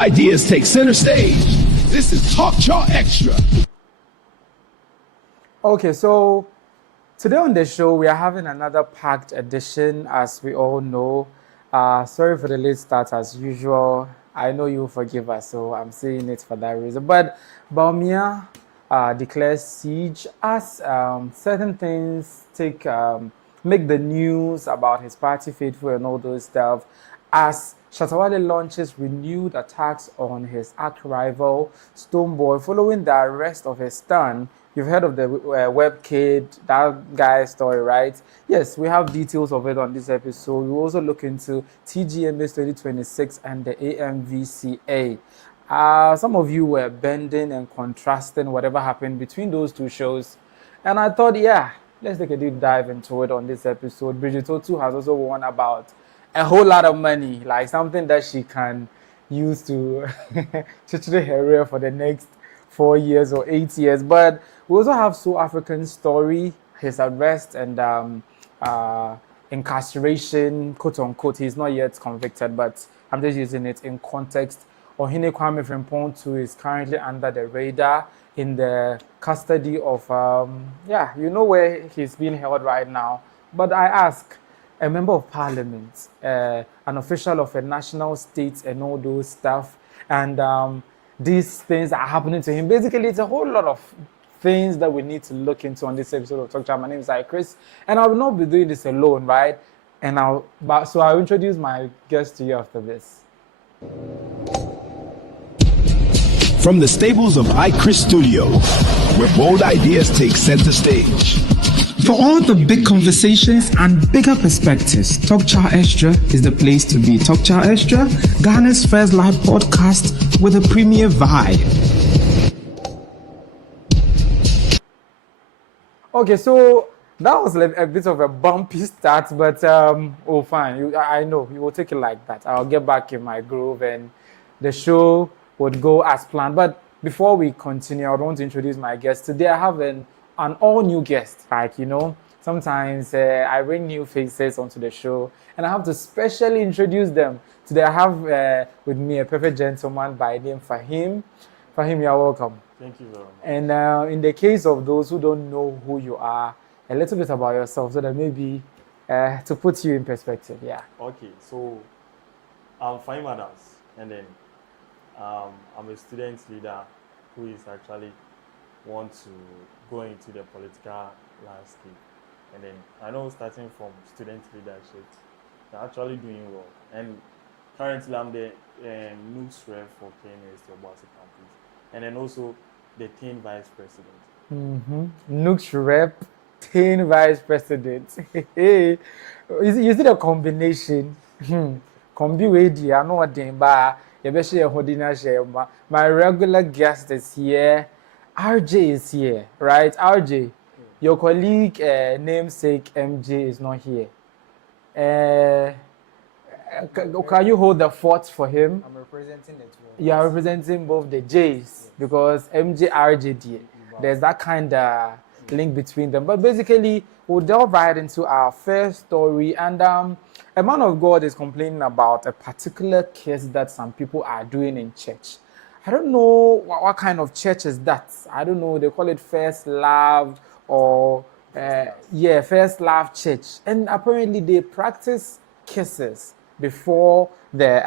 Ideas take center stage. This is Talk Chaw Extra. Okay, so today on the show, we are having another packed edition, as we all know. Sorry for the late start as usual. I know you will forgive us, so I'm saying it for that reason. But Bawumia declares siege as certain things make the news about his party faithful and all those stuff, as Shatta Wale launches renewed attacks on his arch-rival Stonebwoy following the arrest of his son. You've heard of the Webkid, that guy's story, right? Yes, we have details of it on this episode. We also look into TGMA 2026 and the AMVCA. Some of you were bending and contrasting whatever happened between those two shows. And I thought, yeah, let's take a deep dive into it on this episode. Bridget Otoo has also won about a whole lot of money, like something that she can use to treat her rear for the next 4 years or 8 years. But we also have South African's story, his arrest and incarceration, quote unquote. He's not yet convicted, but I'm just using it in context. Ohene Kwame Frimpong too is currently under the radar in the custody of, you know where he's being held right now. But I ask, a member of parliament, an official of a national state and all those stuff, and these things are happening to him. Basically, it's a whole lot of things that we need to look into on this episode of Talk Chaw. My name is Chris, and I will not be doing this alone, right? And so I'll introduce my guest to you after this. From the stables of Chris Studio, where bold ideas take center stage. For all the big conversations and bigger perspectives, Talk Chaw Extra is the place to be. Talk Chaw Extra, Ghana's first live podcast with a premier vibe. Okay, so that was like a bit of a bumpy start, but fine. I know you will take it like that. I'll get back in my groove, and the show would go as planned. But before we continue, I want to introduce my guest today. I have an all-new guest. Like, you know, sometimes I bring new faces onto the show, and I have to specially introduce them. Today I have with me a perfect gentleman by the name Fahim. Fahim, you're welcome. Thank you very much. And in the case of those who don't know who you are, a little bit about yourself, so that maybe to put you in perspective, yeah. Okay, so I'm Fahim Adams, and then I'm a student leader who is actually want to go into the political landscape. And then I know starting from student leadership, they're actually doing well. And currently I'm the Nooks Rep for University of Boston campus. And then also the 10th Vice President. Nooks Rep, 10th Vice President. Hey, you see the combination? Combi way, I know what they buy. My regular guest is here. RJ is here, right? RJ, your colleague, namesake MJ is not here. Can you hold the fort for him? I'm representing the two. You are representing both the J's, because MJ, RJ, there's that kind of link between them. But basically, we'll delve right into our first story. And a man of God is complaining about a particular case that some people are doing in church. I don't know what kind of church is that. I don't know. They call it First Love or, First Love Church. And apparently they practice kisses before the,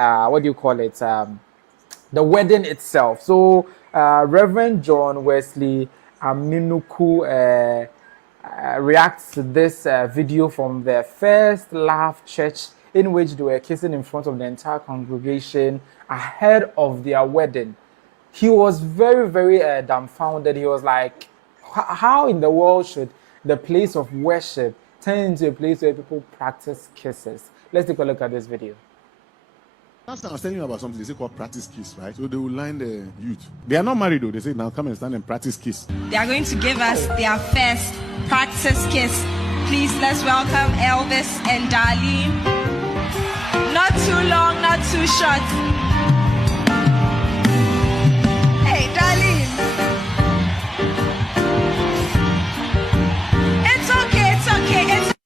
the wedding itself. So Reverend John Wesley Aminuku reacts to this video from the First Love Church, in which they were kissing in front of the entire congregation ahead of their wedding. He was very, very dumbfounded. He was like, how in the world should the place of worship turn into a place where people practice kisses? Let's take a look at this video. Last time I was telling you about something, they say called practice kiss, right? So they will line the youth. They are not married though. They say, now come and stand and practice kiss. They are going to give us their first practice kiss. Please, let's welcome Elvis and Darlene. Not too long, not too short. Hey, Darlene. It's okay.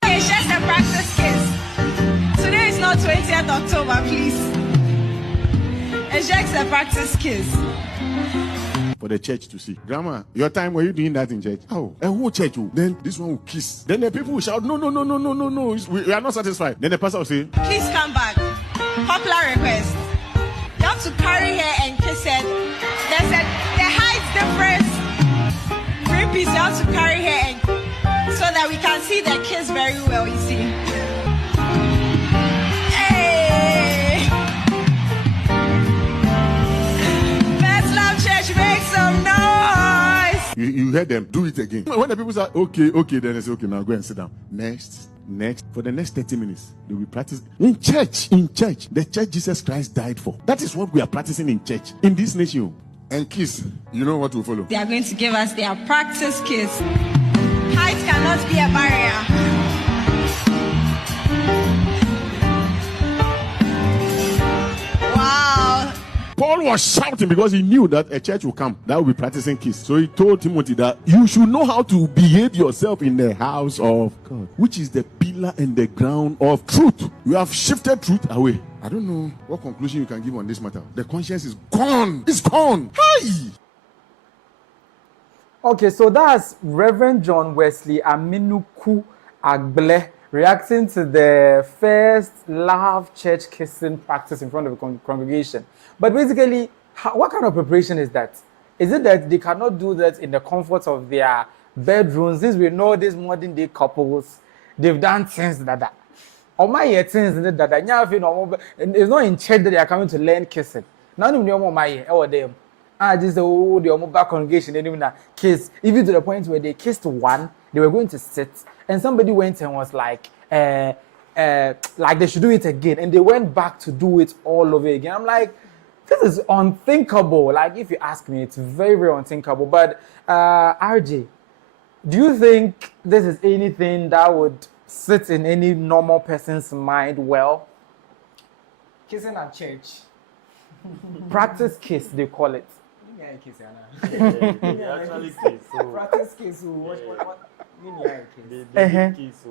It's just a practice kiss. Today is not 20th October, please. It's just the practice kiss? For the church to see. Grandma, your time, were you doing that in church? Oh, a whole church. Then this one will kiss. Then the people will shout, no. We are not satisfied. Then the pastor will say, Please come back. Popular request. You have to carry her and kiss her. There's the height difference. 3 pieces, you have to carry her and so that we can see the kiss very well, you see. Hey! First Love Church, make some noise! you heard them, do it again. When the people say, okay, then they say, okay, now go and sit down. Next. For the next 30 minutes, they will practice in church. The church Jesus Christ died for. That is what we are practicing in church, in this nation. And kiss, you know what will follow? They are going to give us their practice kiss. Height cannot be a barrier. Wow. Paul was shouting because he knew that a church will come that will be practicing kiss. So he told Timothy that you should know how to behave yourself in the house of God, which is the pillar and the ground of truth. You have shifted truth away. I don't know what conclusion you can give on this matter. The conscience is gone. It's gone. Hi. Okay, so that's Reverend John Wesley Aminuku Agble reacting to the first love church kissing practice in front of a congregation. But basically, what kind of preparation is that? Is it that they cannot do that in the comfort of their bedrooms? Since we know these modern day couples, they've done things that. Or my things that it's not in church that they are coming to learn kissing. None of them my them. This is the mobile congregation. They didn't kiss. Even to the point where they kissed one, they were going to sit, and somebody went and was like they should do it again, and they went back to do it all over again. I'm like, this is unthinkable. Like, if you ask me, it's very, very unthinkable. But RJ, do you think this is anything that would sit in any normal person's mind well? Kissing at church. Practice kiss, they call it. They actually kiss. So Practice kiss. What? they kiss. So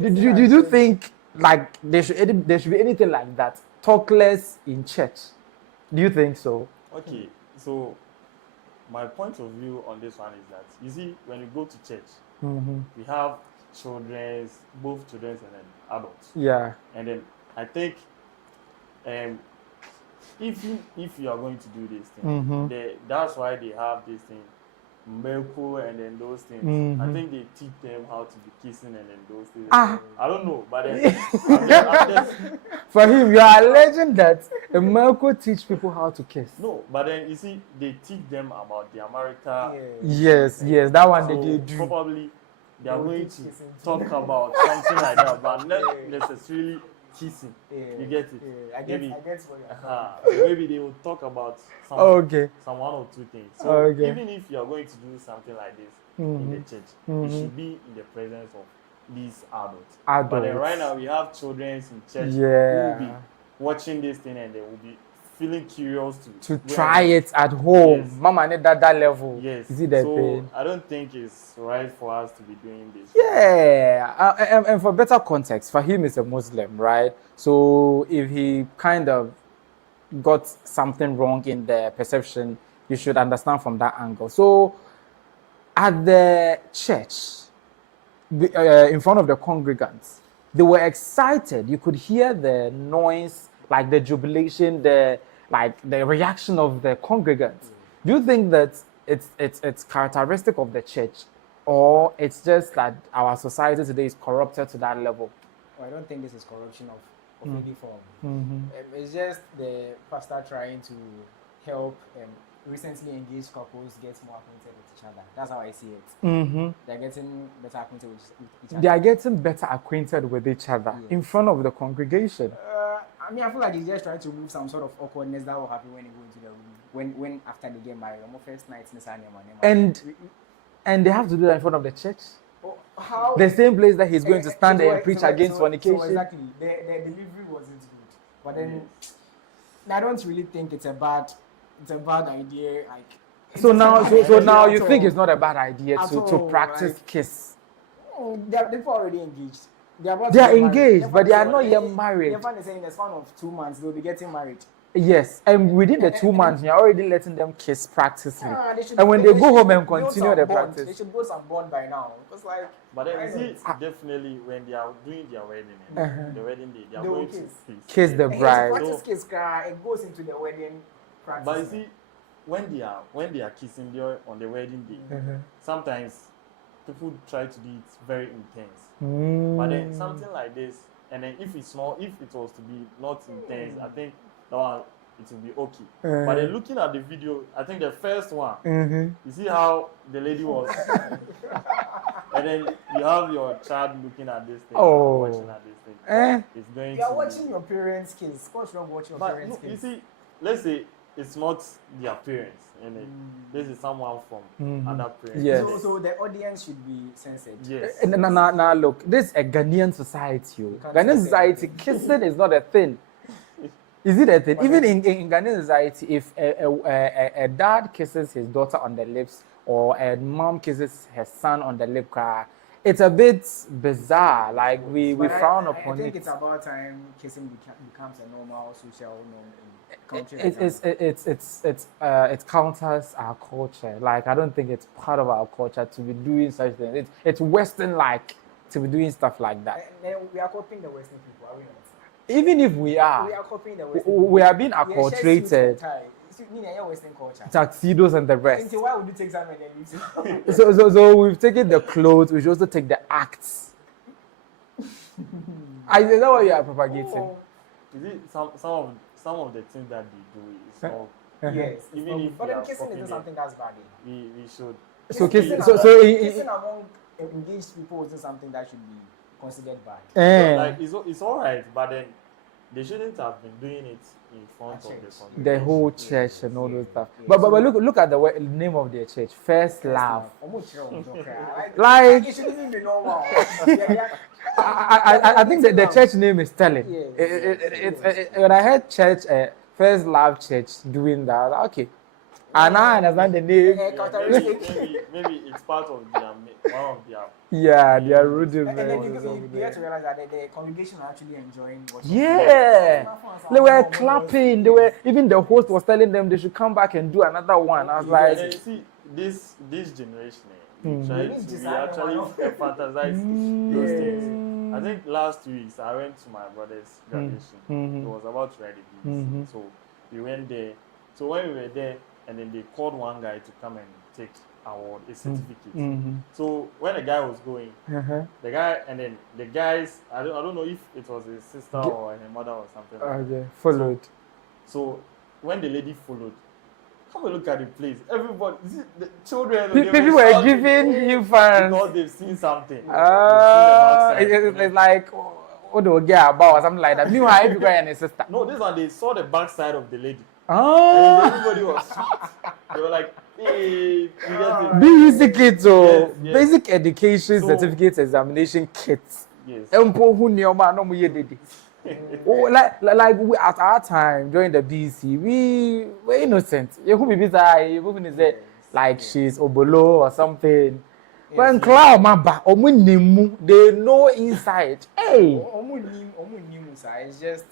Do you think like there should be anything like that? Talk less in church. Do you think so? Okay, so my point of view on this one is that, you see, when you go to church, we have both children and then adults. Yeah. And then I think if you are going to do this thing, that's why they have this thing, Melko and then those things. I think they teach them how to be kissing and then those things. I don't know, but then I'm just for him, you are alleging that Melko teach people how to kiss. No, but then you see, they teach them about the America. Yes, that one So they do. probably they are going to talk about something like that, but not necessarily kissing. You get it? I get what maybe they will talk about some one or two things. So even if you are going to do something like this in the church, you should be in the presence of these adults. But then right now we have children in church who will be watching this thing and they will be feeling curious to try it at home. Yes. Mama need that level. Yes. Is it that so thing? I don't think it's right for us to be doing this. Yeah. And for better context, for him, he's a Muslim, right? So if he kind of got something wrong in the perception, you should understand from that angle. So at the church, in front of the congregants, they were excited. You could hear the noise, like the jubilation, the reaction of the congregants. Do you think that it's characteristic of the church, or it's just that our society today is corrupted to that level? I don't think this is corruption of any form. It's just the pastor trying to help recently engaged couples get more acquainted with each other. That's how I see it. They're getting better acquainted with each other. They are getting better acquainted with each other in front of the congregation. I mean, I feel like he's just trying to remove some sort of awkwardness that will happen when you go into the room. When after they get married, on first night, and they have to do that in front of the church. How? The same place that he's going to stand there and preach against fornication. So exactly, the delivery wasn't good. But then, I don't really think it's a bad idea. Like, so now you think it's not a bad idea to practice kiss? They've already engaged. They are engaged, but they are not yet married. They're saying in the span of 2 months they'll be getting married. Yes, and within the 2 months, you're already letting them kiss practically. Should, and when they go home and continue the practice. They should build some bond by now. It's like. But then you see, definitely when they are doing their wedding, the wedding day, they are going to kiss the bride. Practice kiss, it goes into the wedding practice. But you see, when they are kissing on the wedding day, sometimes people try to do it very intense. But then something like this, and then if it was to be not intense, I think that one it will be okay. But then looking at the video, I think the first one, you see how the lady was, and then you have your child looking at this thing, watching at this thing. It's going. You are watching your parents' kids. What's wrong with your parents' kids? You see, let's say it's not their parents, and this is someone from other parents. Yes. So the audience should be censored. Yes. Now, look, this is a Ghanaian society. Ghanaian society, kissing is not a thing. Is it a thing? Even in Ghanaian society, if a dad kisses his daughter on the lips or a mom kisses her son on the lip, it's a bit bizarre. Like we frown upon it. I think it's about time kissing becomes a normal social norm in countries. It counters our culture. Like I don't think it's part of our culture to be doing such things. It's Western like to be doing stuff like that. And we are copying the Western people, are we not? Even if we are copying the Western we are being acculturated. Western culture. Tuxedos and the rest. So why would you take some and then use it? So we've taken the clothes, we should also take the acts. Is that what you are propagating? Is it some of the things that they do is not yes. Even if but then kissing isn't something that's bad. We should. So kissing among engaged people isn't something that should be considered bad. Like it's all right, but then they shouldn't have been doing it in front of the congregation. The whole church and all those stuff. But look at the name of their church, First Love. Like it shouldn't even be normal. I think that the church name is telling. When I heard church, First Love Church doing that, okay. And I understand the name. Maybe it's part of one of their. Yeah, they are rude. And then you have to realize that the congregation are actually enjoying what. Yeah, they were clapping. They were even the host was telling them they should come back and do another one. I was like, you see, this generation, we actually fantasize those things. I think last week I went to my brother's graduation. He was about to write a BBC, so we went there. So when we were there, and then they called one guy to come and take a certificate. So when the guy was going, the guy and then the guys, I don't know if it was his sister or her mother or something. Followed. So when the lady followed, come and look at the place. Everybody, the children, people were giving you fans because they've seen something. It's like what do we get about or something like that. Meanwhile, everybody and his sister. No, this one they saw the backside of the lady. And everybody was shocked. They were like, hey, basic kits or basic education certificate examination kits. Yes. Like we, at our time during the BC, we were innocent. You could be bizarre, like she's Obolo or something. When cloud mamba, they know inside. Hey, it's just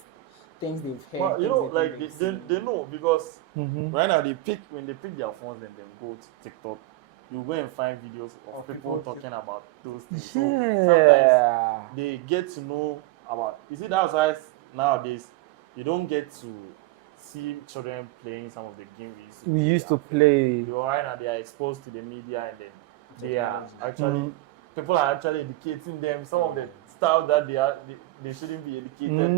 things they've heard. Well, you know, like they know because right now when they pick their phones and then go to TikTok, you go and find videos of people talking about those things. So sometimes they get to know about. You see, that's why nowadays you don't get to see children playing some of the games we used to play. Right now they are exposed to the media and then they are actually people are actually educating them. Some of the stuff that they shouldn't be educated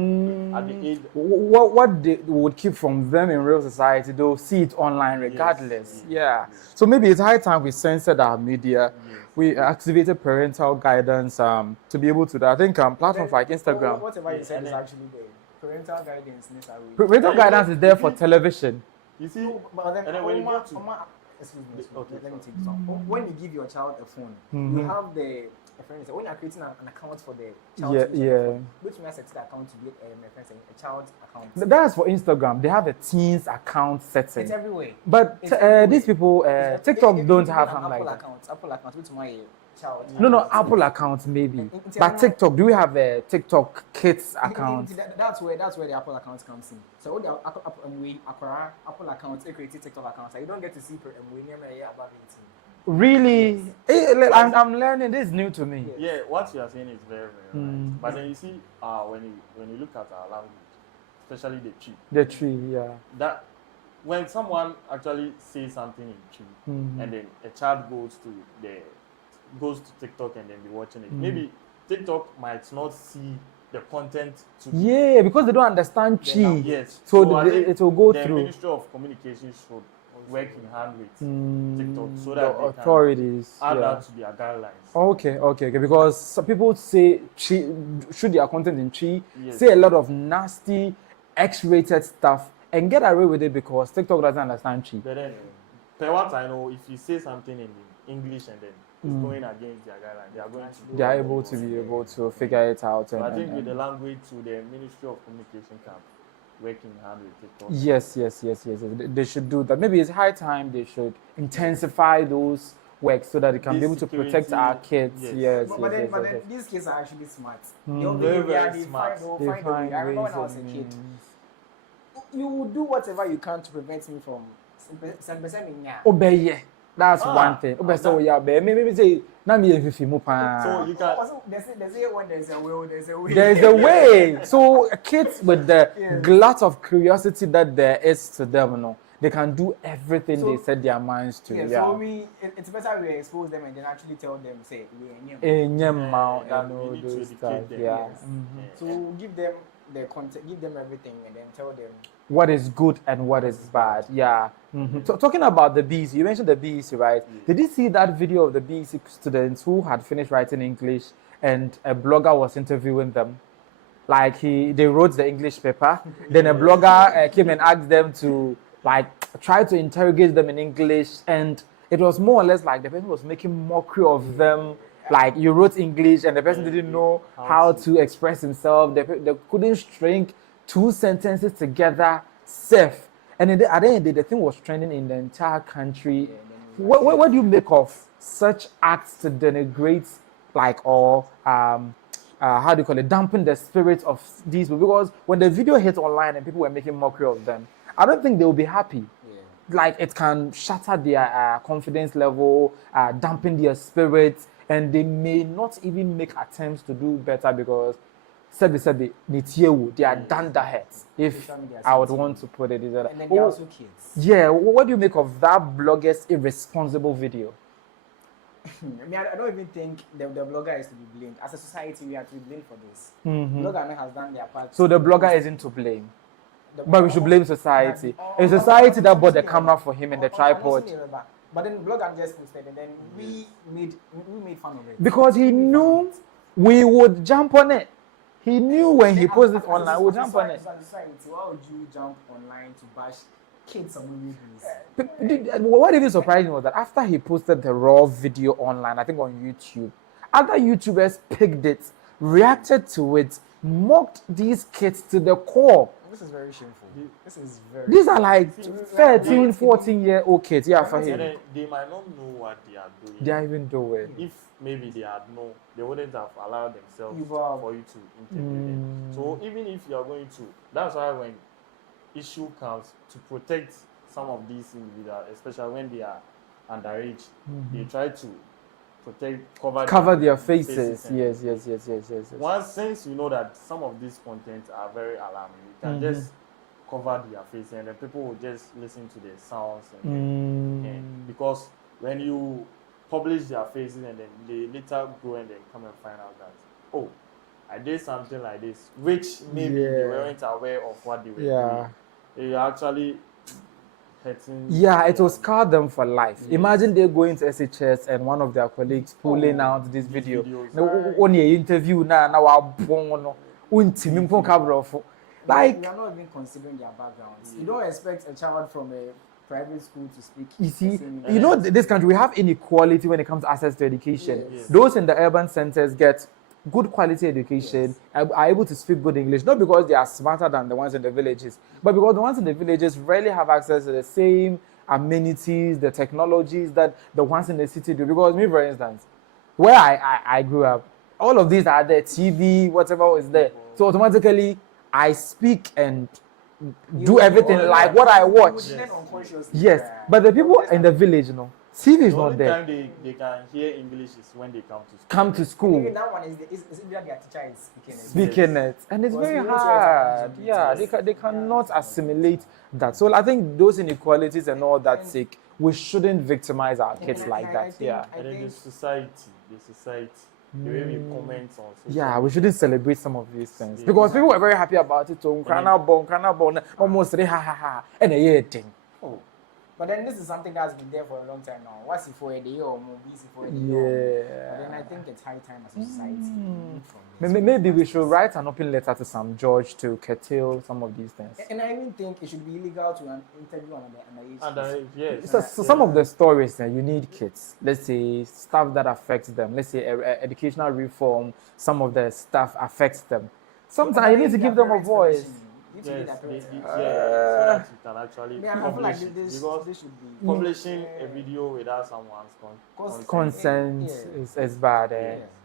at the age. What they would keep from them in real society, they'll see it online regardless. Yes. So maybe it's high time we censored our media. Yes. We activated parental guidance to be able to do. I think platforms like Instagram. Whatever you said is actually there. Parental guidance. Parental guidance is there for television. You see, but then, and then when you go to excuse me. Okay, let me take this one. When you give your child a phone, you have the when you're creating an account for the child, which means a account to be a child's account. That's for Instagram. They have a teens account setting. It's everywhere. But these people, TikTok don't have something like that. Apple account, which my Chaw. No, Apple account maybe. But TikTok, do we have a TikTok Kids account? That's where the Apple account comes in. So all the Apple accounts, they create TikTok accounts. So you don't get to see above 18. Really? I'm learning. This is new to me. Yeah, what you are saying is very, very right. But then you see, when you look at our language, especially the tree. The tree, yeah. That when someone actually says something in tree, and then a child goes to TikTok and then be watching it. Maybe TikTok might not see the content to yeah, because they don't understand Chi. Yes. So it will go the through. The Ministry of Communication should work in hand with TikTok so that the authorities can add that to their guidelines. Okay. Because some people say Chi, shoot their content in Chi, say a lot of nasty, X-rated stuff, and get away with it because TikTok doesn't understand Chi. But then, per what I know, if you say something in English and then it's going against their guidelines, they are able to figure it out. And I think with the language to the Ministry of Communication can work in hand with TikTok. Yes. They should do that. Maybe it's high time they should intensify those works so that they can be able to protect our kids. Yes. But then these kids are actually smart. Very smart. They find I remember when I was a kid. You will do whatever you can to prevent me from obey. That's one thing. Maybe say so you can. They say when there's a will, there's a way. There's a way. So kids with the glut of curiosity that there is to them, they can do everything they set their minds to. Yeah. So it's better we expose them and then actually tell them, say, So give them the content, give them everything, and then tell them what is good and what is bad. Yeah. So talking about the BEC, you mentioned the BEC, right? Did you see that video of the BEC students who had finished writing English and a blogger was interviewing them? Like they wrote the English paper, then a blogger came and asked them to try to interrogate them in English, and it was more or less like the person was making mockery of them. Like you wrote English and the person didn't know how to express himself. They couldn't string 2 sentences together safe. And at the end of the day, the thing was trending in the entire country. What do you make of such acts to denigrate, how do you call it, dampen the spirit of these people? Because when the video hit online and people were making mockery of them, I don't think they will be happy. Like it can shatter their confidence level, dampen their spirits, and they may not even make attempts to do better because they are dunderheads, if I would want to put it. And then they're also kids. Yeah, what do you make of that blogger's irresponsible video? I don't even think the blogger is to be blamed. As a society, we are to be blamed for this. The blogger has done their part. So the blogger isn't to blame. But we should blame society. It's society that bought the camera for him and the tripod. But then the blogger just posted, and then we made fun of it. Because he knew we would jump on it. He knew when he posted it online, we would jump on it. Why would you jump online to bash kids or movies? What even surprised me was that after he posted the raw video online, I think on YouTube, other YouTubers picked it, reacted to it, mocked these kids to the core. This is very shameful. These are like 13, 14-year-old kids. Yeah, for him. They might not know what they are doing. They are even doing. If maybe they had known, they wouldn't have allowed themselves for you to interview them. So even if you are going to, that's why when issue comes to protect some of these individuals, especially when they are underage, they try to cover their faces. Yes. Once, since you know that some of these contents are very alarming, you can just cover their faces and then people will just listen to the sounds and because when you publish their faces and then they later go and then come and find out that I did something like this, which maybe they weren't aware of what they were doing. They actually it will scar them for life. Imagine they go into SHS and one of their colleagues pulling out this video. Only interview now like, we are not even considering their backgrounds. You don't expect a child from a private school to speak. You see, this country, we have inequality when it comes to access to education. Those in the urban centers get good quality education, are able to speak good English, not because they are smarter than the ones in the villages, but because the ones in the villages rarely have access to the same amenities, the technologies that the ones in the city do. Because me, for instance, where I grew up, all of these are there, TV, whatever is there. So automatically, I speak and do everything like what I watch. Yes, but the people in the village, TV is not there. The only time they can hear English is when they come to school. Come to school. Even that one is their teacher is speaking it. And it's very hard. Yeah, they cannot assimilate that. So I think those inequalities and all that sake, we shouldn't victimize our kids like that. Yeah. And then the society, the way we comment on social yeah, we shouldn't celebrate some of these things. Because people were very happy about it. Almost ha, and a thing. Oh. But then this is something that's been there for a long time now. What's it for a day or more busy for a day? Yeah. But then I think it's high time as a society. Maybe we should write an open letter to some judge to curtail some of these things. And I even think it should be illegal to interview underage. Yes. So some of the stories, you need kids. Let's say stuff that affects them. Let's say educational reform, some of the stuff affects them. Sometimes you need to give them a voice. So that you can actually publish it. Because this should be publishing a video without someone's consent is bad.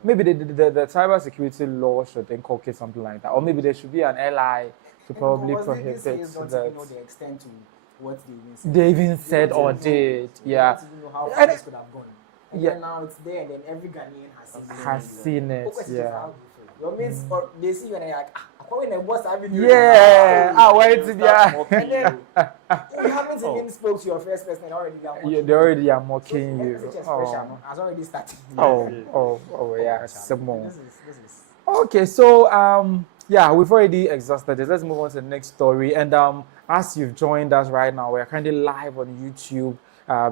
Maybe the cyber security law should inculcate something like that, or maybe there should be an LI to probably prohibit that. The extent to what they even said or did. Yeah. Don't even know how far this could have gone. Yeah. Now it's there, and then every Ghanaian has seen it. Yeah. Your mates, or they see you and they're like, yeah, and then you haven't even spoke to your first person and already they already are mocking you. Has already started. Yeah, some more. This is. Okay, so yeah, we've already exhausted this. Let's move on to the next story. And as you've joined us right now, we're currently live on YouTube.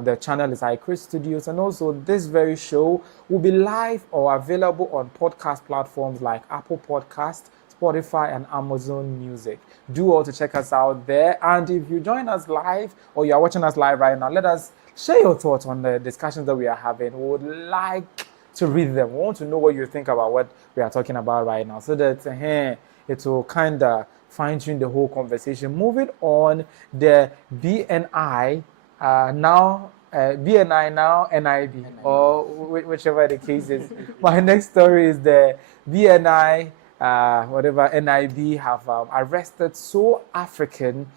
The channel is iChris Studios, and also this very show will be live or available on podcast platforms like Apple Podcast, Spotify, and Amazon Music. Do all to check us out there. And if you join us live or you are watching us live right now, let us share your thoughts on the discussions that we are having. We would like to read them. We want to know what you think about what we are talking about right now, so that it will kind of fine-tune the whole conversation. Moving on, the BNI now NIB, or whichever the case is. My next story is the BNI, NIB have arrested So African.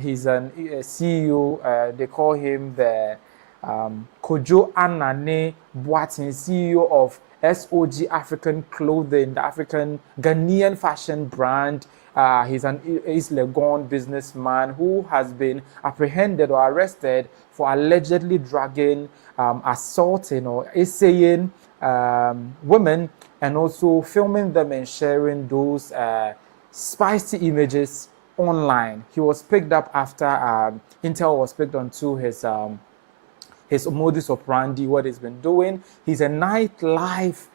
He's a CEO. They call him the Kojo Anane Boateng, CEO of SOG African Clothing, the African Ghanaian fashion brand. He's an East Legon businessman who has been apprehended or arrested for allegedly drugging, assaulting or essaying women, and also filming them and sharing those spicy images online. He was picked up after Intel was picked onto his modus operandi, what he's been doing. He's a nightlife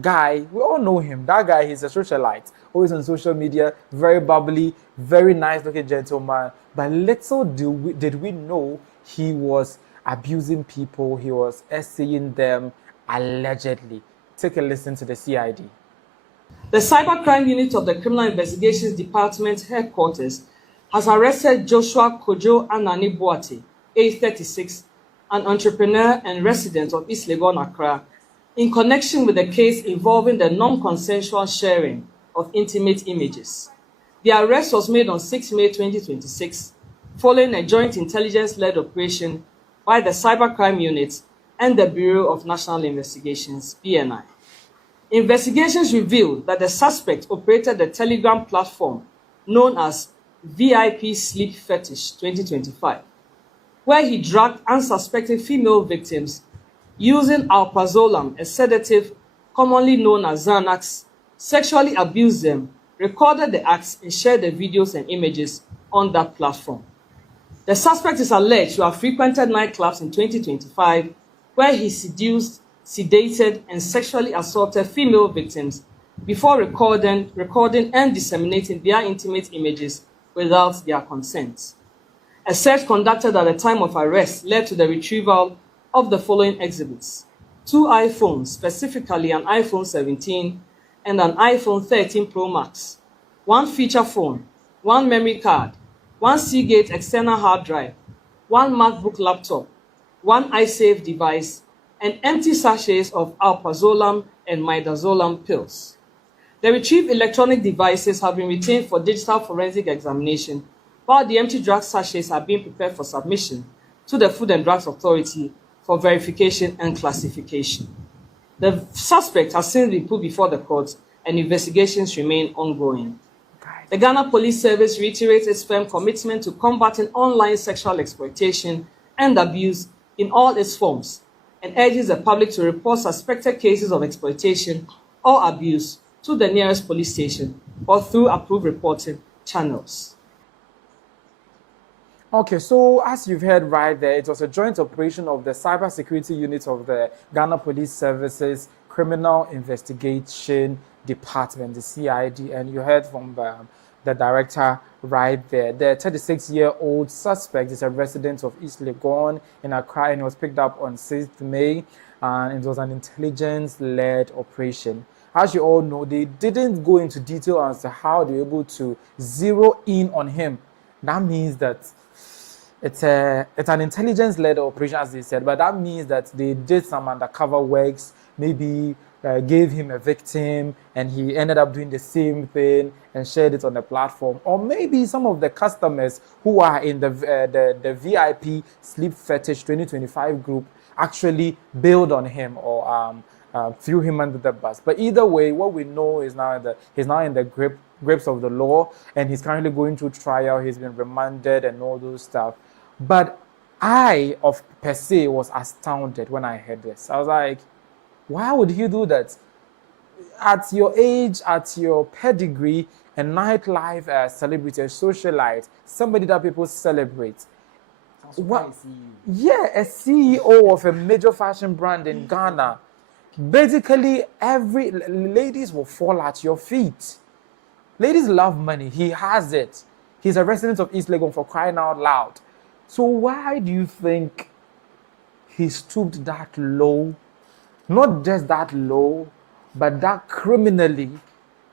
guy. We all know him. That guy, he's a socialite, always on social media, very bubbly, very nice looking gentleman. But little did we know he was abusing people. He was essaying them allegedly. Take a listen to the CID. The Cybercrime Unit of the Criminal Investigations Department headquarters has arrested Joshua Kojo Anane Boateng, age 36, an entrepreneur and resident of East Legon, Accra, in connection with a case involving the non-consensual sharing of intimate images. The arrest was made on 6 May 2026, following a joint intelligence-led operation by the Cybercrime Unit and the Bureau of National Investigations, BNI. Investigations revealed that the suspect operated the Telegram platform known as VIP Sleep Fetish 2025, where he drugged unsuspecting female victims using alprazolam, a sedative commonly known as Xanax, sexually abused them, recorded the acts, and shared the videos and images on that platform. The suspect is alleged to have frequented nightclubs in 2025, where he seduced, sedated, and sexually assaulted female victims before recording and disseminating their intimate images without their consent. A search conducted at the time of arrest led to the retrieval of the following exhibits: 2 iPhones, specifically an iPhone 17 and an iPhone 13 Pro Max, 1 feature phone, 1 memory card, 1 Seagate external hard drive, 1 MacBook laptop, 1 iSafe device, and empty sachets of alprazolam and midazolam pills. The retrieved electronic devices have been retained for digital forensic examination, while the empty drug sachets are being prepared for submission to the Food and Drugs Authority for verification and classification. The suspect has since been put before the court, and investigations remain ongoing. The Ghana Police Service reiterates its firm commitment to combating online sexual exploitation and abuse in all its forms, and urges the public to report suspected cases of exploitation or abuse to the nearest police station or through approved reporting channels. Okay, so as you've heard right there, it was a joint operation of the Cybersecurity Unit of the Ghana Police Services Criminal Investigation Department, the CID, and you heard from the director right there. The 36-year-old suspect is a resident of East Legon in Accra, and he was picked up on 6th May, and it was an intelligence-led operation. As you all know, they didn't go into detail as to how they were able to zero in on him. That means that it's an intelligence-led operation, as they said, but that means that they did some undercover works, maybe gave him a victim, and he ended up doing the same thing and shared it on the platform. Or maybe some of the customers who are in the VIP Sleep Fetish 2025 group actually bailed on him or threw him under the bus. But either way, what we know is now he's now in the grips of the law, and he's currently going through trial. He's been remanded and all those stuff. But I, per se, was astounded when I heard this. I was like, why would he do that? At your age, at your pedigree, a nightlife celebrity, a socialite, somebody that people celebrate. What? Yeah, a CEO of a major fashion brand in Ghana. Basically, ladies will fall at your feet. Ladies love money. He has it. He's a resident of East Legon, for crying out loud. So why do you think he stooped that low? Not just that low, but that criminally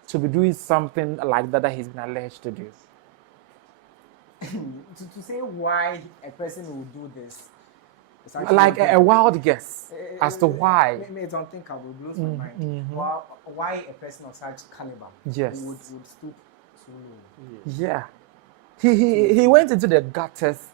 to be doing something like that he's been alleged to do. to say why a person will do this, like a wild guess as to why. It's unthinkable. It blows my mind. Why a person of such caliber would stoop so low? Yeah. He went into the gutters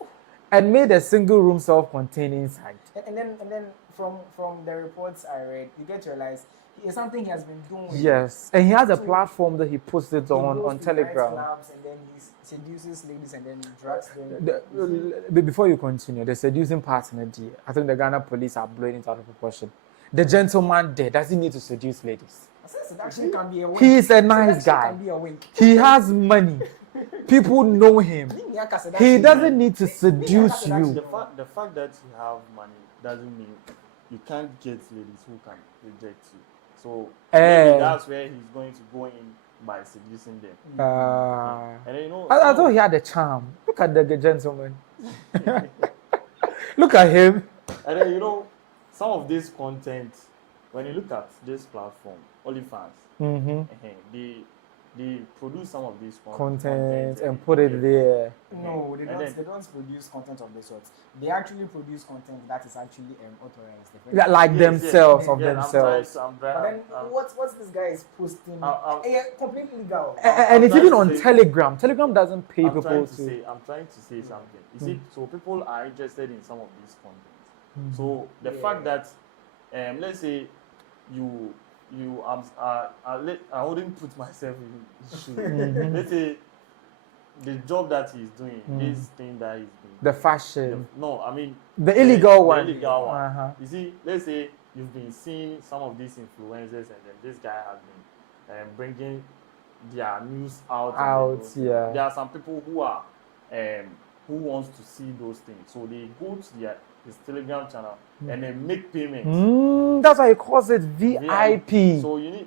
and made a single room self-containing site. And then from the reports I read, you get to realize it's something he has been doing. Yes, and he has a platform that he puts it on Telegram. And then he seduces ladies and then drugs them. Before you continue, the seducing part in the deal, I think the Ghana police are blowing it out of proportion. The gentleman there doesn't need to seduce ladies. Seduction can be a wink. He is a nice guy. He has money. People know him. He doesn't need to seduce you. The fact that you have money doesn't mean you can't get ladies who can reject you. So maybe that's where he's going to go in by seducing them. And then, I thought he had a charm. Look at the gentleman. Look at him. And then some of this content, when you look at this platform, OnlyFans, they produce some of these content and put it there. No, they don't produce content of this sort. They actually produce content that is actually authorized. Like themselves. But then what's this guy is posting? Completely legal. And it's even on Telegram. Telegram doesn't pay people to. I'm trying to say something. You see, so people are interested in some of these content. So the fact that, let's say I wouldn't put myself in his shoes. Let's say the job that he's doing, this thing that he's doing. The fashion. The illegal one. The illegal one. You see, let's say you've been seeing some of these influencers, and then this guy has been bringing their news out. There are some people who are who wants to see those things, so they go to his Telegram channel and then make payments. That's why he calls it VIP. So you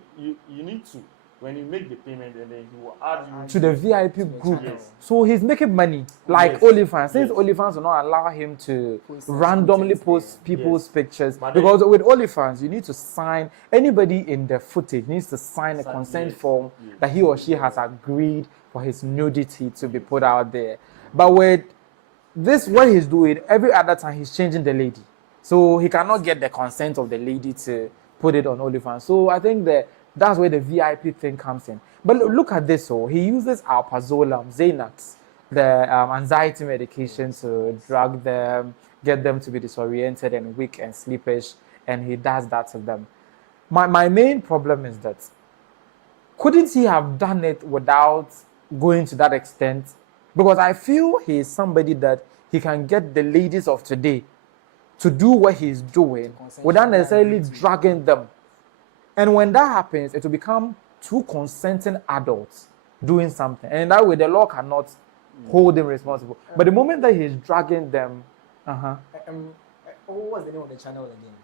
need to, when you make the payment, and then he will add you to the VIP group. Yes. So he's making money, like OnlyFans. Since OnlyFans will not allow him to randomly post people's pictures, because with OnlyFans you need to sign, anybody in the footage needs to sign a consent form that he or she has agreed for his nudity to be put out there. But with this, what he's doing, every other time he's changing the lady. So he cannot get the consent of the lady to put it on OnlyFans. So I think that's where the VIP thing comes in. But look at this. So he uses alprazolam, Xanax, the anxiety medication to drug them, get them to be disoriented and weak and sleepish, and he does that to them. My main problem is that couldn't he have done it without going to that extent? Because I feel he's somebody that he can get the ladies of today to do what he's doing without necessarily dragging them. And when that happens, it will become two consenting adults doing something. And in that way, the law cannot hold him responsible. But the moment that he's dragging them, what was the name of the channel again?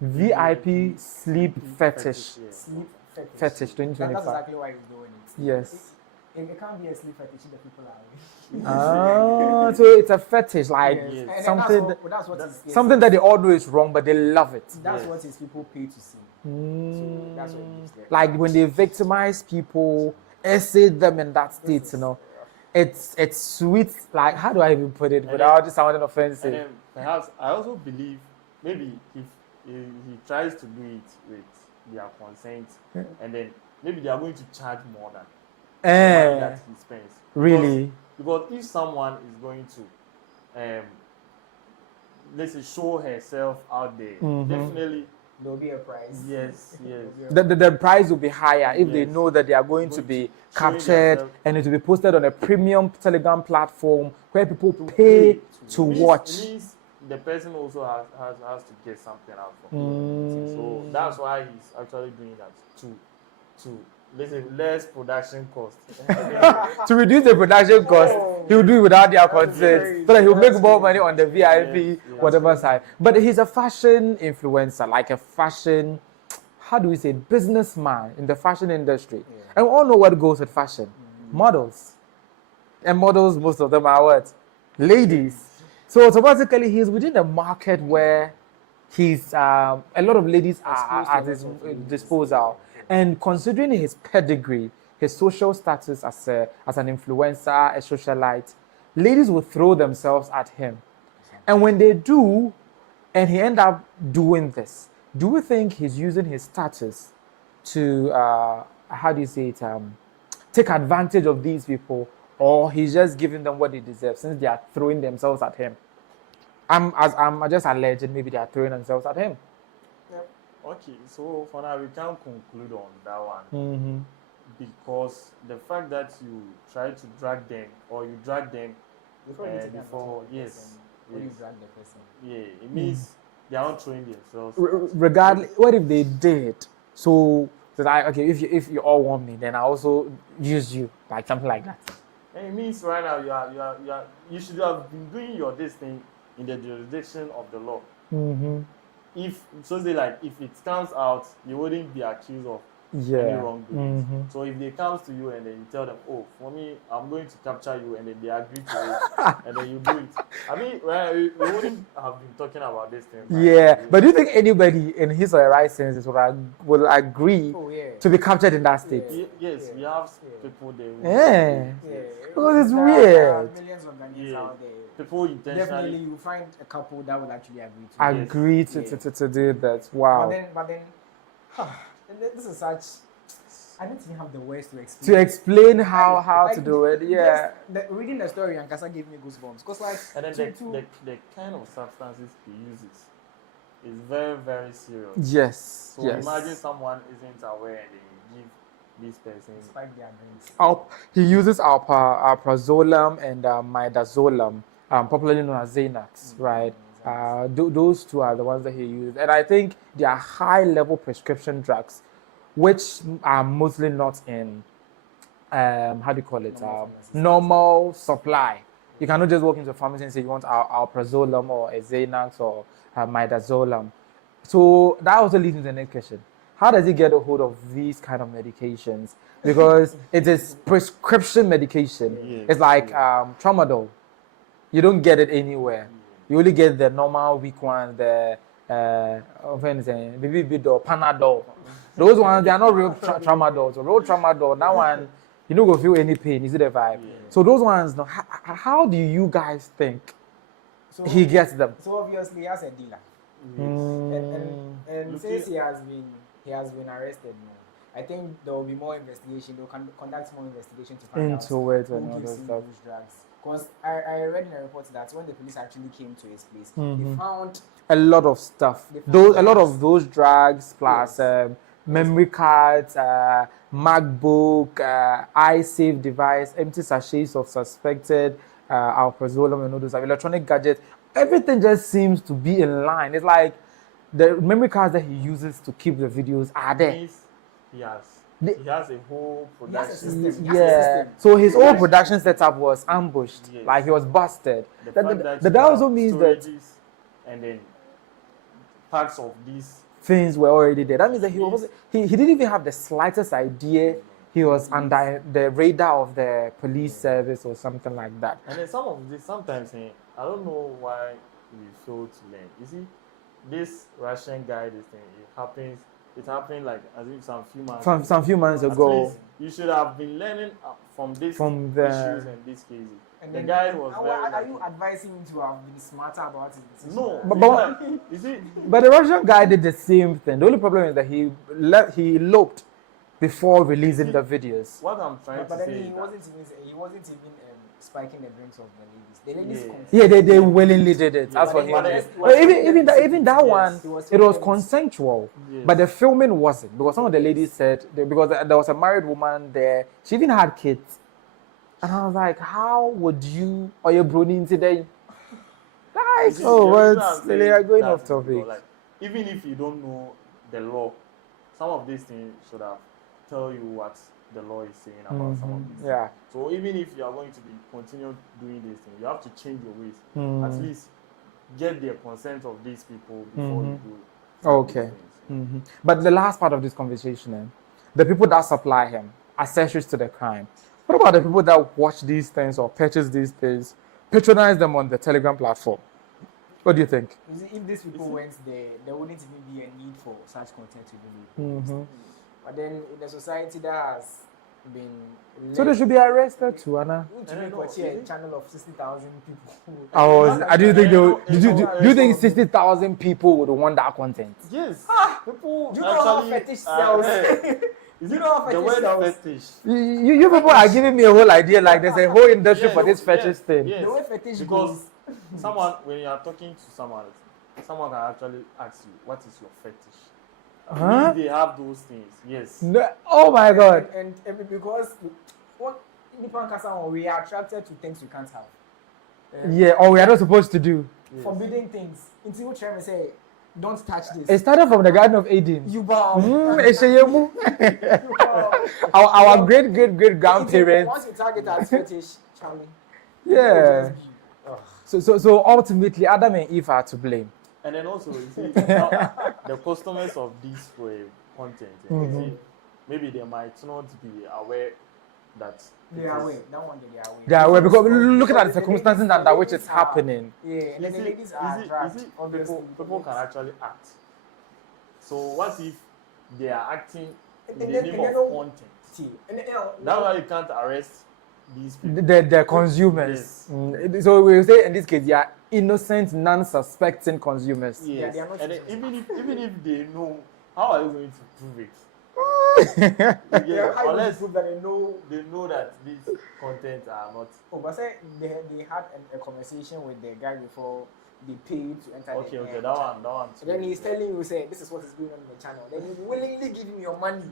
VIP Sleep Fetish. Sleep Fetish 2025. That's exactly why he's doing it. Yes. It can't be a sleep fetish if the people are awake. So it's a fetish, like Yes. something, That's what his, something that they all know is wrong, but they love it. That's what his people pay to see. So that's what he's there. Like when they victimize people, essay them in that state, you know, it's sweet. Like, how do I even put it without it sounding offensive? And then perhaps I also believe maybe if he tries to do it with their consent, and then maybe they are going to charge more than that he spends. Really? Because if someone is going to, let's say, show herself out there, definitely there'll be a price. Yes. The price will be higher if they know that they are going to be captured and it will be posted on a premium Telegram platform where people pay to watch. It means the person also has to get something out from it. So that's why he's actually doing that to let's say less production cost. To reduce the production cost, he'll do it without their consent, so that he'll make more money on the VIP, whatever side. But he's a fashion influencer, like a fashion, how do we say, businessman in the fashion industry. And we all know what goes with fashion. Models. And models, most of them are what? Ladies. So automatically he's within a market where he's a lot of ladies are at his disposal. And considering his pedigree, his social status as an influencer, a socialite, ladies will throw themselves at him. And when they do, and he end up doing this, do you think he's using his status to, how do you say it, take advantage of these people, or he's just giving them what they deserve since they are throwing themselves at him? I'm just alleging maybe they are throwing themselves at him. Okay, so for now we can't conclude on that one because the fact that you try to drag them or you drag them before yes, when you drag the person, it means they are not throwing themselves. Regardless, what if they did? So that if you all want me, then I also use you, like something like that. And it means right now you should have been doing your this thing in the jurisdiction of the law. If it comes out, you wouldn't be accused of any wrongdoing. So if they comes to you and then you tell them, oh, for me, I'm going to capture you, and then they agree to it, and then you do it. I mean, we wouldn't have been talking about this thing. But do you think anybody in his or her right senses will agree to be captured in that state? Yes, we have people there. Because it's weird. There are millions of Ghanaians out there. People intentionally. Definitely, you find a couple that will actually agree to do that. Wow. But then, this is such. I don't even have the words to explain. To explain how to do it, reading the story, Ankasa gave me goosebumps. Cause like, and then the kind of substances he uses is very, very serious. Yes. So imagine someone isn't aware and they give this person. Spike their drinks. He uses alprazolam and midazolam, popularly known as Xanax, right? Those two are the ones that he uses, and I think they are high-level prescription drugs, which are mostly not in how do you call it? Normal supply. You cannot just walk into a pharmacy and say you want alprazolam or a Xanax or midazolam. So that also leads to the next question. How does he get a hold of these kind of medications? Because it is prescription medication. It's like tramadol. You don't get it anywhere. You only get the normal weak ones, the Bibidol, Panadol. Those ones, they are not real tramadol. So real tramadol, that one, you don't go feel any pain. Is it a vibe? So those ones, how do you guys think he gets them? So obviously, as a dealer, And since he has been arrested now, I think there will be more investigation. They'll conduct more investigation to find out into it who and all gives that him stuff. those drugs. Because I read in a report that when the police actually came to his place, they found A lot of stuff. A lot of those drugs plus memory cards, MacBook, iSafe device, empty sachets of suspected alprazolam and all those electronic gadgets. Everything just seems to be in line. It's like the memory cards that he uses to keep the videos are there. He has a whole production system. Yeah. So his whole production setup was ambushed. Yes. Like he was busted. That also means that and then parts of these things were already there. That means that he didn't even have the slightest idea he was under the radar of the police service or something like that. And then sometimes I don't know why we fail to learn. You see, this Russian guy, this thing, it happened like as if some few months ago. You should have been learning from the issues and these cases. And the guy was are you advising him to have been smarter about it? No, but you see, but the Russian guy did the same thing. The only problem is that he eloped before releasing the videos. What I'm trying to say, he wasn't even spiking the drinks of the ladies. They willingly did it. As for him, even that one, it was consensual, but the filming wasn't, because some of the ladies said because there was a married woman there. She even had kids, and I was like, how would you or your brony today? Like, they are going off topic. Like, even if you don't know the law, some of these things should have tell you what the law is saying about some of these things. So even if you are going to be continue doing this thing, you have to change your ways. At least get the consent of these people before you do it. Okay. But the last part of this conversation, the people that supply him, accessories to the crime. What about the people that watch these things or purchase these things, patronize them on the Telegram platform? What do you think? If these people went there wouldn't even be a need for such content to be. But then in the society that has been... So they should be arrested too, Anna. A channel of 60,000 people. Do you think 60,000 people would want that content? Yes. People do you know how fetish sells? Is it the word fetish? You people are giving me a whole idea, like there's a whole industry for this fetish thing. Yes. The way fetish because when you are talking to someone can actually ask you, what is your fetish? If they have those things, yes. No, oh my God. And because we are attracted to things we can't have. Or we are not supposed to do. Yes. Forbidden things. Until you say, don't touch this. It started from the Garden of Eden. You bow. Our great grandparents. Once you target as fetish, Charlie. Yeah. So ultimately, Adam and Eve are to blame. And then also, you see, the customers of this content, you see, maybe they might not be aware that they are aware. That one they are aware. They are aware because looking at the circumstances under which it's happening. Yeah, and then the ladies are dragged. People can actually act. So what if they are acting in the name of content? That's why you can't arrest these people. The consumers. Yes. So we say in this case, they are innocent, non-suspecting consumers. Yes. Yeah, and even if they know, how are you going to prove it? Unless prove that they know that these contents are not. Oh, but say they had a conversation with the guy before they paid to enter. Okay, that one. So then he's telling you, say, this is what is going on in the channel. Then he willingly give you your money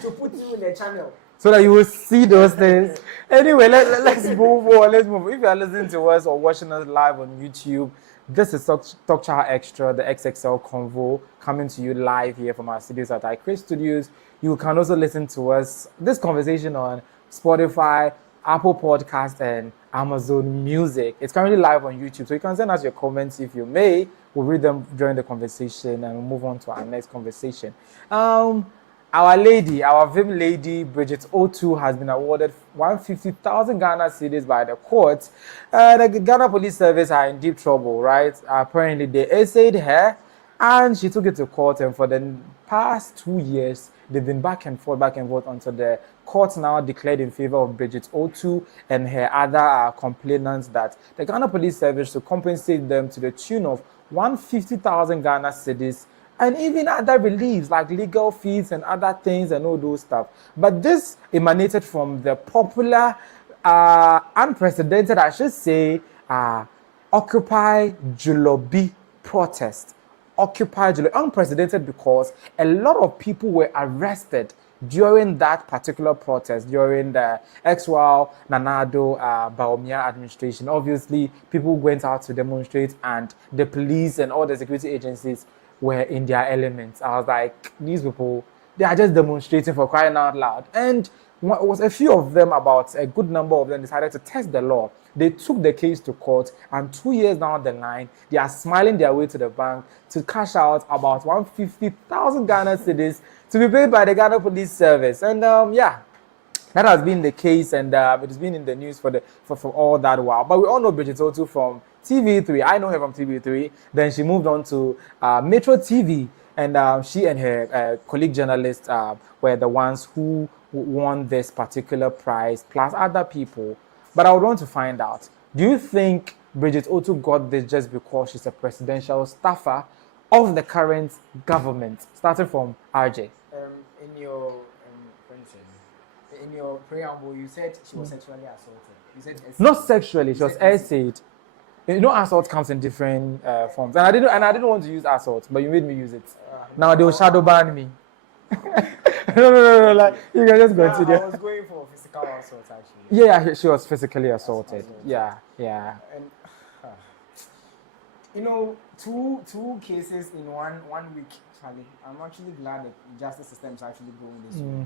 to put you in the channel, so that you will see those things. Anyway, let's move on. Let's move. If you are listening to us or watching us live on YouTube, this is Chaw Xtra, the XXL convo, coming to you live here from our studios at iCris Studios. You can also listen to us, this conversation, on Spotify, Apple Podcast, and Amazon Music. It's currently live on YouTube, so you can send us your comments if you may. We'll read them during the conversation and we'll move on to our next conversation. Our Vim lady, Bridget Otoo, has been awarded 150,000 Ghana cedis by the court. The Ghana Police Service are in deep trouble, right? Apparently, they essayed her, and she took it to court, and for the past 2 years, they've been back and forth until the court now declared in favor of Bridget Otoo and her other complainants that the Ghana Police Service should compensate them to the tune of 150,000 Ghana cedis and even other reliefs like legal fees and other things and all those stuff. But this emanated from the popular, unprecedented, I should say, Occupy Julobi protest. Occupy Julobi, unprecedented because a lot of people were arrested during that particular protest, during the Xtra Mahamudu Bawumia administration. Obviously, people went out to demonstrate and the police and all the security agencies were in their elements. I was like, these people, they are just demonstrating for crying out loud. And it was a few of them, about a good number of them, decided to test the law. They took the case to court, and 2 years down the line, they are smiling their way to the bank to cash out about 150,000 Ghana cedis to be paid by the Ghana Police Service. And yeah, that has been the case, and it has been in the news for all that while. But we all know Bridget Otoo from TV3. I know her from TV3. Then she moved on to Metro TV, and she and her colleague journalist were the ones who won this particular prize, plus other people. But I would want to find out, do you think Bridget Otoo got this just because she's a presidential staffer of the current government? Starting from RJ. In your preamble, you said she was sexually assaulted. You said not sexually, she was essayed. You know, assault comes in different forms, and I didn't want to use assault, but you made me use it. Now they will shadow ban me. No, like you can just continue. I was going for physical assault actually. Yeah, she was physically assaulted. Yeah. And you know, two cases in one week. Charlie, I'm actually glad that the justice system is actually going this way,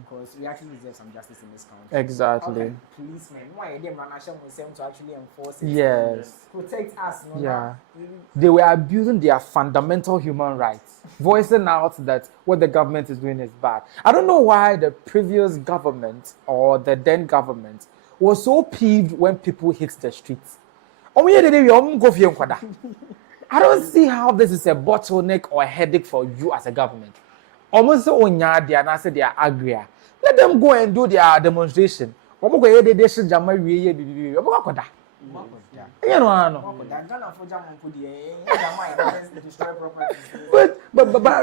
because we actually deserve some justice in this country. Exactly. Policemen, why they to actually enforce it? Yes. Protect us. No? Yeah. They were abusing their fundamental human rights, voicing out that what the government is doing is bad. I don't know why the previous government or the then government was so peeved when people hit the streets. I don't see how this is a bottleneck or a headache for you as a government. Almost so on yard, and I said they are angry. Let them go and do their demonstration. But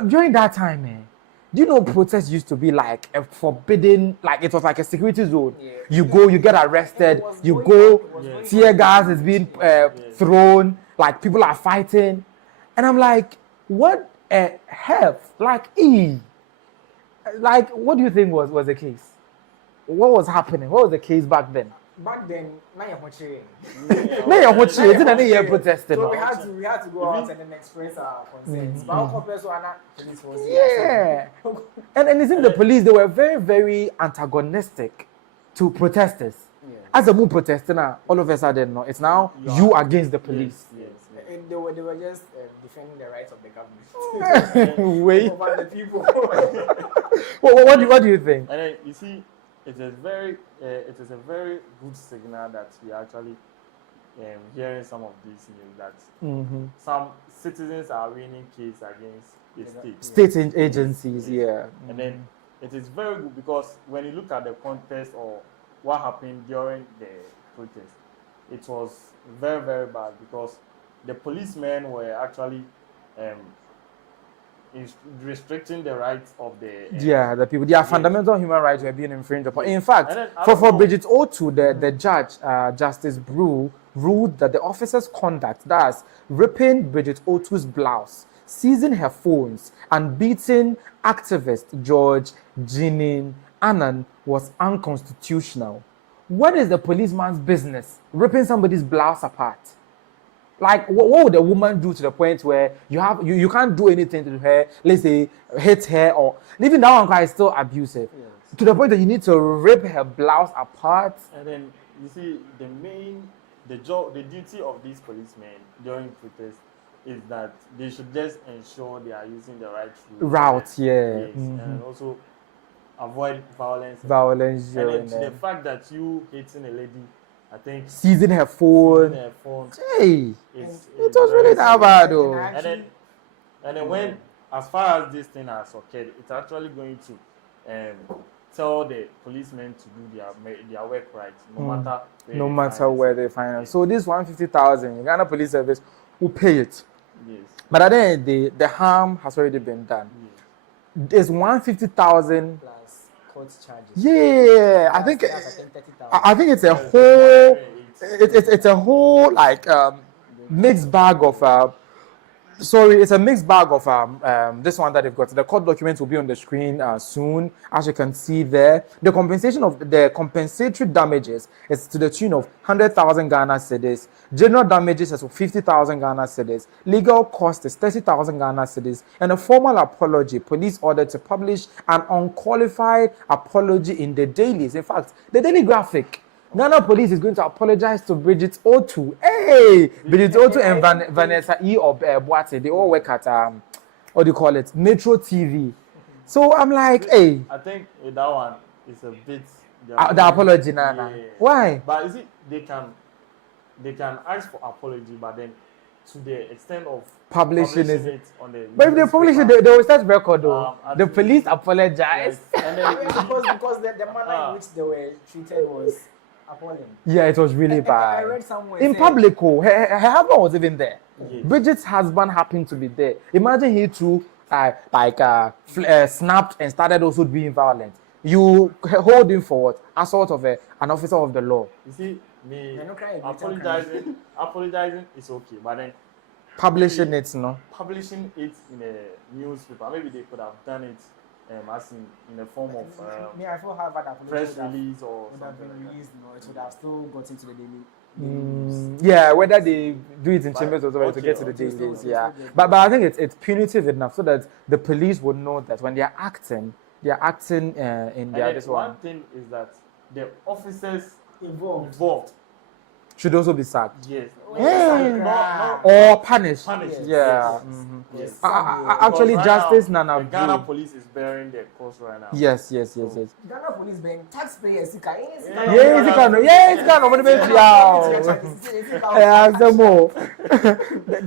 during that time, do you know protests used to be like a forbidden, like it was like a security zone. Yeah. You go, you get arrested, you go, tear gas is being thrown, like people are fighting. And I'm like, what a hell, like what do you think was the case? What was happening? What was the case back then? Back then, protesting. So we had to go out and then express our concerns. Yeah. And it seems the police, they were very, very antagonistic to protesters. Yeah. As a move protesting, all of a sudden, no, it's now you against the police. Yes. And they were just defending the rights of the government. Wait. Over the people. What do you think? And then, you see, it is a very good signal that we are actually hearing some of these news that some citizens are winning cases against the state agencies. Yeah. And then it is very good because when you look at the context or what happened during the protest, it was very, very bad because the policemen were actually restricting the rights of the people. Their fundamental human rights were being infringed upon. In fact, for Bridget Otoo, the judge, Justice Brew, ruled that the officer's conduct, thus ripping Bridget Otoo's blouse, seizing her phones, and beating activist George Jinin Annan was unconstitutional. What is the policeman's business ripping somebody's blouse apart? Like, what would a woman do to the point where you can't do anything to her, let's say, hit her, or even that one is still abusive, to the point that you need to rip her blouse apart? And then, you see, the duty of these policemen during protests is that they should just ensure they are using the right route, and also avoid violence. And then the fact that you hitting a lady, I think seizing her phone. Hey, it was really that bad though. And then when as far as this thing has occurred, it's actually going to tell the policemen to do their work right, no matter where they find it. Yes. So this 150,000, Ghana Police Service will pay it. Yes. But at the end of the day, the harm has already been done. Yes. There's 150,000 plus court charges. Yeah, I think it's a whole it's a whole like mixed bag of it's a mixed bag of this one that they've got. The court documents will be on the screen soon, as you can see there. The compensation of the compensatory damages is to the tune of 100,000 Ghana cedis. General damages is 50,000 Ghana cedis. Legal cost is 30,000 Ghana cedis. And a formal apology, police ordered to publish an unqualified apology in the dailies. In fact, the Daily Graphic. Ghana Police is going to apologize to Bridget Otoo. Hey, Bridget Otoo and Vanessa E. or Boate, they all work at what do you call it, Metro TV. So I'm like, hey. I think with that one, it's a bit. The apology, Nana. Yeah. Why? But is it they can ask for apology, but then to the extent of publishing it on the. But if they publish it, they will start record though. The police apologize. Yes. And then because the manner in which they were treated was appalling. Yeah, it was really bad. I read somewhere in public, her husband was even there. Yes. Bridget's husband happened to be there. Imagine he too, snapped and started also being violent. You hold him for what? Assault of an officer of the law. You see, me apologizing is okay, but then publishing it, no. Publishing it in a newspaper, maybe they could have done it. As in the form of I feel that press release or would have been something released, no, it would have still got into the daily. Yeah, whether they do it in chambers or whatever to get to the dailies, yeah. But I think it's punitive enough so that the police would know that when they are acting in their this one. One thing is that the officers involved should also be sacked. Yes. Or punished. Punished. Yeah. Yes. Actually, right Justice now, Nana. The Ghana Police is bearing their cost right now. Yes. Ghana Police being taxpayers.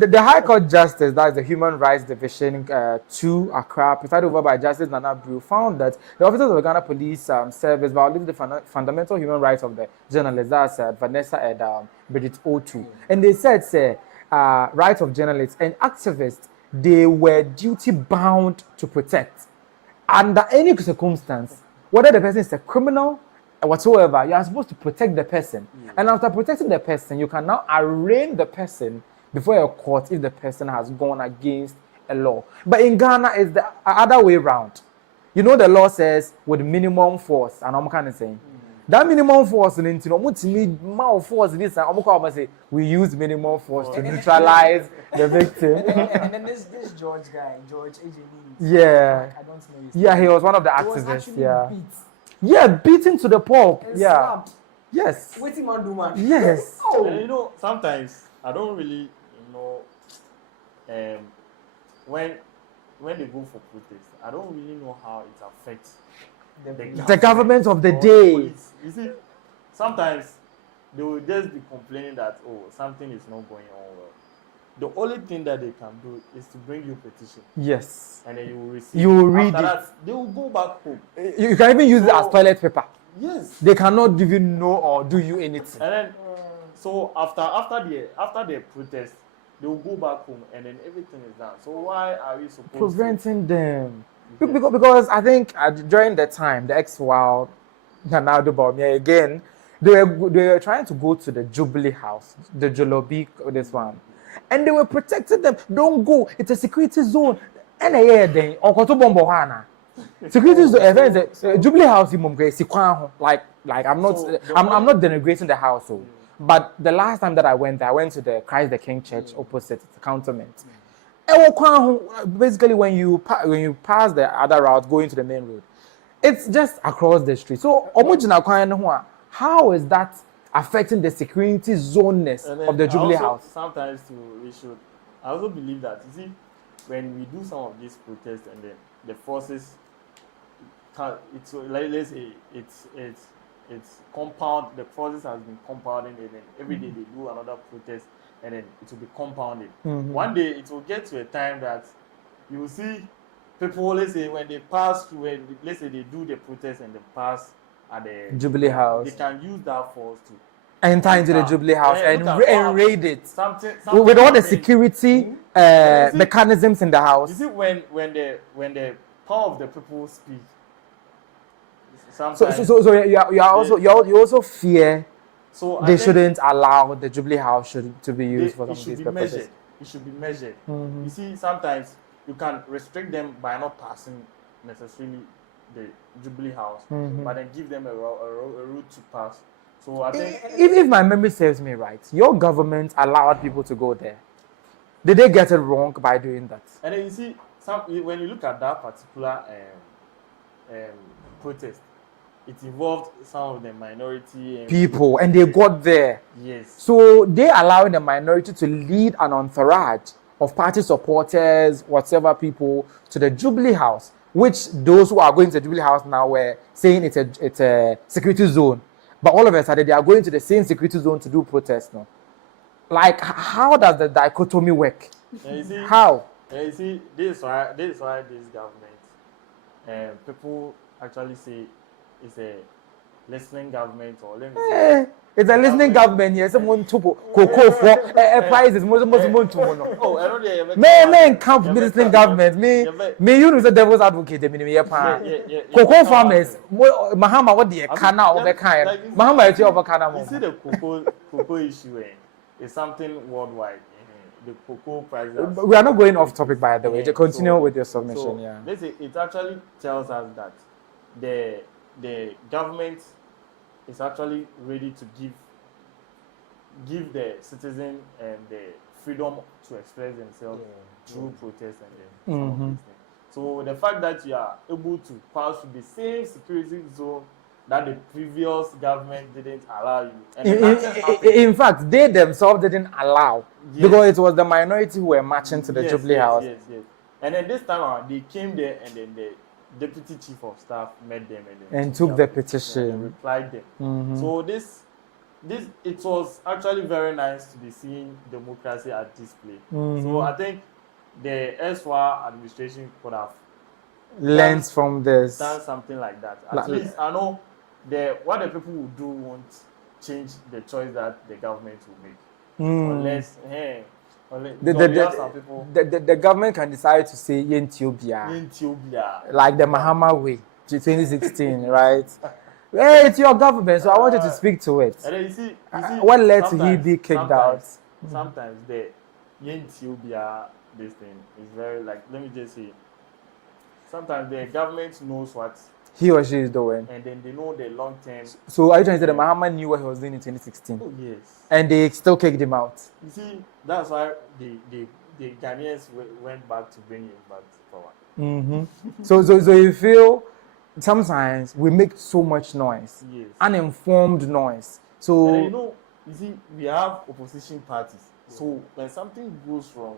The High Court Justice, that is the Human Rights Division 2, Accra, presided over by Justice Nana Brew, found that the officers of the Ghana Police Service violated the fundamental human rights of the journalists, that's Vanessa and Bridget Otoo. And they said, rights of journalists and activists, they were duty bound to protect. Under any circumstance, whether the person is a criminal or whatsoever, you are supposed to protect the person. And after protecting the person, you can now arraign the person before a court if the person has gone against a law. But in Ghana, it's the other way around. You know, the law says with minimum force, and I'm kind of saying that minimum force, we use minimum force to neutralize the victim. And then this George guy, George AJ. Yeah. I don't know his Yeah, name. he was one of the He was activists. actually Yeah. beat Yeah, beaten to the pulp. and Yeah. slapped. Yes. Waiting man do man. Yes. And you know, sometimes I don't really know when they go for protest, I don't really know how it affects The government of the or day. police. You see, sometimes they will just be complaining that something is not going on well. The only thing that they can do is to bring you petition, Yes. and then you will receive. You will read After it. that, they will go back home. You can even use it as So- toilet paper. Yes. They cannot even know or do you anything. And then, so after the protest, they will go back home, and then everything is done. So why are we supposed Preventing them. to? Because I think during the time, the ex-wild Mahamudu Bawumia again, they were trying to go to the Jubilee House, the Jolobi, this one. And they were protecting them. Don't go. It's a security zone. And security zone. Jubilee House, like I'm not denigrating the house. But the last time that I went there, I went to the Christ the King Church opposite the cantonment. Basically, when you pass the other route going to the main road, it's just across the street. So, how is that affecting the security zoneness of the Jubilee House? Sometimes I also believe that, you see, when we do some of these protests and then the forces, it's like, let's say it's compound, the forces has been compounding, and then every day they do another protest, and then it will be compounded. One day it will get to a time that you will see people, let's say, when they pass through, let's say they do the protest and they pass at the Jubilee House, they can use that force to enter into the Jubilee House and raid it something with all the security mechanisms in the house. You see, when the power of the people speak, sometimes you also fear they shouldn't allow the Jubilee House to be used for some of these purposes. It should be measured. You see, sometimes you can restrict them by not passing necessarily the Jubilee House, but then give them a route to pass. So I think if my memory serves me right, your government allowed people to go there. Did they get it wrong by doing that? And then you see, when you look at that particular protest, it involved some of the minority people, and they got there. Yes. So they allowing the minority to lead an entourage of party supporters, whatever people, to the Jubilee House, which those who are going to the Jubilee House now were saying it's a security zone. But all of a sudden, they are going to the same security zone to do protests now. Like, how does the dichotomy work? You see, how? You see, this is why this government, people actually say it's a listening government, or let me say, it's a listening government. Yes, someone to cocoa for prices. Most to oh, I don't know. Me can't be listening government. Me you know the devil's advocate. Cocoa farmers. Mahama what the Kana over kind. Mahama is over Kana. You see the cocoa issue is something worldwide. The cocoa prices. We are not going off topic, by the way. To continue with your submission. So, yeah. Let's say it actually tells us that the government is actually ready to give the citizen the freedom to express themselves through protest and some of these things. So the fact that you are able to pass through the same security zone that the previous government didn't allow you. And in fact, they themselves didn't allow, because it was the minority who were marching to the Jubilee House. Yes. And then this time around, they came there, and then the deputy chief of staff met them and took the petition and replied them. So this it was actually very nice to be seeing democracy at display. So I think the Xtra administration could have learned from this, done something like that. At least I know what the people will do won't change the choice that the government will make. Unless the government can decide to say Yentiobia, like the Mahamudu way, 2016, right? Hey, it's your government, so I want you to speak to it. And then you see, what led to he be kicked out? Sometimes the Yentiobia, this thing is very, like, let me just say, sometimes the government knows what he or she is doing, and then they know the long term. So are you trying to say that Mahamudu knew what he was doing in 2016? Oh yes. And they still kicked him out. You see, that's why the Ghanaians went back to bring him back to power. So you feel sometimes we make so much noise, uninformed noise. So and you see, we have opposition parties. So when something goes wrong,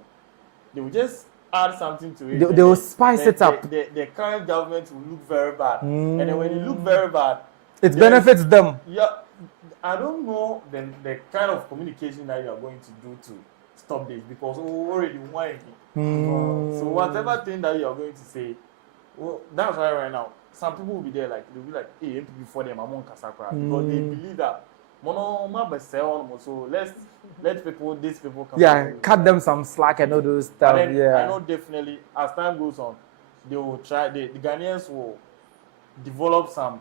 they will just add something to it. They will spice it up. The current government will look very bad. And then when you look very bad, it benefits them. Yeah, I don't know the kind of communication that you are going to do to stop this, because already whining. So whatever thing that you are going to say, well, that's why right now some people will be there, like they'll be like, hey, before them, I'm on Kasakra, because they believe that so let these people come. Yeah, cut them some slack and all those stuff. I know definitely as time goes on, they will try. The Ghanaians will develop some.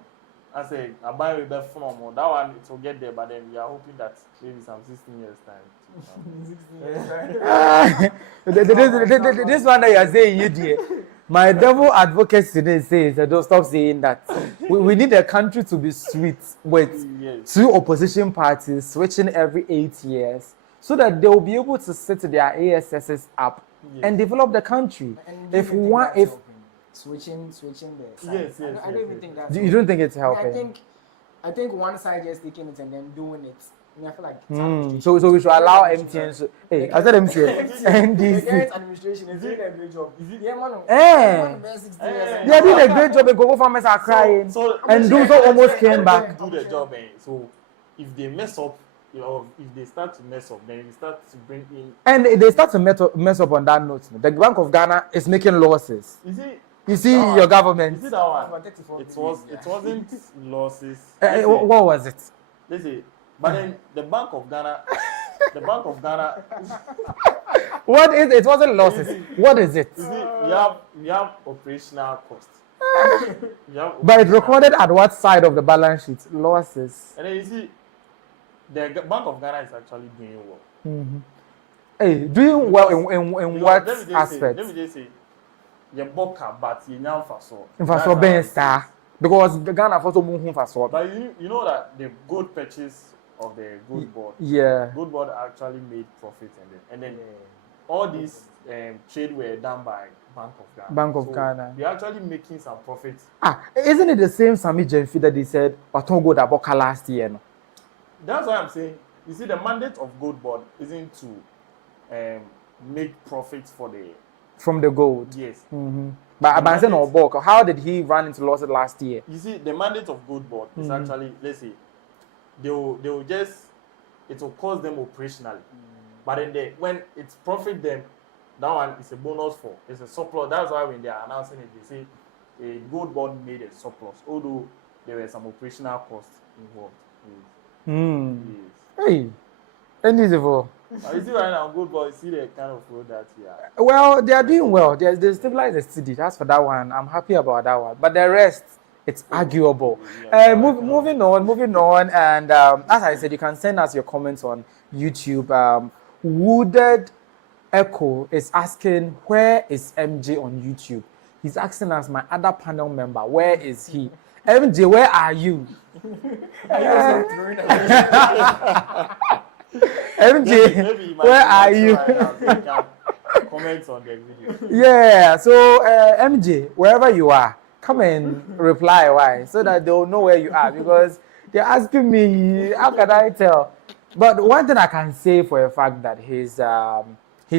I say a buy with the form, or that one it will get there, but then we are hoping that maybe some 16 years time. This one that you are saying, you dear. My devil advocacy today says that don't stop saying that. We need the country to be sweet with two opposition parties switching every 8 years, so that they will be able to set their ASSs up and develop the country. And switching the sides. I don't even think that's you don't think it's helping? I think one side just taking it and then doing it. I feel like so we should allow MTN. Hey, I said MTN. NDC. The current administration is doing a great job. They are doing a great job. The Gogo farmers are crying, and those who almost came back. Do the job, So if they mess up, if they start to mess up, then you start to bring in. And they start to mess up on that note. The Bank of Ghana is making losses. You see your government. You see that one? It wasn't losses. What was it? Let's say, but then the Bank of Ghana. What is it? It wasn't losses. What is it? You see, you have operational costs. But it's recorded at what side of the balance sheet? Losses. And then you see, the Bank of Ghana is actually doing well. Mm-hmm. Hey, doing well in what aspect? Let me just say, your boka, but you now faso. Faso being star because the Ghana also move faso. But you know that the gold purchase of the gold board. Yeah. Gold board actually made profit and then all these trade were done by Bank of Ghana. Bank of Ghana. They're actually making some profits. Isn't it the same Sami Jenfi that they said Otongo da Boka last year? No? That's why I'm saying. You see, the mandate of gold board isn't to make profits from the gold. Yes. Mm-hmm. But I'm saying Obok, how did he run into losses last year? You see, the mandate of gold board is actually, let's say, they will just, it will cost them operationally. But then when it's profit them, that one is a bonus it's a surplus. That's why when they are announcing it, they say a gold board made a surplus, although there were some operational costs involved. Yes. Hey, and is it for? You see right now, gold board, you see the kind of road that we are. Well, they are doing well. They stabilize the city. That's for that one. I'm happy about that one. But the rest, it's arguable. Moving on. And as I said, you can send us your comments on YouTube. Wooded Echo is asking, where is MJ on YouTube? He's asking us, my other panel member, where is he? MJ, where are you? MJ, where are you? Comment on the video. Yeah, so MJ, wherever you are, come and reply. Why? So that they'll know where you are, because they're asking me, how can I tell? But one thing I can say for a fact that he's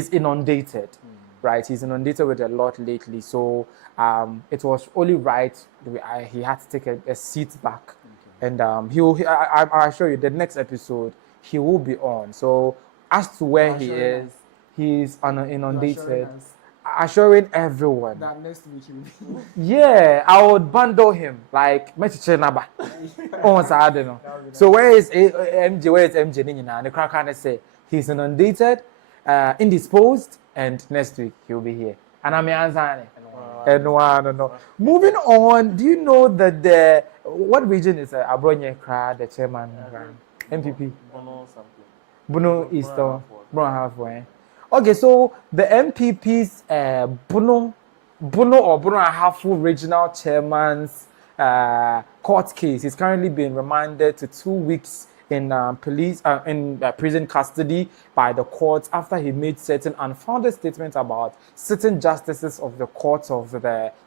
inundated, right? He's inundated with a lot lately. So it was only right he had to take a seat back. Okay. And I assure you, the next episode, he will be on. So as to where he is, he's inundated. Assuring everyone that next week he will be. Yeah, I would bundle him like Naba. So where is MJ? Where is MJ? And the crowd kind of say he's inundated, indisposed, and next week he'll be here. And I'm answering. No. Moving on, do you know that what region is Abronye the chairman, MPP? Bono Eastern, Bono halfway. Okay, so the MPP's Bono Hafu regional chairman's court case is currently being remanded to 2 weeks in prison custody by the court after he made certain unfounded statements about certain justices of the courts of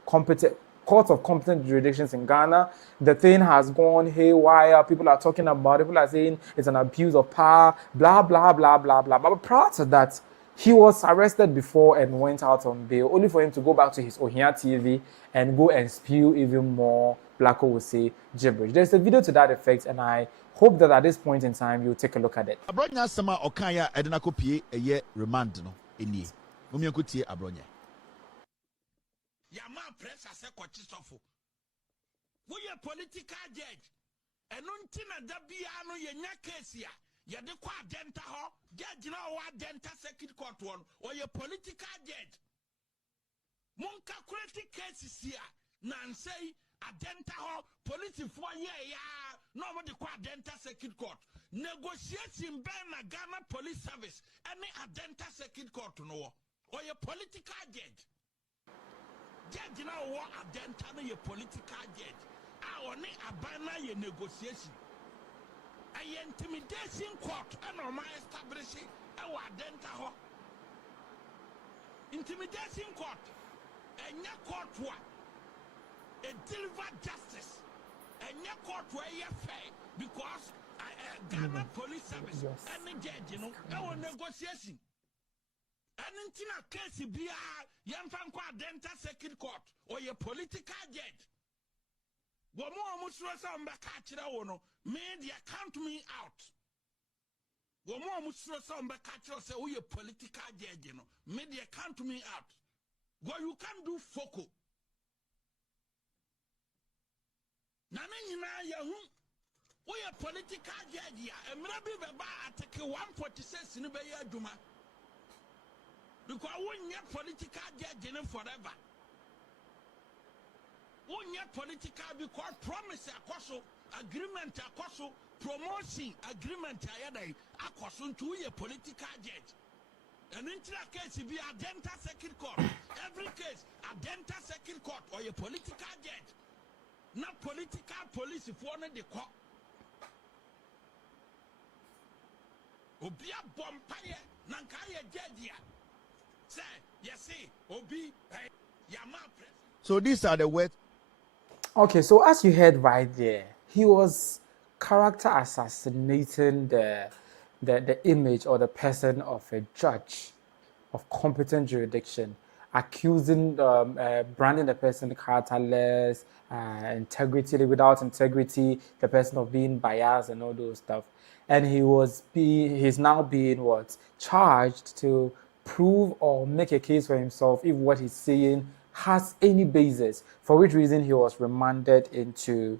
competent jurisdictions in Ghana. The thing has gone haywire. People are talking about it. People are saying it's an abuse of power, blah, blah, blah, blah, blah. But prior to that, he was arrested before and went out on bail, only for him to go back to his Ohene TV and go and spew even more, Blacko will say, gibberish. There's a video to that effect, and I hope that at this point in time, you'll take a look at it. Abronye sama okanya edena kopie eye remand no enie. Mumye kotie Abronye. Ya ma press ase kwachisofo. Wo ye political judge. Eno ntina da bia no ye nya case ya. Ye de kwa denta ho, judge na wa denta circuit court won, or ye political judge. Monka create cases here. Nan say adenta ho, police for ye ya, no mo de kwa denta circuit court. Negotiation ben na Ghana Police Service, any adenta circuit court no, or ye political judge. Judge na wa adenta no ye political judge. A oni abana ye negotiation. A intimidation court and my establishing our denta. Intimidation court and your court what? A deliver justice and your court where you fair because Ghana Police Service and the judge, you know, our negotiation. And in a case be a young fan denta circuit court or your political judge. Media count me out. Womo musro some be catch say we a political judge, you know. Media count me out. Go you can do foco. Nana nyina yahu. We a political judge ya. Emrabi beba atake 146 ni be ya duma. Because we need political judge forever. We need political because promise akoso, agreement akoso, promotion agreement ayadai akoso to a political judge. And in that case, it be a dental circuit court. Every case, a dental circuit court or a political judge. Not political police if one of the court. Obia bompire, nankaya judge. Say, yes, see, Obi, Yama press. So these are the words. Okay, so as you heard right there, he was character assassinating the image or the person of a judge of competent jurisdiction, accusing, branding the person characterless, integrity, without integrity, the person of being biased and all those stuff. And he's now being charged to prove or make a case for himself if what he's saying has any basis, for which reason he was remanded into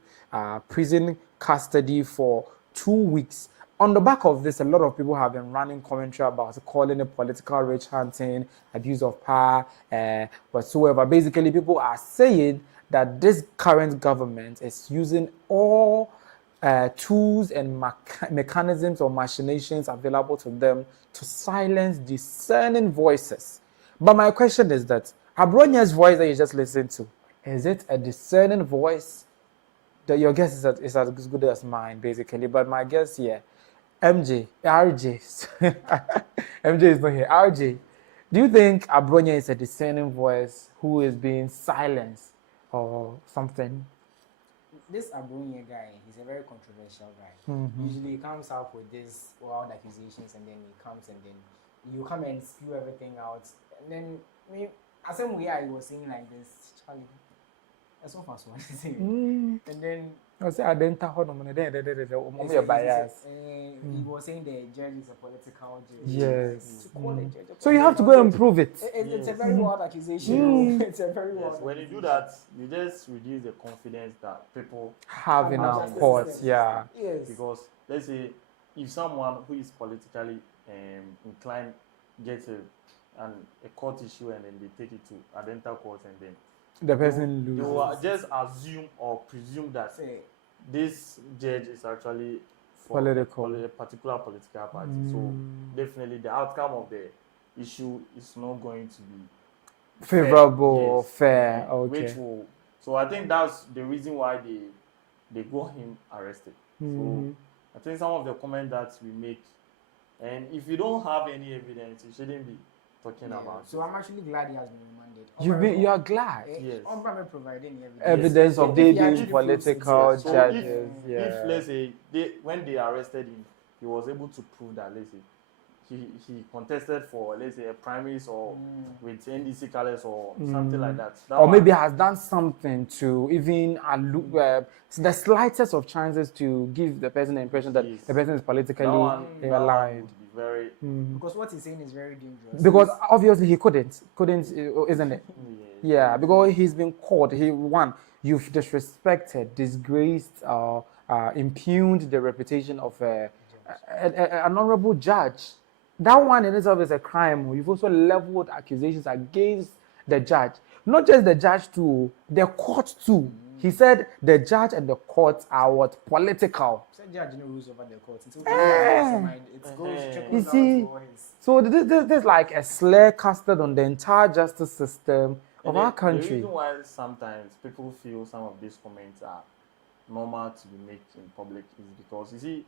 prison custody for 2 weeks. On the back of this, a lot of people have been running commentary about calling it political witch hunting, abuse of power, whatsoever. Basically, people are saying that this current government is using all tools and mechanisms or machinations available to them to silence discerning voices. But my question is that Abronye's voice that you just listened to, is it a discerning voice? Your guess is as good as mine, basically. But my guess here, RJ, MJ is not here. RJ, do you think Abronye is a discerning voice who is being silenced or something? This Abronye guy, he's a very controversial guy. Mm-hmm. Usually he comes up with these wild accusations and then he comes and then you come and spew everything out. And then, as same way I was saying like this, Charlie, that's not fast one. And then I say I didn't tell him bias. He was saying the judge is a political judge. Yes. So you have to go and prove it. It's a very wild accusation. It's a very wild. When you do that, you just reduce the confidence that people have in our courts. Yeah. Yes. Because let's say if someone who is politically inclined gets a court issue and then they take it to a dental court and then the person loses. They will just assume or presume that this judge is actually for political. a particular political party. So definitely the outcome of the issue is not going to be favorable or fair. Okay. So I think that's the reason why they got him arrested. So I think some of the comments that we make, and if you don't have any evidence, you shouldn't be talking about. So I'm actually glad he has been remanded. You are glad? Yes. Ombrame providing evidence of they being political judges. If let's say when they arrested him, he was able to prove that let's say he contested for let's say a primaries or with NDC colors or something like that. Or maybe has done something to even the slightest of chances to give the person the impression that the person is politically aligned. Very because what he's saying is very dangerous. Because obviously he couldn't, isn't it? Yeah, because he's been caught. You've disrespected, disgraced, impugned the reputation of an honorable judge. That one in itself is a crime. You've also leveled accusations against the judge. Not just the judge too, the court too. He said the judge and the court are political. The judge knows over the court. You see, so this is like a slur casted on the entire justice system of our country. The reason why sometimes people feel some of these comments are normal to be made in public is because you see,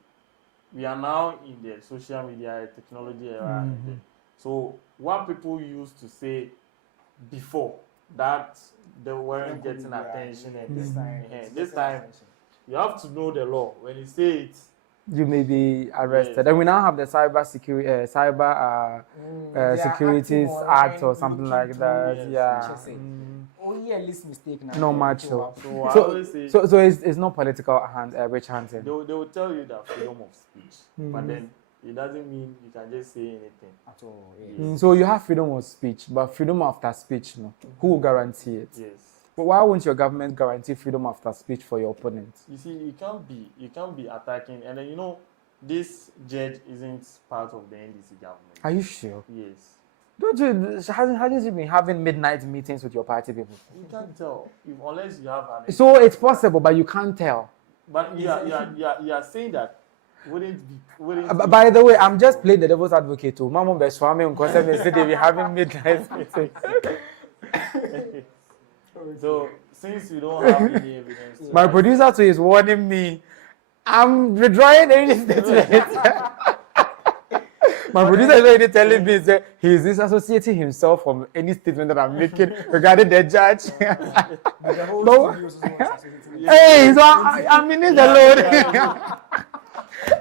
we are now in the social media technology era. So what people used to say before that they weren't getting attention, and this time you have to know the law. When you say it, you may be arrested. Yes. And we now have the Cyber Securities Act or something like that. Yes. Least mistake now. No much so. So it's not political witch hunting. They will tell you that freedom of speech, but then it doesn't mean you can just say anything at all. So you have freedom of speech, but freedom after speech, no? Who will guarantee it? Yes. But why won't your government guarantee freedom after speech for your opponents? You see, you can't be attacking, and then this judge isn't part of the NDC government. Are you sure? Yes. Don't you? Hasn't you been having midnight meetings with your party people? You can't tell unless you have an. So it's possible, but you can't tell. But you are saying that wouldn't be. By the way, I'm just playing the devil's advocate too. Mama Beswami because they be having midnight meetings. So since you don't have any evidence, my producer too is warning me. I'm withdrawing any statement. My producer is already telling me that he is disassociating himself from any statement that I'm making regarding the judge. Hey, so I'm in it alone.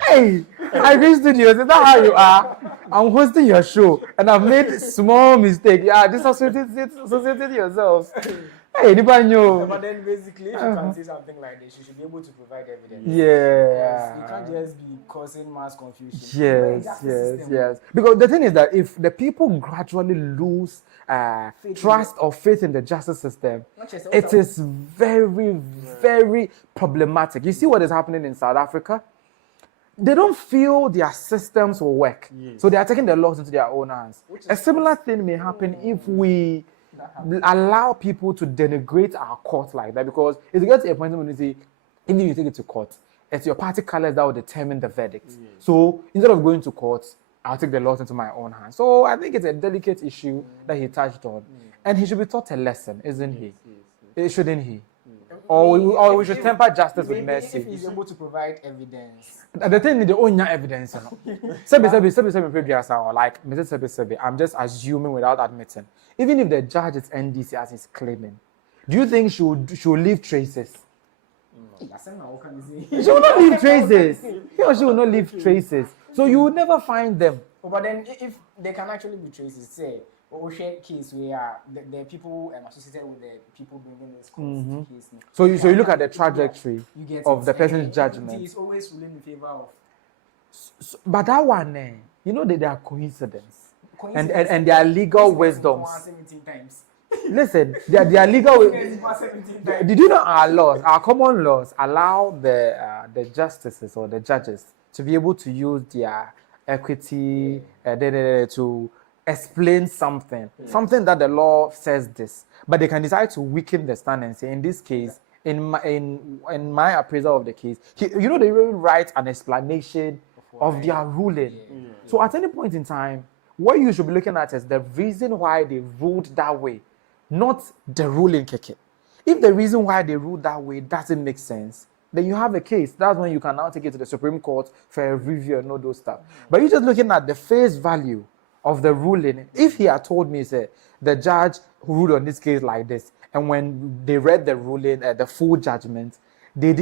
Hey, Irish Studios, is that how you are? I'm hosting your show and I've made small mistake. Yeah, disassociated yourself. Hey, anybody know? But then basically, if you can say something like this, you should be able to provide evidence. Yeah. You can't just be causing mass confusion. Yes. Because the thing is that if the people gradually lose trust or faith in the justice system, it is very, very problematic. You see what is happening in South Africa? They don't feel their systems will work. Yes. So they are taking the laws into their own hands. A similar thing may happen if we allow people to denigrate our court like that, because if you get to a point when you say, even if you take it to court, it's your party colors that will determine the verdict. Yes. So instead of going to court, I'll take the laws into my own hands. So I think it's a delicate issue that he touched on. And he should be taught a lesson, isn't he? Shouldn't he? Or we should temper justice with mercy. If he's able to provide evidence. The thing is, the own evidence. Like, I'm just assuming without admitting. Even if the judge is NDC as he's claiming, do you think she will leave traces? She will not leave traces. He or she will not leave traces. So you will never find them. But then, if they can actually be traces, say, Oshe case where the people associated with the people bringing this case. So you look at the trajectory of the person's judgment. It is always ruling in favor of. But that one, they are coincidence. And their legal wisdoms. Listen, their legal. Did you know our laws, our common laws, allow the justices or the judges to be able to use their equity to explain something that the law says this, but they can decide to weaken the stand and say, in this case, in my appraisal of the case, they really write an explanation of their ruling. So at any point in time, what you should be looking at is the reason why they ruled that way, not the ruling keke. If the reason why they ruled that way doesn't make sense, then you have a case. That's when you can now take it to the Supreme Court for a review and all those stuff. But you're just looking at the face value of the ruling. If he had told me, say, the judge who ruled on this case like this, and when they read the ruling, the full judgment, the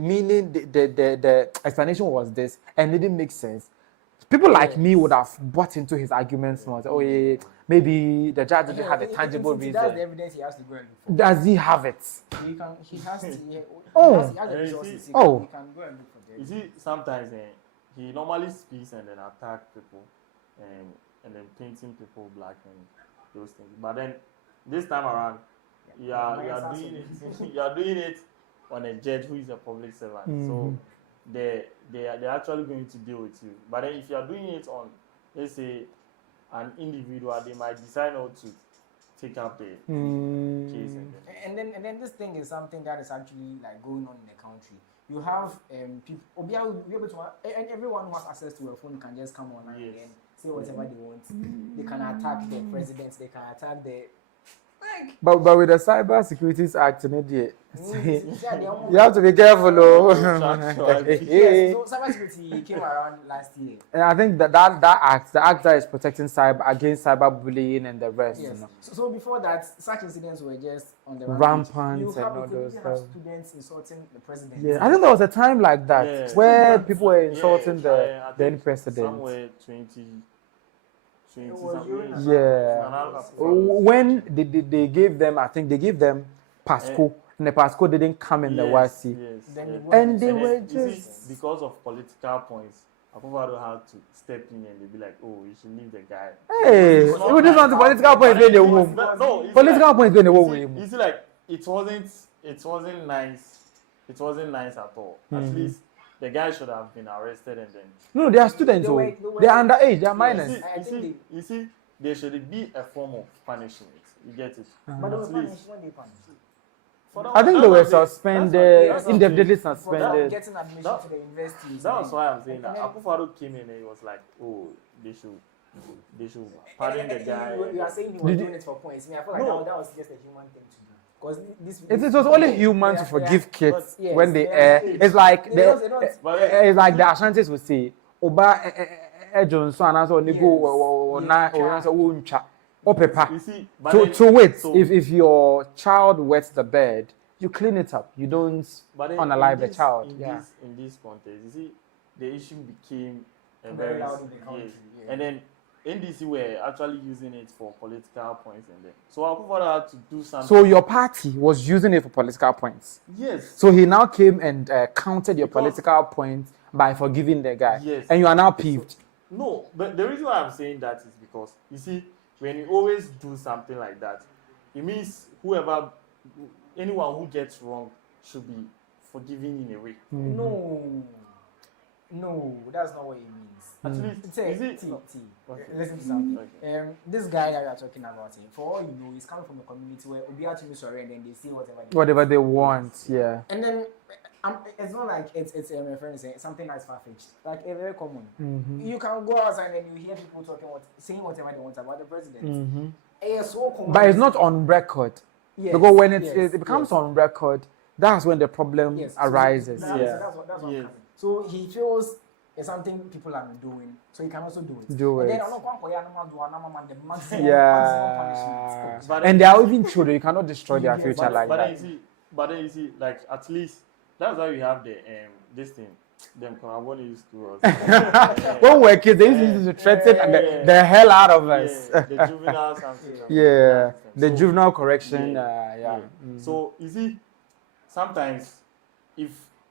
meaning, the explanation was this, and it didn't make sense. People like me would have bought into his arguments more. Oh, yeah, maybe the judge didn't have a tangible reason. That's the evidence he has to go and look for. Does he have it? He has to. He can go and look for them. You see, sometimes he normally speaks and then attack people. And then painting people black and those things. But then this time around, you are doing it. You are doing it on a judge who is a public servant. So they're actually going to deal with you. But then if you are doing it on, let's say, an individual, they might decide not to take up the case. And then this thing is something that is actually like going on in the country. You have people, and everyone who has access to a phone can just come online and say whatever they want. They can attack the president. They can attack the. But with the Cyber Securities Act, you have to be careful, though. So cyber security came around last year. And I think that act, the act that is protecting against cyberbullying and the rest. Yes. So before that, such incidents were just on the rampant and all those stuff. Students insulting the president. Yeah, I think there was a time like that where people were insulting the then president. Somewhere 20. When they gave them, I think they gave them Pasco, and the Pasco didn't come in the YC. Yes. And they were just because of political points. Akufo-Addo had to step in and they be like, oh, you should leave the guy. Hey, this one's political point in the womb. Political point in the womb. You see, like it wasn't nice. It wasn't nice at all. At least the guy should have been arrested and then. No, they are students. They are underage. They are minors. You see, there should be a form of punishment. You get it? But at least. I think they were suspended, indefinitely suspended. Getting admission to the university. That was why I'm saying that Akufo-Addo came in and he was like, oh, they should pardon the guy. You are saying he was doing it for points. I feel like that was just a human thing to do. Because it was only human to forgive kids when they err. It's like the Ashantis would say, Oba Johnson and also Nigo na or paper. To wait, if your child wets the bed, you clean it up. You don't unalive the child. In this context, you see, the issue became very loud in the country. And then NDC were actually using it for political points and then. So Akufo-Addo had to do something. So your party was using it for political points? Yes. So he now came and counted your political points by forgiving the guy? Yes. And you are now peeved? No, but the reason why I'm saying that is because, you see, when you always do something like that, it means anyone who gets wrong should be forgiven in a way. No, that's not what it means. At least, Listen to something. Okay. This guy that we are talking about, for all you know, he's coming from a community where Obiatu is sorry and then they say whatever they want, yeah. And then it's not like it's my friend saying something that's far-fetched. Like it's very common. You can go outside and you hear people saying whatever they want about the president. It's so common. But it's not on record. Yes. Because when it becomes on record, that's when the problem arises. That's what so he feels it's something people are doing, so he can also do it. And they are even children. You cannot destroy their future like that. But then you see, like at least that's why we have the this thing. Them Kwame used to. When we're kids, they used to threaten the hell out of us. The juvenile something. The juvenile correction. So you see, sometimes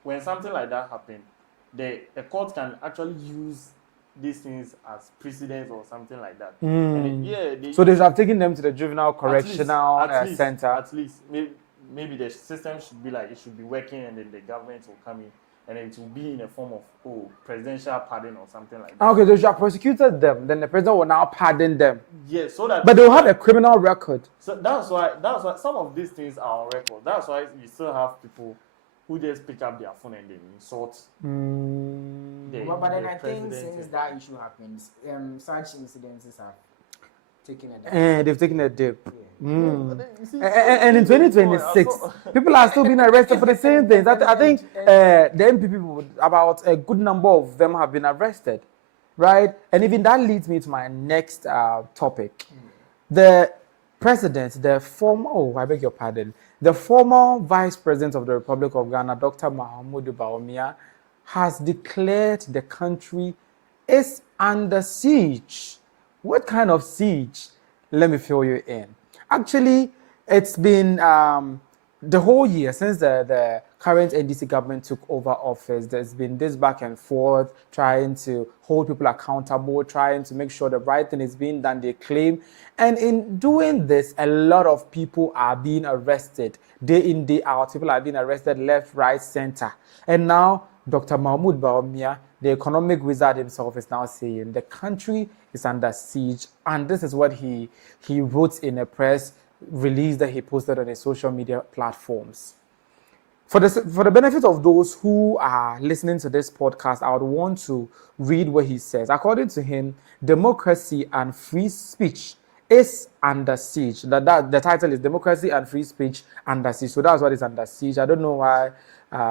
when something like that happens, the court can actually use these things as precedents or something like that. So they should have taken them to the juvenile correctional center. At least, maybe the system should be like, it should be working and then the government will come in and then it will be in a form of presidential pardon or something like that. Okay, they should have prosecuted them. Then the president will now pardon them. Yes, so that. But they will have a criminal record. So that's why some of these things are on record. That's why you still have people who just pick up their phone and they insult. But then I think since that issue happens, such incidences have taken a dip. They've taken a dip. And in 2026, people are still being arrested for the same things. I think the MP people, about a good number of them have been arrested, right? And even that leads me to my next topic. The president, the former Vice President of the Republic of Ghana, Dr. Mahamudu Bawumia, has declared the country is under siege. What kind of siege? Let me fill you in. Actually, it's been the whole year since the current NDC government took over office. There's been this back and forth, trying to hold people accountable, trying to make sure the right thing is being done, they claim. And in doing this, a lot of people are being arrested. Day in, day out, people are being arrested left, right, center. And now, Dr. Mahamudu Bawumia, the economic wizard himself, is now saying the country is under siege. And this is what he wrote in a press release that he posted on his social media platforms. For the benefit of those who are listening to this podcast, I would want to read what he says. According to him, democracy and free speech is under siege. The title is Democracy and Free Speech Under Siege. So that's what is under siege. I don't know why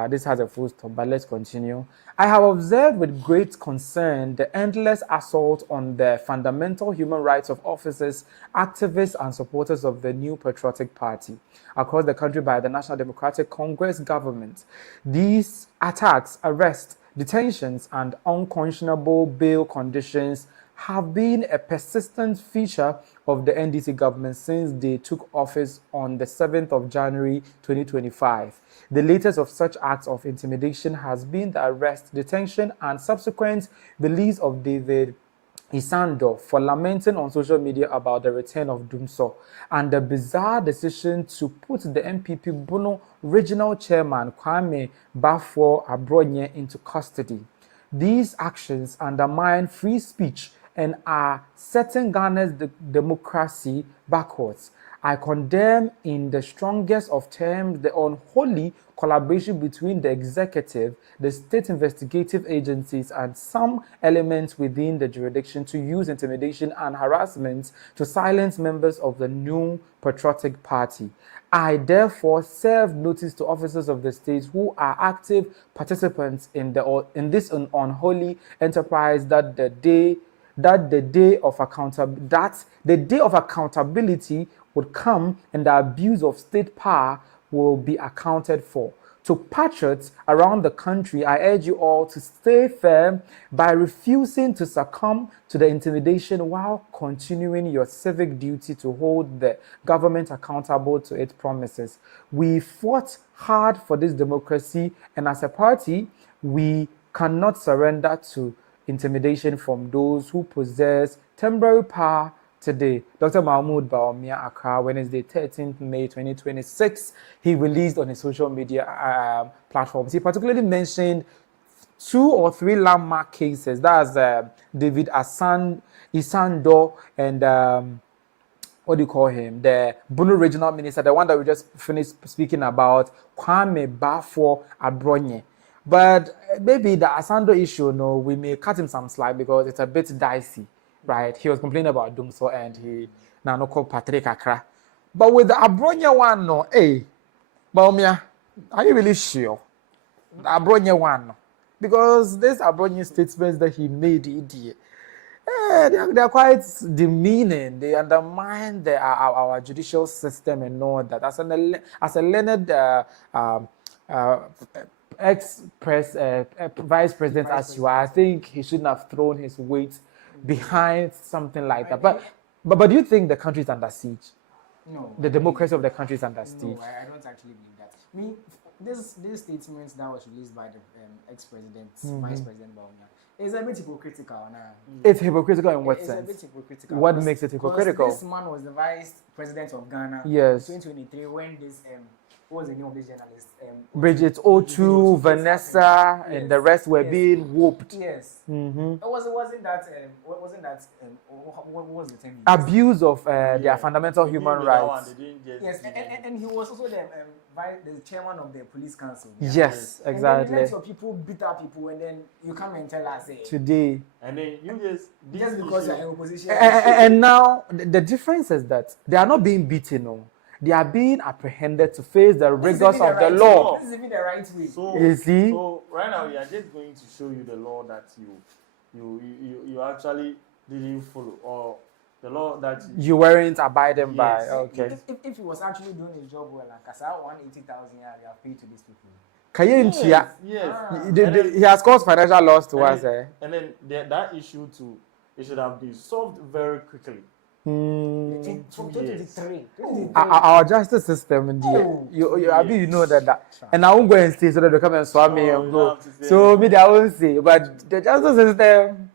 this has a full stop, but let's continue. I have observed with great concern the endless assault on the fundamental human rights of officers, activists, and supporters of the New Patriotic Party across the country by the National Democratic Congress government. These attacks, arrests, detentions, and unconscionable bail conditions have been a persistent feature of the NDC government since they took office on the 7th of January 2025. The latest of such acts of intimidation has been the arrest, detention, and subsequent release of David Isando for lamenting on social media about the return of Dumso and the bizarre decision to put the MPP Bono regional chairman Kwame Abronye into custody. These actions undermine free speech and are setting Ghana's democracy backwards. I condemn in the strongest of terms the unholy collaboration between the executive, the state investigative agencies, and some elements within the jurisdiction to use intimidation and harassment to silence members of the new patriotic party. I therefore serve notice to officers of the state who are active participants in this unholy enterprise that the day of accountability would come and the abuse of state power will be accounted for. To patriots around the country, I urge you all to stay firm by refusing to succumb to the intimidation while continuing your civic duty to hold the government accountable to its promises. We fought hard for this democracy, and as a party, we cannot surrender to intimidation from those who possess temporary power today. Dr. Mahamudu Bawumia, Accra, Wednesday, 13th May 2026, he released on his social media platforms. He particularly mentioned 2 or 3 landmark cases. That's David Isando and what do you call him? The Bono regional minister, the one that we just finished speaking about, Kwame Abronye. But maybe the Asando issue, no, we may cut him some slack because it's a bit dicey. Right, he was complaining about Dumso and he now called Patrick Accra. But with the Abronye one, no, hey, Bawumia, are you really sure? The Abronye one, because this Abronye statements that he made, they are quite demeaning. They undermine our judicial system and all that. As a learned vice president as you are, I think he shouldn't have thrown his weight behind something like that. But do you think the country is under siege? No. The democracy of the country is under siege? No, I don't actually believe that. This statement that was released by the ex-president, Vice President Bawumia, is a bit hypocritical now. It's hypocritical in what sense? It's a bit hypocritical. What makes it hypocritical? This man was the vice president of Ghana in 2023 when this what was the name of this journalist? Bridget Otoo, Vanessa, and the rest were being whooped. Yes. What was the term? Abuse of their fundamental human rights. Yes, and he was also the chairman of the police council. Yes, exactly. And then your people beat up people, and then you come and tell us today. And then you just because you're in opposition. And now the difference is that they are not being beaten, no. They are being apprehended to face the rigors of the law. This is even the right way. So right now we are just going to show you the law that you actually didn't follow, or the law that you weren't abiding by. Okay. If he was actually doing his job well, like I said, 180,000 we have paid to these people. Yes. He has caused financial loss to us. And then that issue too, it should have been solved very quickly. Our justice system, you know that. And I won't go and stay so that they come and swap me and go. So maybe I won't say, but the justice system,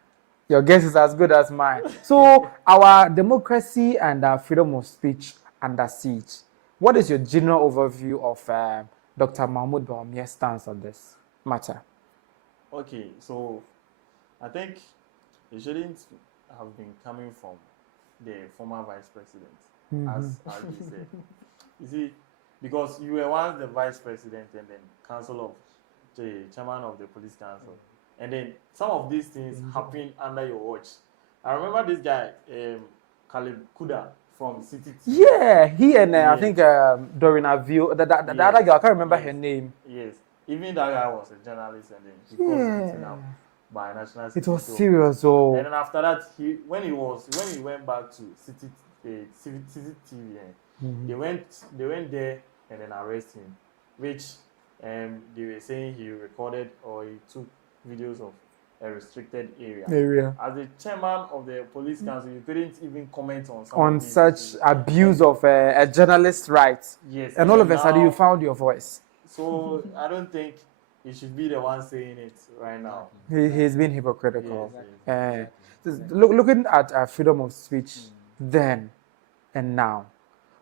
your guess is as good as mine. So our democracy and our freedom of speech under siege. What is your general overview of Dr. Mahamudu Bawumia's stance on this matter? Okay, so I think it shouldn't have been coming from the former vice president, as you said. You see, because you were once the vice president and then the chairman of the police council, and then some of these things happened under your watch. I remember this guy, Caleb Kuda from City TV. Yeah, he and I think Doreen Avio, the other girl, I can't remember her name. Yes, even that guy was a journalist, and then he got beaten up by national security. It was serious, oh. And then after that, when he went back to City TV, they went there and then arrested him, which they were saying he recorded or he took videos of a restricted area. As the chairman of the police council, you couldn't even comment on such abuse of a journalist's rights. Yes. And all of a sudden you found your voice. So I don't think he should be the one saying it right now. He's been hypocritical. Yes. Looking at freedom of speech then and now,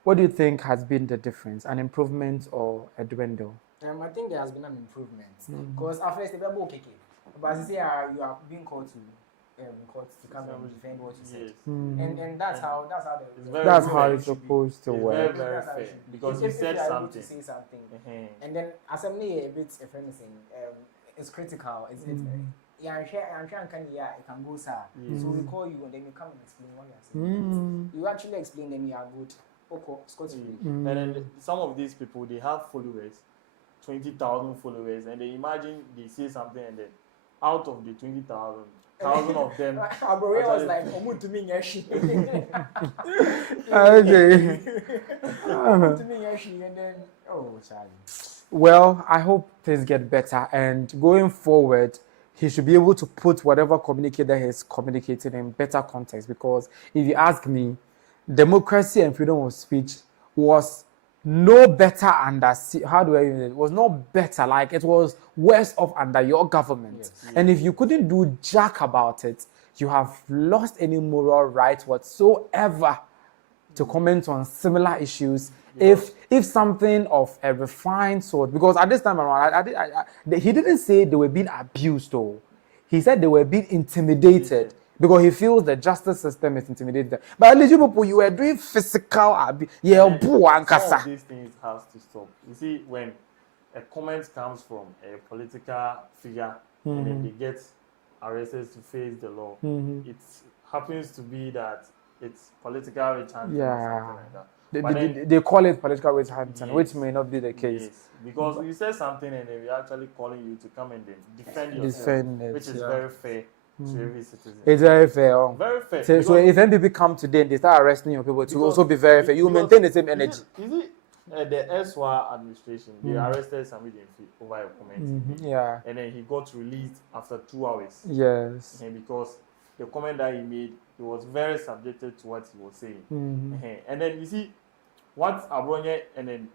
what do you think has been the difference? An improvement or a dwindle? I think there has been an improvement. Because at first, they were okay. But as you say, you are being called to come and defend what you said. And that's how it's supposed to work. Very fair. Because you said something. To say something. And then assembly a bit it's critical. It's I'm sure it can go sir. So we call you and then you come and explain what you are saying. You actually explain, then you are good. Okay, Scotty. And then some of these people, they have followers, 20,000 followers, and they imagine they say something, and then out of the 20,000, 1,000 of them. Abronye was like, "Omu to me yashi." Okay. Omu to me yashi, and then Charlie. Well, I hope things get better, and going forward, he should be able to put whatever communicator he's communicating in better context. Because if you ask me, democracy and freedom of speech was no better under, how do I use it? It was no better, like it was worse off under your government. Yes. And if you couldn't do jack about it, you have lost any moral right whatsoever to comment on similar issues. Yes. If something of a refined sort, because at this time around, he didn't say they were being abused though. He said they were being intimidated. Because he feels the justice system is intimidating them. But at least you were doing physical abuse. Some of these things have to stop. You see, when a comment comes from a political figure and then they get arrested to face the law, it happens to be that it's political witch hunting or something like that. They call it political witch hunting, which may not be the case. Yes, because you said something and they're actually calling you to come and then defend yourself, which is very fair. To every citizen. It's very fair. Very fair. So if NPP come today and they start arresting your people, to also be very fair. You maintain the same energy. Is it the SWA administration? They arrested somebody over a comment. And then he got released after 2 hours. Yes. And because the comment that he made, he was very subjected to what he was saying. And then you see what Abronye and then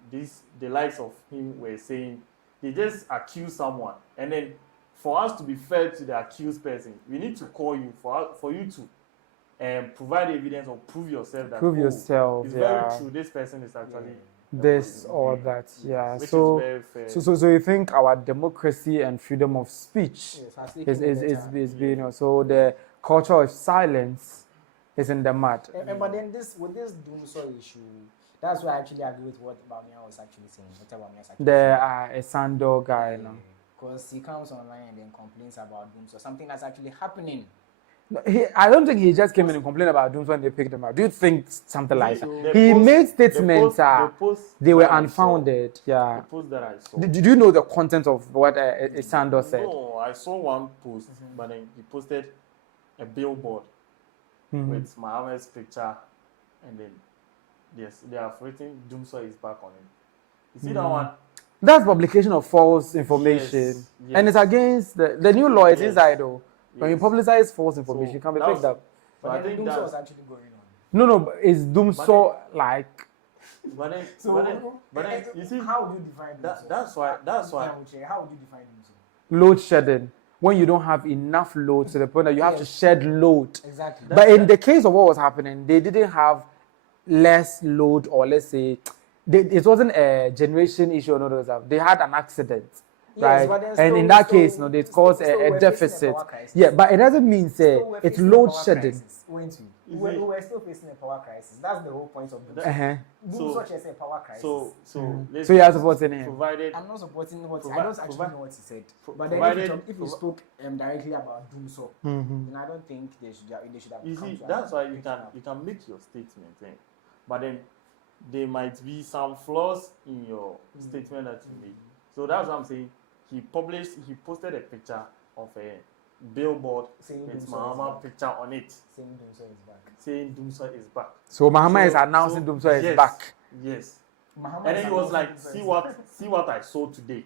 the likes of him were saying. They just accuse someone, and then for us to be fair to the accused person, we need to call you for you to provide evidence or prove yourself that yourself. It's very true. This person is actually this or that. Yeah. Which so is very fair. So you think our democracy and freedom of speech is being so the culture of silence is in the mud. But then with this doomsday issue, that's why I actually agree with what Bawumia was actually saying. The Sando guy, because he comes online and then complains about doom. So something that's actually happening. No, I don't think he just came in and complained about dooms when they picked him up. Do you think something like that? He made statements. They were unfounded. The post that I saw. Did you know the content of what Sando said? No, I saw one post, but then he posted a billboard with Muhammad's picture, and then they have written "Doomsday is back" on it. You see that one? That's publication of false information, and it's against the new law. It's inside though. When you publicize false information, you can be picked up. But I think that was actually going No, on. but it's doomsday like. But then, you see, how would you define that? That's why. How would you define doomsday? Load shedding. When you don't have enough load to the point that you have to shed load. Exactly. But in the case of what was happening, they didn't have less load, or let's say, it wasn't a generation issue or no, they had an accident. Right, and in that case, they caused a deficit. But it doesn't mean it's load shedding. We were still facing a power crisis. That's the whole point of this. Such as a power crisis. So you are supporting him. I'm not supporting what I don't actually know what he said. But then if you spoke directly about doomsday, then I don't think they should have. You see, that's why you can make your statement, but then there might be some flaws in your statement that you made. So that's what I'm saying. He posted a picture of a billboard with Muhammad picture on it. Saying Doomsday is back. So Muhammad is announcing Doomsday is back. Yes. And then he was like, see what I saw today.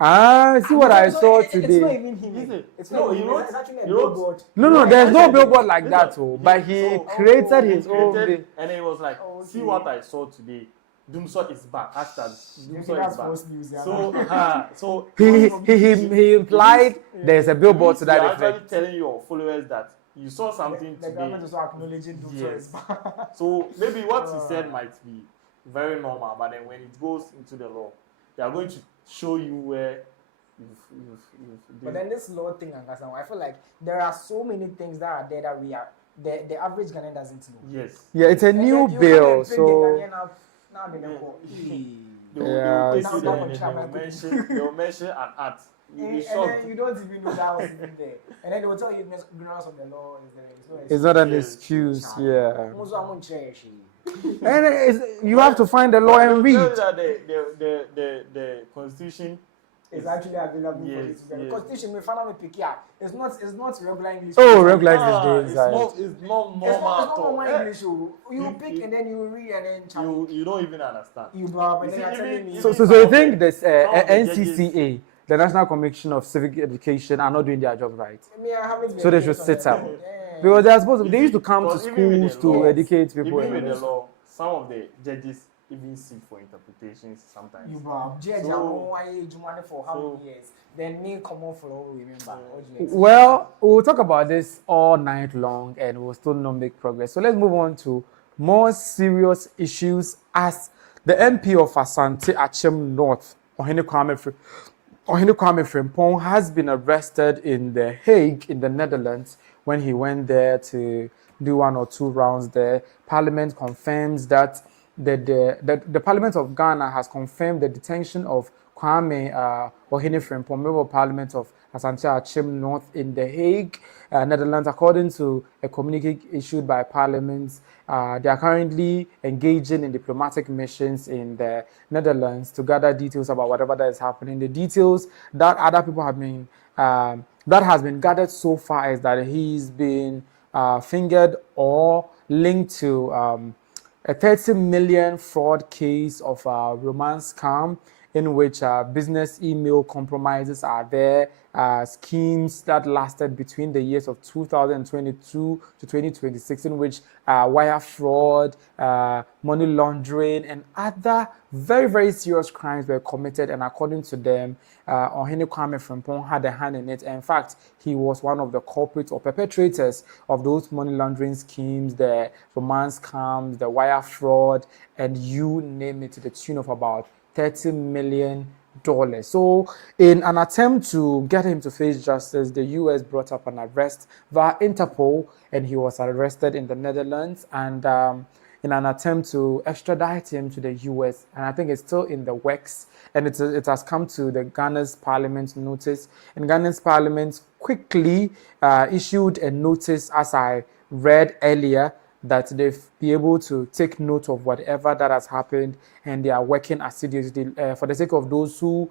See what I saw It's not today. even him. It's No, not you him. know, It's actually a you know- billboard. No, there's no billboard like Listen, that, but he so- created his He own. created, and then he was like, Oh, see okay. what I saw today. Doomsor is back. Hashtag You Doomsor think that's is back. false news, yeah? So He implied there's a billboard to that You're effect. actually telling your followers that you saw something The today. government is also acknowledging Doomsor Yes. is back. So maybe what he said might be very normal, but then when it goes into the law, they are going to show you where you've But then this law thing, I feel like there are so many things that are there that we are the average Ghanaian doesn't know. Yes. Yeah, it's a And new then you bill, come and bring the so Ghanaian out, now they don't call. They will Yeah, take now you that there one and then chairman they will mention an art. You'll be And shocked. then you don't even know that was even there. And then they will tell you ignorance of the law is there. it's not an Yes. excuse. Yeah, Also, I'm on trash. and you have to find the law But and they will read. tell you that the constitution It's actually available Yes, for you to get. yes. Constitution, me find me pick yeah. It's not regular English. Oh, regular Ah, is the inside. it's not It's normal not at all. normal Eh, English. You pick and then you read and then challenge. You don't even understand. You blah, and You then see, you're telling even- me. So even you some think of this some of the NCCA, the National Commission of Civic Education, are not doing their job right? Me, I haven't So they been should on sit the out. road. Yeah. Because they're supposed to, they used to come to Because even with schools the to law- educate people. Even with and the law, some of the judges even seek for interpretations sometimes. You blah. Judge, So- why you money for how many years? Then me come on for all remember. What do you expect? Well, we'll talk about this all night long and we'll still not make progress. So let's move on to more serious issues as the MP of Asante Akyem North, Ohene Kwame Frimpong, has been arrested in The Hague in the Netherlands when he went there to do 1 or 2 rounds there. Parliament confirms that the Parliament of Ghana has confirmed the detention of Kwame Ohene Frimpong, Member of Parliament of Asante Akyem North in The Hague, Netherlands. According to a communique issued by Parliament, they are currently engaging in diplomatic missions in the Netherlands to gather details about whatever that is happening. The details that other people have been that has been gathered so far is that he's been fingered or linked to a 30 million fraud case of romance scam in which business email compromises are there, schemes that lasted between the years of 2022 to 2026 in which wire fraud, money laundering, and other very, very serious crimes were committed. And according to them, Ohene Kwame Frimpong had a hand in it. In fact, he was one of the culprits or perpetrators of those money laundering schemes, the romance scams, the wire fraud, and you name it, to the tune of about $30 million. So, in an attempt to get him to face justice, the US brought up an arrest via Interpol, and he was arrested in the Netherlands. And in an attempt to extradite him to the US, and I think it's still in the works, and it has come to the Ghana's Parliament notice. And Ghana's Parliament quickly issued a notice, as I read earlier, that they've be able to take note of whatever that has happened, and they are working assiduously. For the sake of those who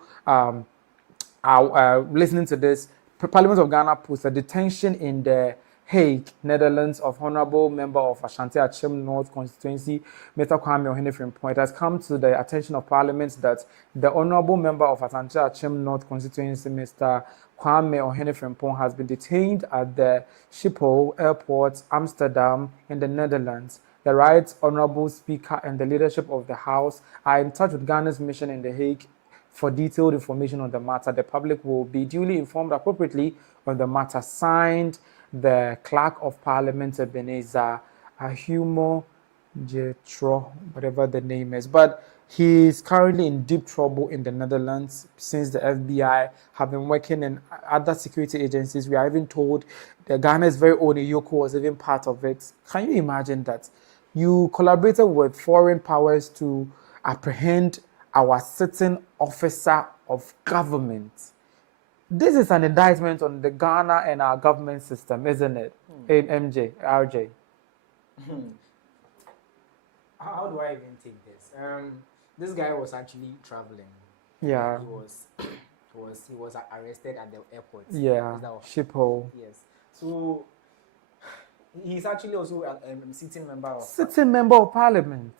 are listening to this, Parliament of Ghana puts a detention in the Hague, Netherlands, of Honorable Member of Asante Akyem North constituency, Mr. Kwame Ohene Frimpong. It has come to the attention of Parliament that the Honorable Member of Asante Akyem North constituency, Mr. Kwame Ohene Frimpong, has been detained at the Schiphol Airport, Amsterdam, in the Netherlands. The Right Honorable Speaker and the leadership of the House are in touch with Ghana's mission in The Hague for detailed information on the matter. The public will be duly informed appropriately on the matter. Signed, the Clerk of Parliament, Ebenezer Ahumo Jetro, whatever the name is. But he is currently in deep trouble in the Netherlands since the FBI have been working in other security agencies. We are even told that Ghana's very own Yoko was even part of it. Can you imagine that? You collaborated with foreign powers to apprehend our sitting officer of government. This is an indictment on the Ghana and our government system, isn't it? RJ. How do I even take this? This guy was actually traveling. Yeah. He was arrested at the airport. Yeah. Schiphol. Yes. So he's actually also a sitting member of Parliament,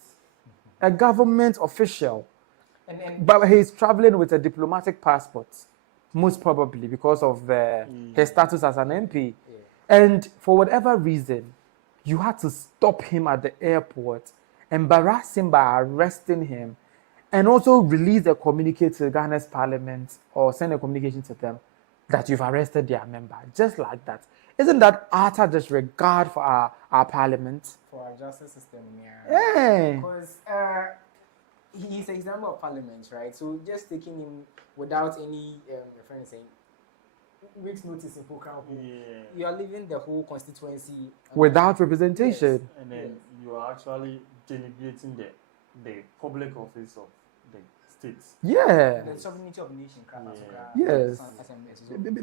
a government official. But he's traveling with a diplomatic passport, most probably because of his status as an MP. Yeah. And for whatever reason, you had to stop him at the airport, embarrass him by arresting him, and also release a communique to Ghana's parliament or send a communication to them that you've arrested their member, just like that. Isn't that utter disregard for our parliament? For our justice system, Yeah. Because he's an example of parliament, right? So just taking him without any, your friend is saying, weeks notice in program, you are leaving the whole constituency without representation. Yes. And then you are actually delegating the public office of the states. Yeah. The sovereignty of the nation. Yes.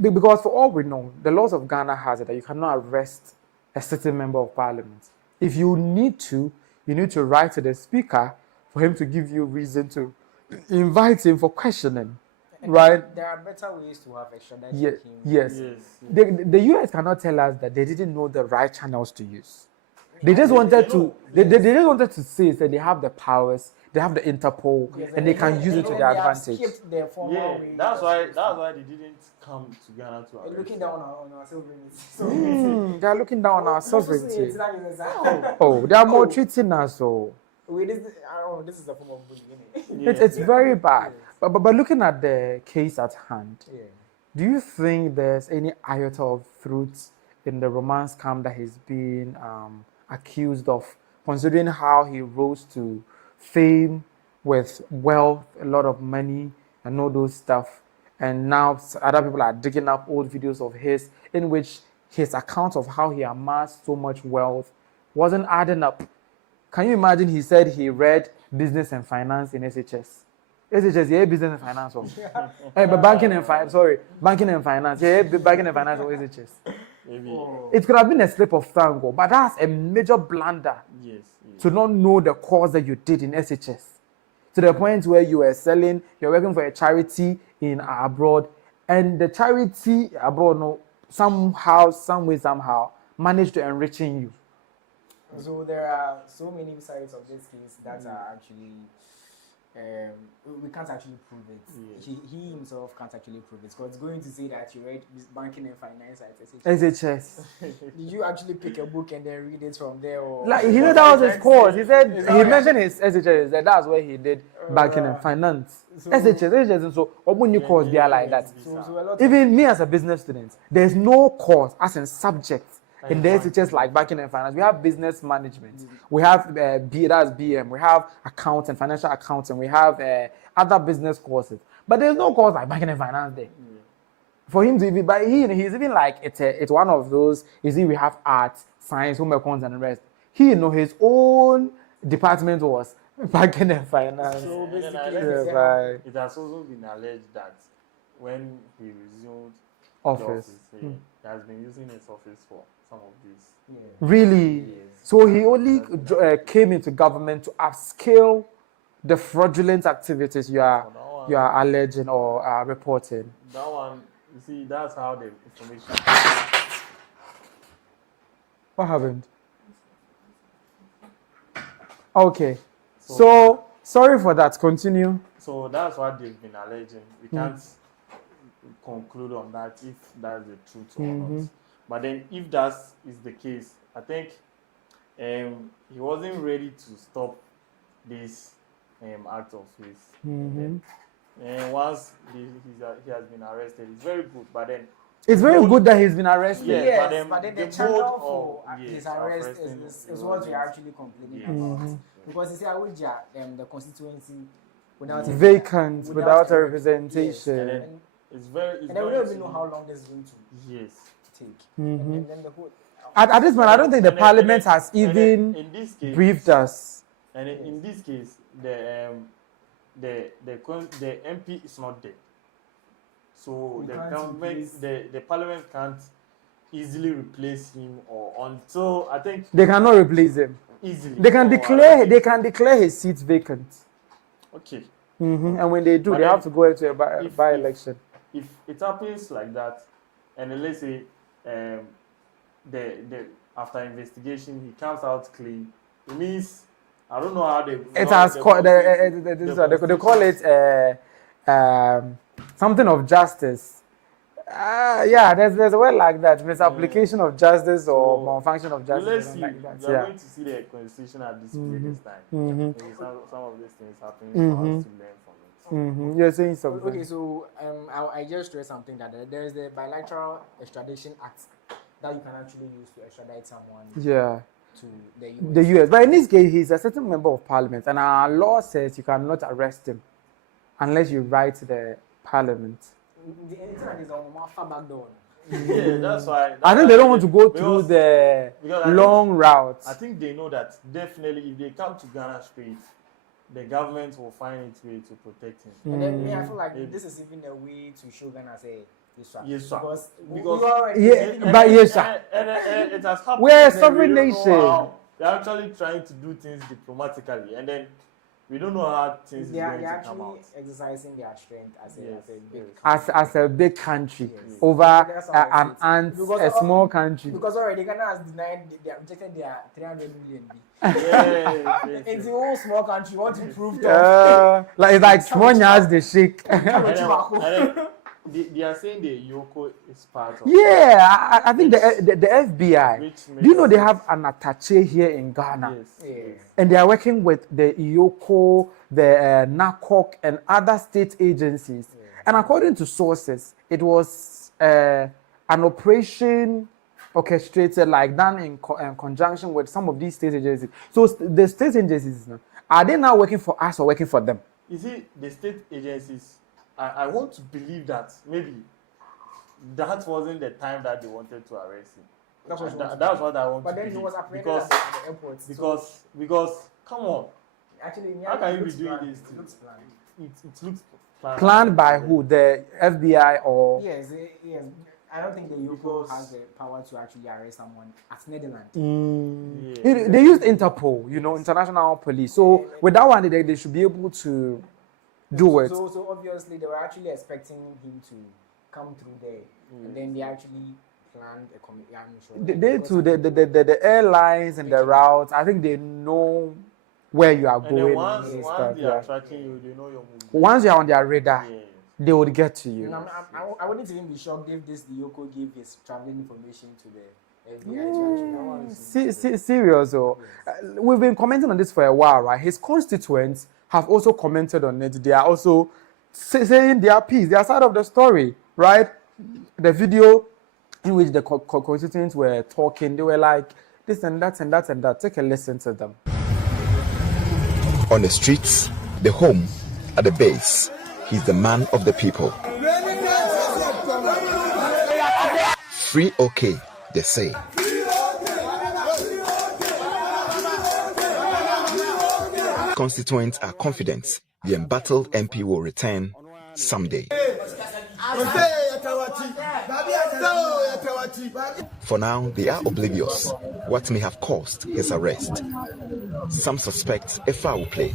Because for all we know, the laws of Ghana has it that you cannot arrest a sitting member of parliament. If you need to write to the speaker for him to give you reason to invite him for questioning. And right? There are better ways to have extradition. Yes. The US cannot tell us that they didn't know the right channels to use. They just wanted to. They just wanted to say that they have the powers, they have the Interpol, and they can use it to their advantage. That's why they didn't come to Ghana to arrest. Looking down on our sovereignty. They are looking down on our sovereignty. Oh, they are maltreating us. So. This is a form of bullying. It's very bad. But looking at the case at hand, do you think there's any iota of truth in the romance scam that he's been accused of, considering how he rose to fame with wealth, a lot of money, and all those stuff, and now other people are digging up old videos of his in which his account of how he amassed so much wealth wasn't adding up? Can you imagine he said he read business and finance in SHS? SHS, yeah, business and finance. But banking and finance, banking and finance. Yeah, banking and finance or SHS. It could have been a slip of tongue, but that's a major blunder. Yes. To not know the course that you did in SHS. To the point where you're working for a charity in abroad, and the charity abroad, somehow, managed to enriching you. So there are so many sides of this case that are actually, we can't actually prove it. He himself can't actually prove it. Because it's going to say that you read banking and finance at SHS. Did you actually pick a book and then read it from there? Or that was his course. He said he mentioned his SHS. That's where he did banking and finance. SHS. And so, new course they are like that. Even me as a business student, there's no course as in subject. In the SHS like banking and finance, we have business management, we have BM, we have accounting, financial accounting, we have other business courses. But there's no course like banking and finance there. For him to even, but he's even like it's one of those. You see, we have arts, science, home accounts, and the rest. His own department was banking and finance. So basically, it has also been alleged that when he resumed office, he has been using his office for some of these. Really? Yes. So he only came into government to upscale the fraudulent activities you are alleging or reporting. That one, you see, that's how the information. What happened? Okay. So sorry for that. Continue. So that's what they've been alleging. We can't conclude on that if that's the truth or not. But then if that is the case, I think he wasn't ready to stop this act of his. And once he has been arrested, it's very good. But then it's very good that he's been arrested. Yes, but then the channel for his arrest is what we are actually complaining about. Because you see, the constituency without vacant, without a representation. And then we don't even know how long this is going to take. And then the whole, at this point, I don't think the parliament has even briefed us. And in this case, the MP is not dead, so the parliament can't easily replace him until I think they cannot replace him easily. They can declare his seat vacant. Okay. And when they do, they have to go into a by-election. If it happens like that, and then let's say the after investigation he comes out clean, it means I don't know how they. It has called they call it something of justice. Yeah, there's a word like that. Misapplication of justice or malfunction of justice. Let's see. Like that. We are going to see the constitution at this period this time. Maybe some of these things happening for us to learn from it. You're saying something. Okay, so I just read something that there is the Bilateral Extradition Act that you can actually use to extradite someone. Yeah. To the US. The US. But in this case, he's a certain member of parliament, and our law says you cannot arrest him unless you write to the parliament. The internet is on more far back door. Yeah, that's why. I think they don't want to go through the long route. I think they know that definitely if they come to Ghana straight, the government will find its way to protect him. And then I feel like this is even a way to show Ghana say yes, sir. Because yes, sir. And it has happened. We're a sovereign nation. They're actually trying to do things diplomatically, and then we don't know how things is going to come out. They're actually exercising their strength as a big country. As a big country over an ant, a small country. Because already Ghana has denied, they have rejected their 300 million. It's a whole small country. Want to prove that? Like small has the shake. They are saying the Yoko is part of. Yeah, I think the FBI. Do you know they have an attaché here in Ghana? Yes. And they are working with the Yoko, the NACOC, and other state agencies. Yeah. And according to sources, it was an operation orchestrated, like done in conjunction with some of these state agencies. So the state agencies, are they now working for us or working for them? You see, the state agencies. I want to believe that maybe that wasn't the time that they wanted to arrest him. That's what I want to believe. But then he was apprehended at the airport. Because come on. Actually, how can you be doing this? It looks planned. It looks planned. Planned by who? The FBI or? Yes. I don't think the UK has the power to actually arrest someone at Netherlands. Yeah. They used Interpol, international police. So with that one, they should be able to do it. So obviously they were actually expecting him to come through there, and then they actually planned the airlines and the routes. I think they know where you are going. Once they are tracking you, they know your movement. Once you are on their radar, they would get to you. I wouldn't even be shocked if the Yoko gave his traveling information to the FBI. Serious. We've been commenting on this for a while, right? His constituents have also commented on it. They are also saying their piece, their side of the story, right? The video in which the constituents were talking, they were like, this and that and that and that. Take a listen to them. On the streets, the home, at the base, he's the man of the people. Free OK, they say. Constituents are confident the embattled MP will return someday. For now, they are oblivious what may have caused his arrest. Some suspect a foul play.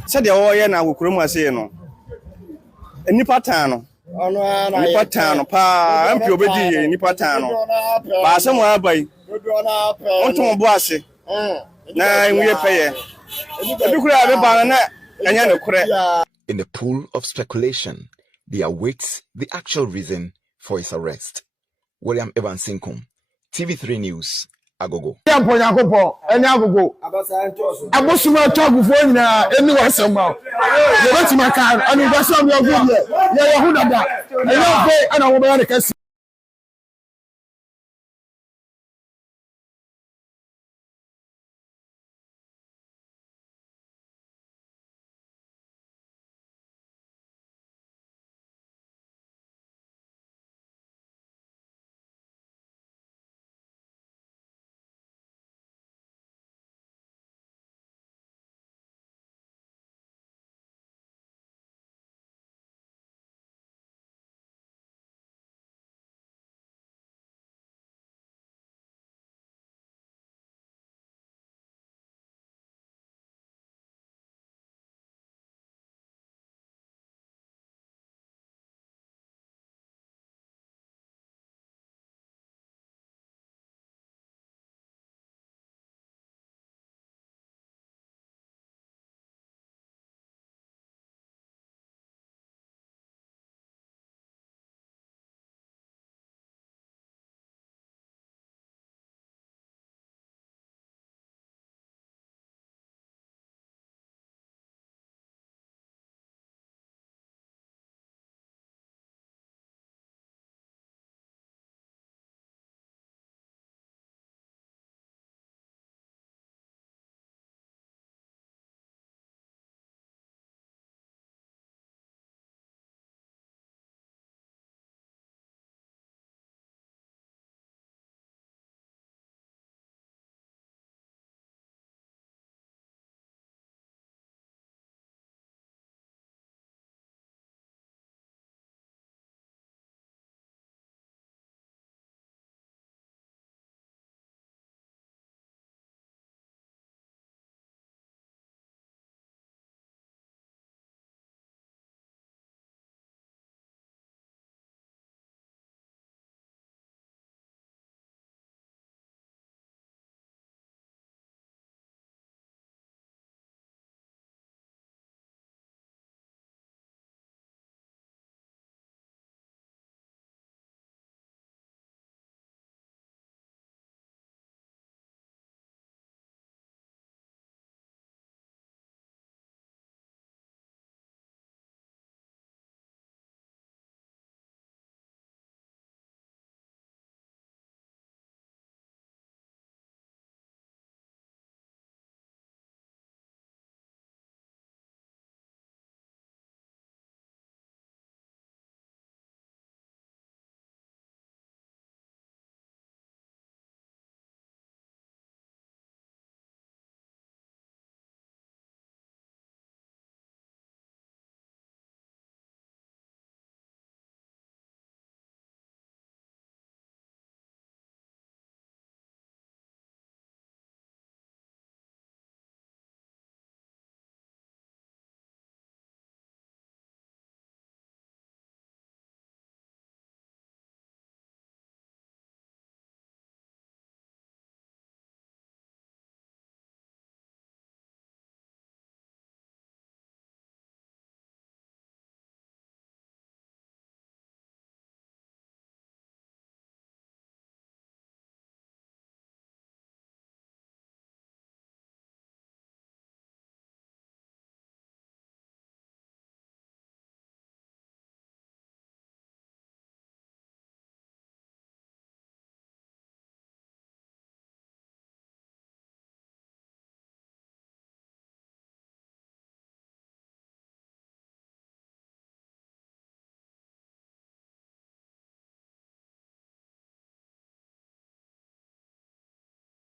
In the pool of speculation, they await the actual reason for his arrest. William Evansinkum, TV3 News, Agogo.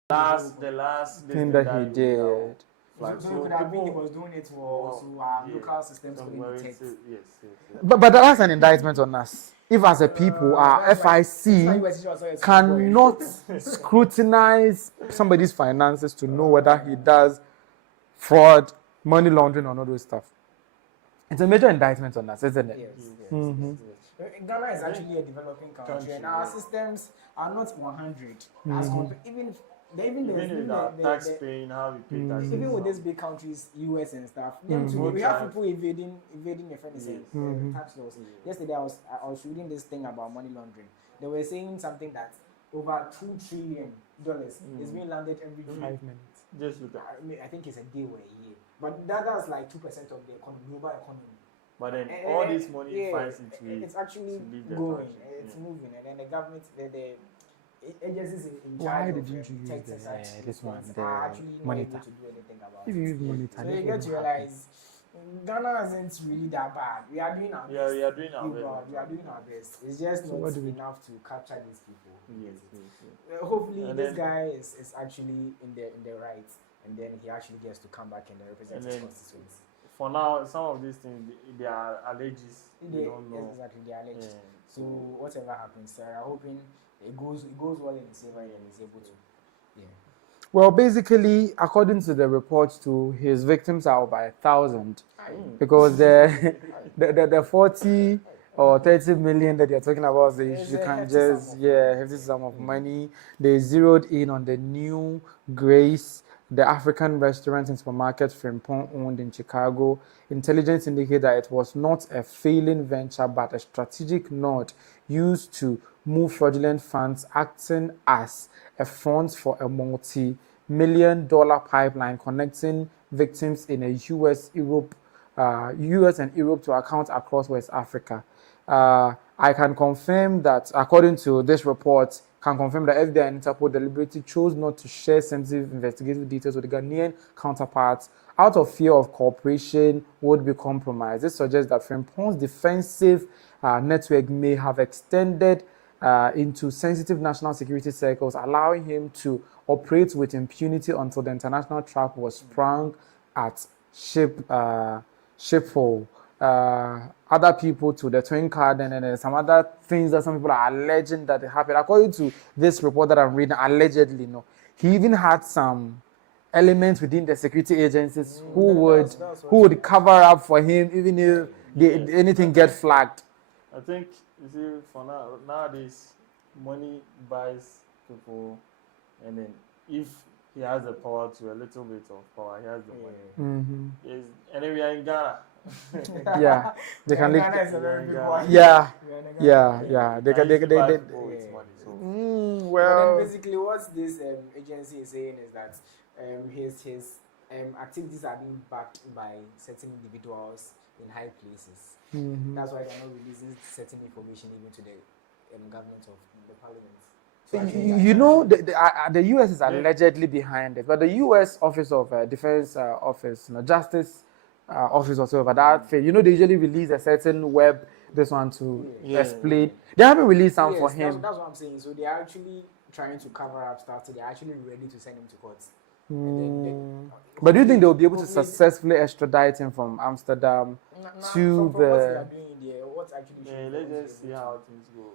the last thing that he did. Like, so it could have been he was doing it for local systems couldn't detect. Yes. But that's an indictment on us. If as a people, our FIC cannot scrutinize somebody's finances to know whether he does fraud, money laundering, or all those stuff. It's a major indictment on us, isn't it? Yes. Ghana is actually a developing country, and our systems are not 100. Even the tax paying, how we pay taxes. Even with these big countries, US and stuff, we have people evading the tax laws. Yesterday, I was reading this thing about money laundering. They were saying something that over $2 trillion is being landed every 5 minutes. Just look at. I think it's a day or a year, but that's like 2% of the global economy. But then all this money finds its way. It's actually going. It's moving, and then the government, the agencies in charge of this one, are actually not able to do anything about it. If you use monitor, so you get to realize Ghana isn't really that bad. We are doing our best. We are doing our best. We are doing our best. It's just not enough to capture these people. Yes. Hopefully, this guy is actually in the right, and then he actually gets to come back and represent his constituents. For now, some of these things they are alleges. They don't know. Yes, exactly, they are alleged. So whatever happens, Sarah, hoping it goes well in his favor and he's able to. Well, basically, according to the reports, his victims are by 1,000 because the 40 or 30 million that you're talking about, you can just hefty sum of money. They zeroed in on the new Grace, the African restaurant and supermarket Frimpong owned in Chicago. Intelligence indicated that it was not a failing venture but a strategic node used to move fraudulent funds, acting as a front for a multi-million-dollar pipeline connecting victims in a US and Europe to accounts across West Africa. I can confirm that, according to this report, that FBI and Interpol deliberately chose not to share sensitive investigative details with the Ghanaian counterparts out of fear of cooperation would be compromised. This suggests that Frimpong's defensive network may have extended into sensitive national security circles, allowing him to operate with impunity until the international trap was sprung at Schiphol. Other people to the twin card and some other things that some people are alleging that happened. According to this report that I'm reading, allegedly, he even had some elements within the security agencies who would cover up for him even if anything get flagged. I think, you see, for nowadays, money buys people, and then if he has the power to a little bit of power, he has the money. And then we are in Ghana. They can live. Ghana is a very big one. They can. Well, basically, what this agency is saying is that his activities are being backed by certain individuals in high places. That's why they're not releasing certain information even to the government of the parliament. So the US is allegedly behind it, but the US Office of Defense Office, Justice Office or so, but that they usually release a certain this one to explain. They haven't released some for him. That's what I'm saying. So they're actually trying to cover up stuff. So they're actually ready to send him to court. But do you think they'll be able to successfully extradite him from Amsterdam to what they are doing there? What's actually let's just see how things go.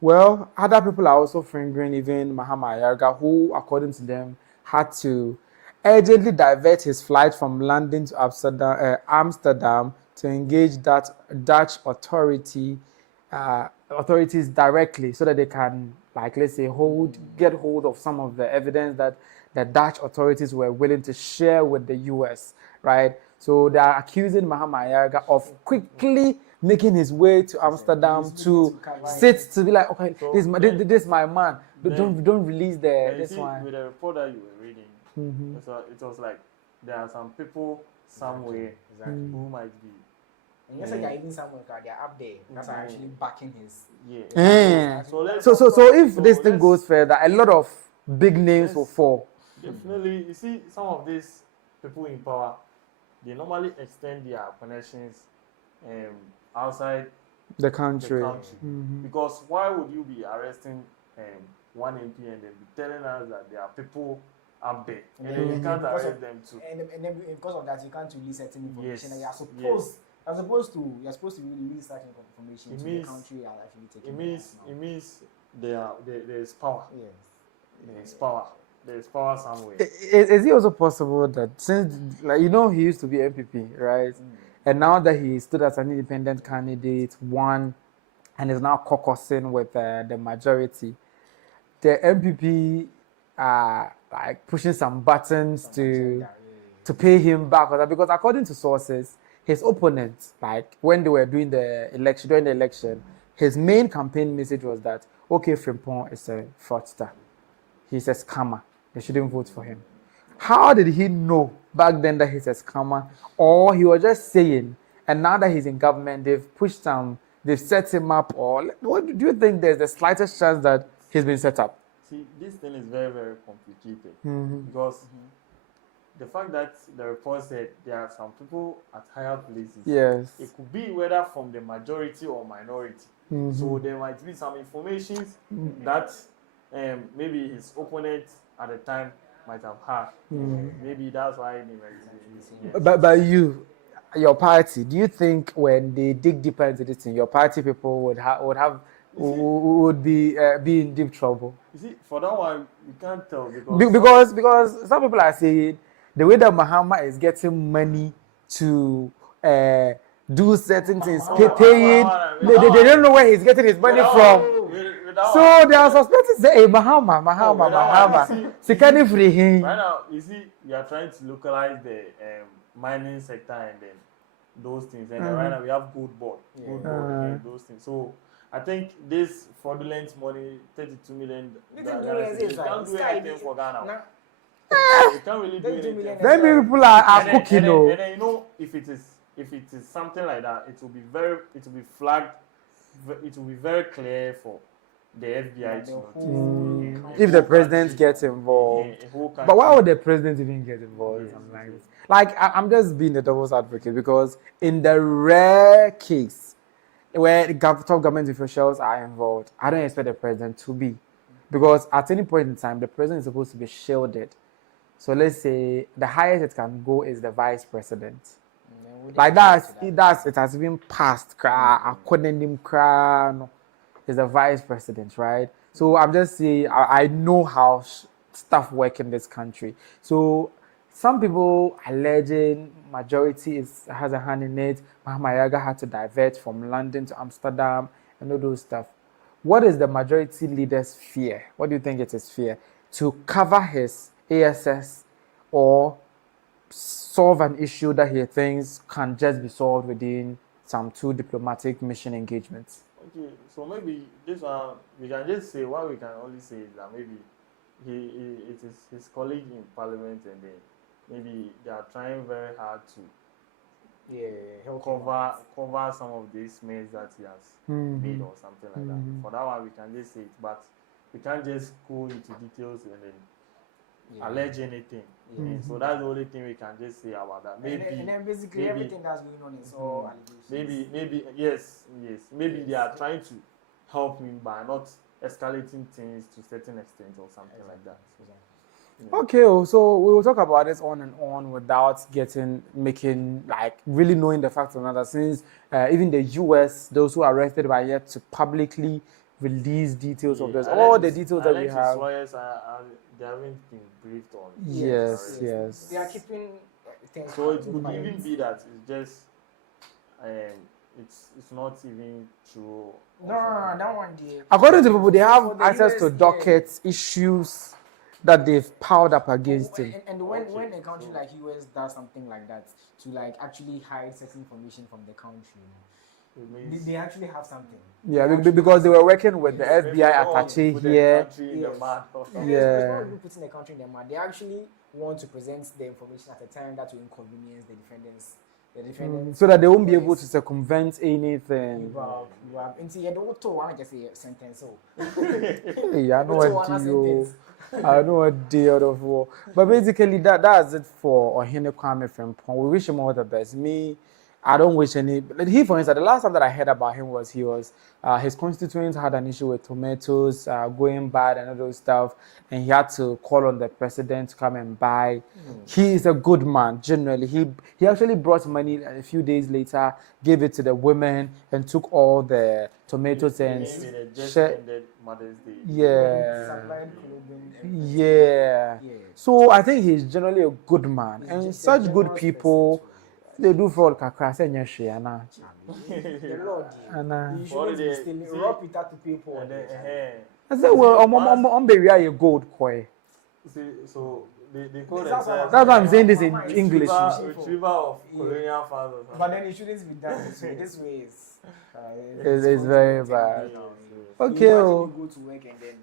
Well, other people are also fingering even Mahamudu Bawumia, who, according to them, had to urgently divert his flight from London to Amsterdam to engage that Dutch authorities directly so that they can, let's say, get hold of some of the evidence that the Dutch authorities were willing to share with the US, right? So they are accusing Mahamudu Bawumia of quickly making his way to Amsterdam to be like, okay, this is my man. Don't release this one. With the report that you were reading, it was like there are some people somewhere who might be. And yes, they're even somewhere they are up there. That's actually backing his. So if this thing goes further, a lot of big names will fall. Definitely, you see, some of these people in power, they normally extend their connections outside the country. Because why would you be arresting one MP and then be telling us that there are people up there and then you can't arrest them too. And then because of that, you can't release certain information. And Yes. you're supposed to release certain information It to means- the country are actually taking. It means there's power. Yes. There's power. There's power somewhere. Is it also possible that since, like, you know, he used to be MPP, right? And now that he stood as an independent candidate, won, and is now caucusing with the majority, the MPP are like pushing some buttons to pay him back, because according to sources, his opponents, like when they were doing the election, during the election, his main campaign message was that OKFrimpong is a fraudster. He's a scammer. They shouldn't vote for him. How did he know back then that he's a scammer? Or he was just saying, and now that he's in government, they've set him up, or what do you think there's the slightest chance that he's been set up? See, this thing is very, very complicated because the fact that the report said there are some people at higher places, Yes. it could be whether from the majority or minority. So there might be some information that maybe his opponent at the time might have had. Maybe that's why they might. But your party, do you think when they dig deeper into this thing, your party people would be in deep trouble? You see, for that one, you can't tell because some people are saying the way that Mahama is getting money to do certain things, pay it, they don't know where he's getting his money from. So they are suspecting say, hey, Mahama. Sikani free him. Right now, you see, we are trying to localize the mining sector and then those things. And then right now we have gold board, and those things. So I think this fraudulent money, $32 million, you can't do anything for Ghana. You can't really do anything. Maybe people are cooking, and then you know, if it is something like that, it will be flagged. It will be very clear for the FBI to notice. If the president gets involved. But why would the president even get involved in something like this? Like, I'm just being the devil's advocate because in the rare case where the top government officials are involved, I don't expect the president to be. Because at any point in time, the president is supposed to be shielded. So let's say the highest it can go is the vice president. Like it has been passed. According to him, is the vice president, right? So I'm just saying, I know how stuff work in this country. So some people alleging majority has a hand in it. Mahama had to divert from London to Amsterdam and all those stuff. What is the majority leader's fear? What do you think it is fear? To cover his ASS or solve an issue that he thinks can just be solved within some 2 diplomatic mission engagements? Okay, so maybe this one we can just say what we can only say is that maybe it is his colleague in parliament and then maybe they are trying very hard to cover some of these mess that he has made or something like that. For that one we can just say it, but we can't just go into details and then allege anything. So that's the only thing we can just say about that. Maybe and then basically everything that's going on is all allegations. Maybe yes. Maybe they are trying to help him by not escalating things to a certain extent or something like that. Okay, so we will talk about this on and on without making like really knowing the facts of another. Since even the US, those who are arrested are yet to publicly release details of this. All the details that we have. Lawyers they haven't been briefed on. Yes. They are keeping things. So it could even be that it's just it's not even true. No, that one. According to people, they have access to dockets, issues that they've piled up against him. And when a country like US does something like that to like actually hide certain information from the country, they actually have something. Yeah, because they were working with the FBI attaché here. It's not even putting the country in the mud. They actually want to present the information at a time that will inconvenience the defendants. So that they won't be able to circumvent anything. I know a deal of war. But basically, that's it for Ohene Kwame Frimpong. We wish him all the best. I don't wish any. Like he, for instance, the last time that I heard about him was his constituents had an issue with tomatoes going bad and all those stuff, and he had to call on the president to come and buy. He is a good man, generally. He actually brought money a few days later, gave it to the women, and took all the tomatoes and yeah. So I think he's generally a good man, and such good people. They do fraud kakra say nyehwe ana. The Lord. You shouldn't be stealing raw Peter to people. I said, well, on be where you gold koi. So they call it. That's why I'm saying this in English. Retriever of colonial fathers. But then it shouldn't be done this way. This way is very bad. Okay. You go to work and then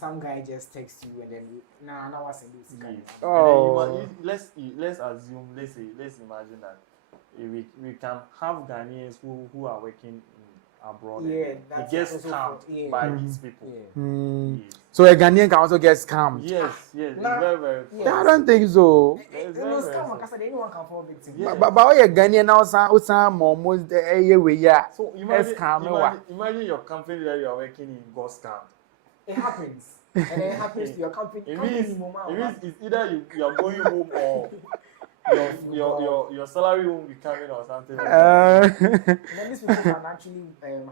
some guy just texts you and then now what's in this guy? Oh. Let's assume, let's imagine that we can have Ghanaians who are working abroad. Yeah, they get scammed by these people. Yes. So a Ghanaian can also get scammed. Yes, it's very, very. Yes. I don't think so. Scam because anyone can fall victim. But all your Ghanaian now some almost a year we So imagine your company that you are working in got scammed. It happens. And then it happens to your company. It means it's either you are going home or your salary won't be coming or something like that. And then these people can actually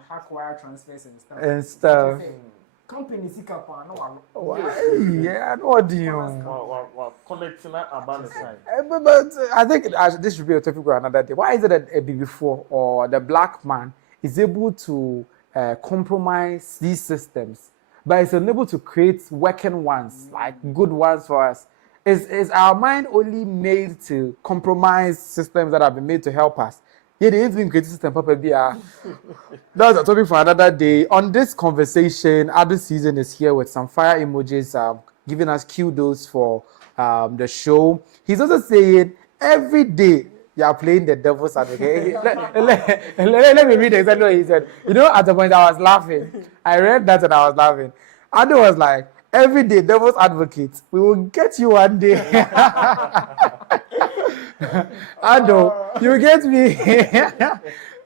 hack wire transfers and stuff. Company yeah, I know what do you connecting about the side. But I think this should be a topic for another day. Why is it that a BB4 or the black man is able to compromise these systems, but it's unable to create working ones, like good ones for us? Is our mind only made to compromise systems that have been made to help us? Yeah, the interim creative system, Papa Bia. That's a topic for another day. On this conversation, Adu Season is here with some fire emojis, giving us kudos for the show. He's also saying every day you are playing the devil's advocate. Let me read exactly what he said. You know, at the point I was laughing. I read that and I was laughing. Adu was like, every day, devil's advocate. We will get you one day. Ado, you get me.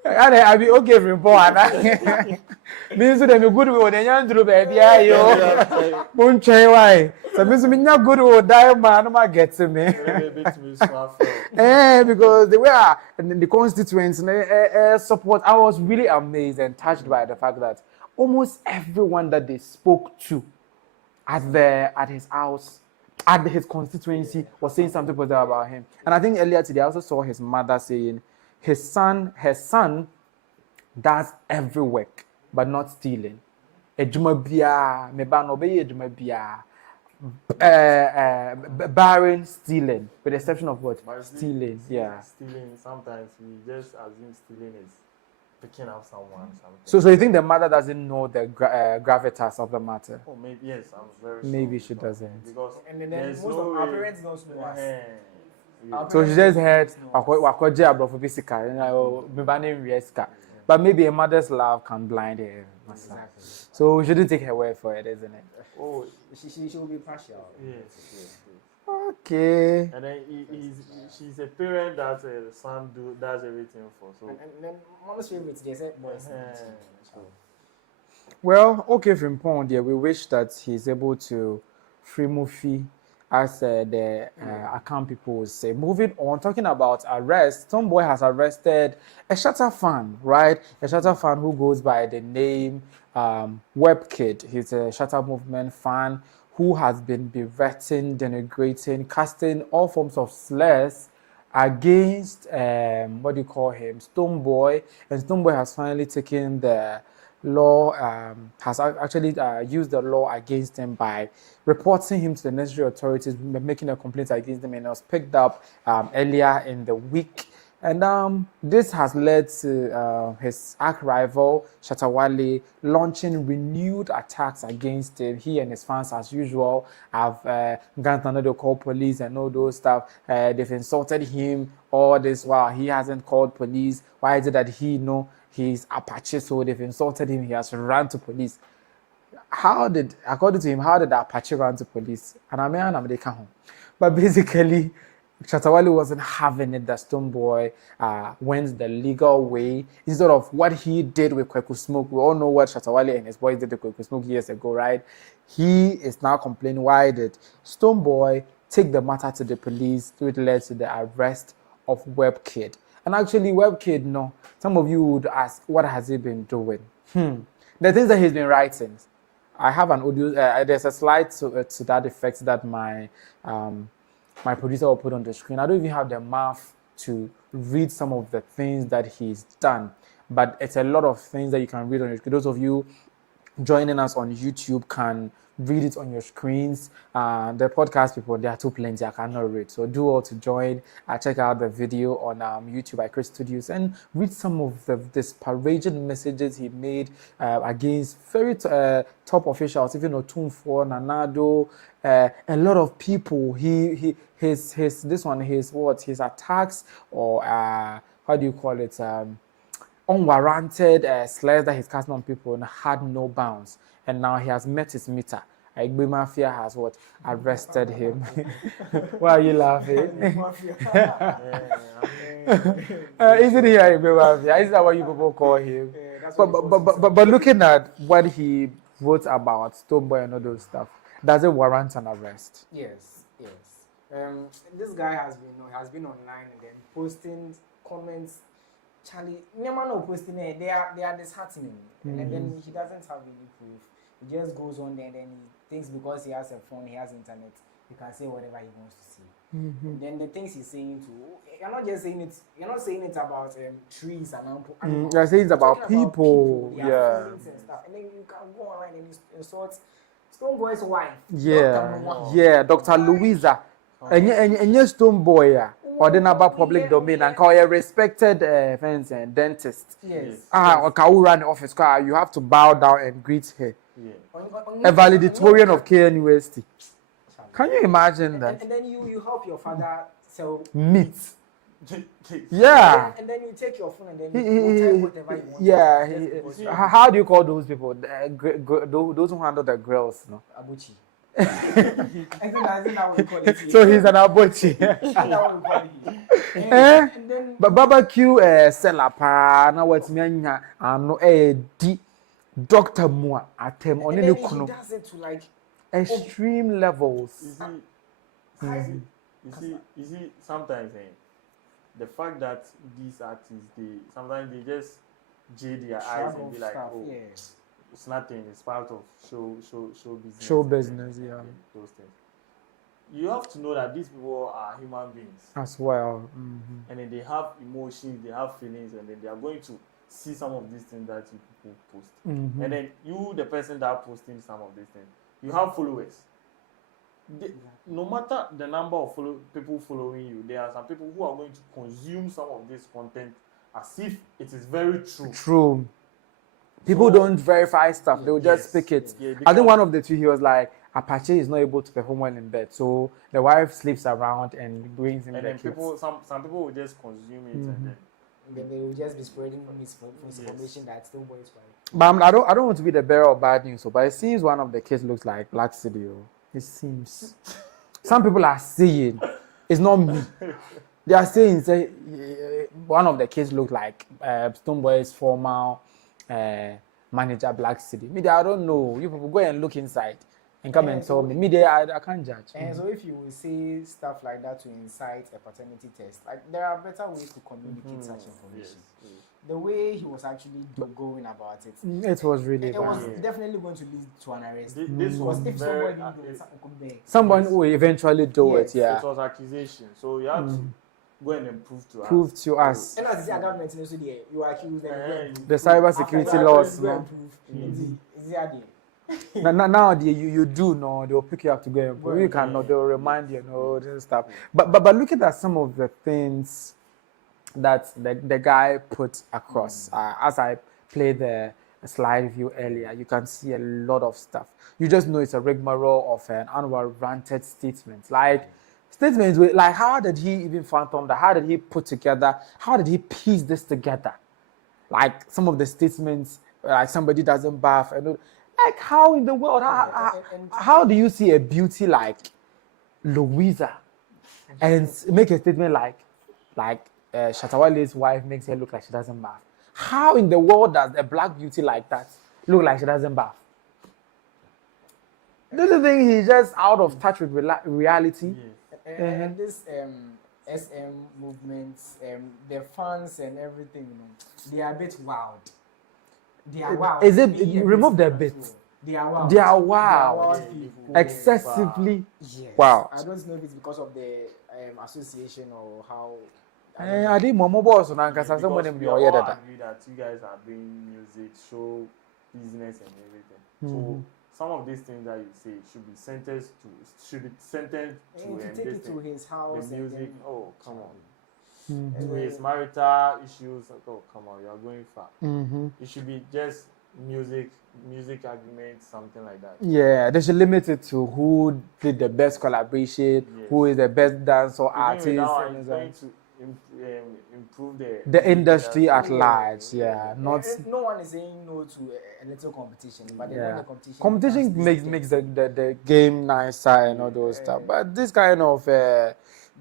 I be okay, Frimpong. Means that me good with the young drew baby. Yo, won't try why. So means me not good with die man. Ma get to me. Because they were the constituents support. I was really amazed and touched by the fact that almost everyone that they spoke to at his house, at his constituency, was saying something positive about him. And I think earlier today I also saw his mother saying her son does every work, but not stealing. Barring stealing, with the exception of what? Stealing, yeah. Stealing, sometimes we just assume stealing is picking up someone. So you think the mother doesn't know the gravitas of the matter? Oh, maybe yes. I'm very maybe sure she doesn't. Because and then most of our parents don't know us. So she just heard wakoje abrofo bisika, but maybe a mother's love can blind her. Exactly. So we shouldn't take her word for it, isn't it? Oh, she will be partial. Yes. Okay. And then she's a parent that the son does everything for. So and then mama's favorite, they say boys. Well, OKFrimpong, dear, we wish that he's able to free Mufi, as the account people will say. Moving on, talking about arrest, Stonebwoy has arrested a Shatta fan, right? A Shatta fan who goes by the name Webkid. He's a Shatta movement fan who has been berating, denigrating, casting all forms of slurs against, Stonebwoy. And Stonebwoy has finally taken the law, has actually used the law against him by reporting him to the necessary authorities, making a complaint against him, and it was picked up earlier in the week. And this has led to his arch-rival, Shatta Wale, launching renewed attacks against him. He and his fans, as usual, have gone to call police and all those stuff. They've insulted him all this while he hasn't called police. Why is it that he's Apache, so they've insulted him, he has run to police? According to him, how did Apache run to police? And they come home. But basically, Shatta Wale wasn't having it that Stonebwoy went the legal way instead of what he did with Kweku Smoke. We all know what Shatta Wale and his boys did with Kweku Smoke years ago, right? He is now complaining, why did Stonebwoy take the matter to the police, which led to the arrest of Webkid. And actually, Webkid, no, some of you would ask, what has he been doing? The things that he's been writing. I have an audio, there's a slide to that effect that my producer will put on the screen. I don't even have the mouth to read some of the things that he's done, but it's a lot of things that you can read on your screen. Those of you joining us on YouTube can read it on your screens. The podcast people, they are too plenty, I cannot read. So do all to join. Check out the video on YouTube by Chris Studios and read some of the disparaging messages he made against very top officials, even Otumfuo, Nanado, a lot of people. His attacks, or how do you call it, unwarranted slurs that he's casting on people had no bounds. And now he has met his meter. Igbe Mafia has arrested him. Why are you laughing? Isn't he Igbe Mafia? Is that what you people call him? But looking at what he wrote about Stonebwoy and all those stuff, does it warrant an arrest? Yes. This guy has been online and then posting comments. Charlie, no man posting it. They are disheartening, and then he doesn't have any proof. He just goes on there and then he thinks because he has a phone, he has internet, he can say whatever he wants to say. And then the things he's saying too, you're not just saying it. You're not saying it about trees and animals. You're saying it's about people. Yeah. And stuff. And then you can go online and insult Stonebwoy's wife. Yeah. Dr. Louisa. And yes, Stonebwoy. Or the number public domain and call a respected dentist. Yes. Who run the office car, you have to bow down and greet her. A valedictorian of KN University. Can you imagine that? And then you help your father sell meat. Yeah. And then you take your phone and then you type whatever you want. Yeah. How do you call those people? Those who handle the grills, no? Abuchi. Isn't that what we call it? So he's an abuchi. But barbecue seller pa na what me ano di Dr. Mua atem on any kuno. He does it to like extreme levels. You see, sometimes the fact that these artists, sometimes they just jade their eyes and be like, it's nothing. It's part of show business. Show business, yeah. Those things. You have to know that these people are human beings as well, and then they have emotions, they have feelings, and then they are going to see some of these things that you people post. And then you, the person that posting some of these things, you have followers. No matter the number of people following you, there are some people who are going to consume some of this content as if it is very true. True. People don't verify stuff. They will just pick it. I think one of the two, he was like, Apache is not able to perform well in bed. So the wife sleeps around and brings him the kids. Some people will just consume it and then they will just be spreading misinformation that Stonebwoy is right. But I don't want to be the bearer of bad news. But it seems one of the kids looks like Black City. It seems. Some people are saying, it's not me. They are saying, one of the kids look like Stonebwoy's former manager, Black City. Me, I don't know. You people go and look inside and come and tell me. Me, I can't judge. And so if you will say stuff like that to incite a paternity test, like there are better ways to communicate such information. Yes. The way he was actually going about it, it was really it bad. was definitely going to lead to an arrest. Because if somebody didn't do it, something could be. Someone will eventually do it. Yeah. It was accusation, so you have to go and prove to us. And as the government knows, you are accused the cyber security laws. Now you do know they'll pick you up to go and prove. You cannot. They'll remind you, this stuff. But looking at some of the things that the guy put across, as I played the slide view earlier, you can see a lot of stuff. You just know it's a rigmarole of an unwarranted statement. Statements with, how did he even phantom that? How did he put together? How did he piece this together? Some of the statements, somebody doesn't bath. How in the world? How do you see a beauty like Louisa and make a statement like Shatta Wale's wife makes her look like she doesn't bath. How in the world does a black beauty like that look like she doesn't bath? Do you think he's just out of touch with reality? Yes. And this SM movements, the fans and everything, they are a bit wild. They are wild. Is it? You remove the bit. They are wild. They are wild. Excessively wild. I don't know if it's because of the association or how. I think Momo boss on Ankasa somebody we all agree that you guys are doing music, show business and everything. So some of these things that you say should be sentenced to take it to his house. The music. Then, oh, come on. To his marital issues. Oh, come on, you are going far. It should be just music arguments, something like that. Yeah, they should limit it to who did the best collaboration, who is the best dancer or artist. It's going to improve the industry at large. Yeah, not. No one is saying no to a little competition, but the competition makes the game nicer and all those stuff. But this kind of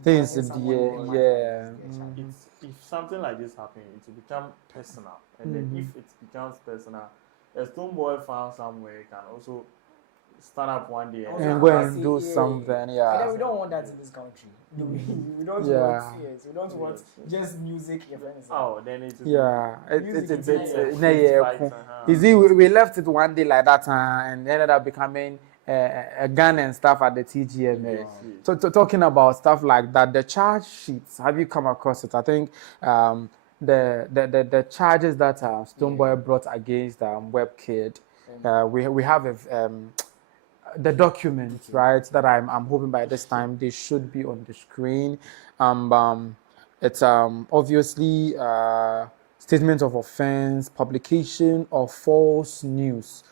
things, if something like this happens, it will become personal, and then if it becomes personal, a Stonebwoy fan somewhere can also stand up one day and go and do something. And then we don't want that in this country. We don't want tears. We don't want just music. Oh, then it's it's a bit. You see, we left it one day like that, and ended up becoming a gun and stuff at the TGMA. So talking about stuff like that, the charge sheets. Have you come across it? I think the charges that Stonebwoy brought against Webkid. We have the documents, right? That I'm hoping by this time they should be on the screen. It's obviously statement of offense, publication of false news,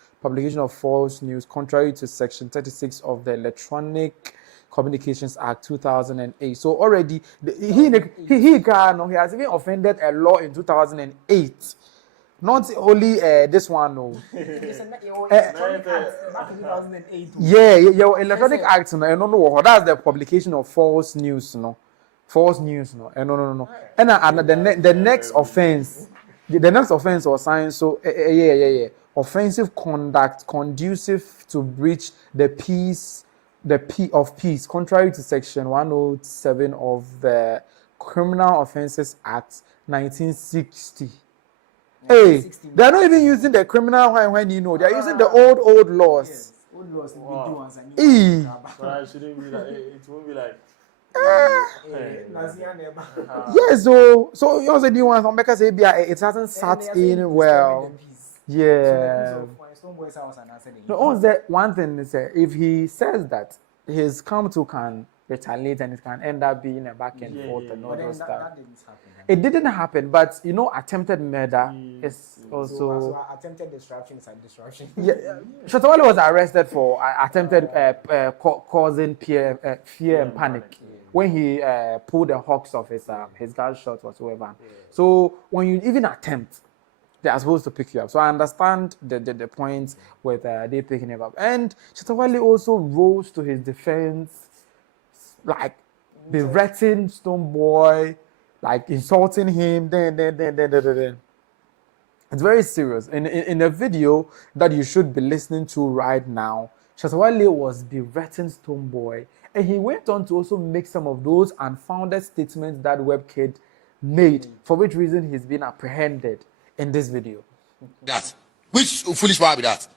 contrary to Section 36 of the Electronic Communications Act 2008. So already he has even offended a law in 2008. Not only this one, no. Your Electronic Act, no. That's the publication of false news, no. No. And the next offense, was signed. So offensive conduct conducive to breach the peace of peace, contrary to Section 107 of the Criminal Offences Act 1960. Hey, they're not even using the criminal when they're using the old laws. Yes, old laws. Wow. But I shouldn't be like, it won't be like. Yes, so you also do want to say it hasn't sat in well. Yeah. No, one thing is if he says that his counsel can retaliate and it can end up being a back and forth and all those stuff. That didn't happen. It didn't happen, but attempted murder is also. So attempted disruption is a disruption. Shatta Wale was arrested for attempted causing fear and panic when he pulled the hocks of his gunshot whatsoever. So when you even attempt, they are supposed to pick you up. So I understand the point with they picking him up. And Shatta Wale also rose to his defense, like berating Stonebwoy, like insulting him. Then. It's very serious. In a video that you should be listening to right now, Shatta Wale was berating Stonebwoy, and he went on to also make some of those unfounded statements that Webkid made, for which reason he's been apprehended in this video. That which foolish power be that?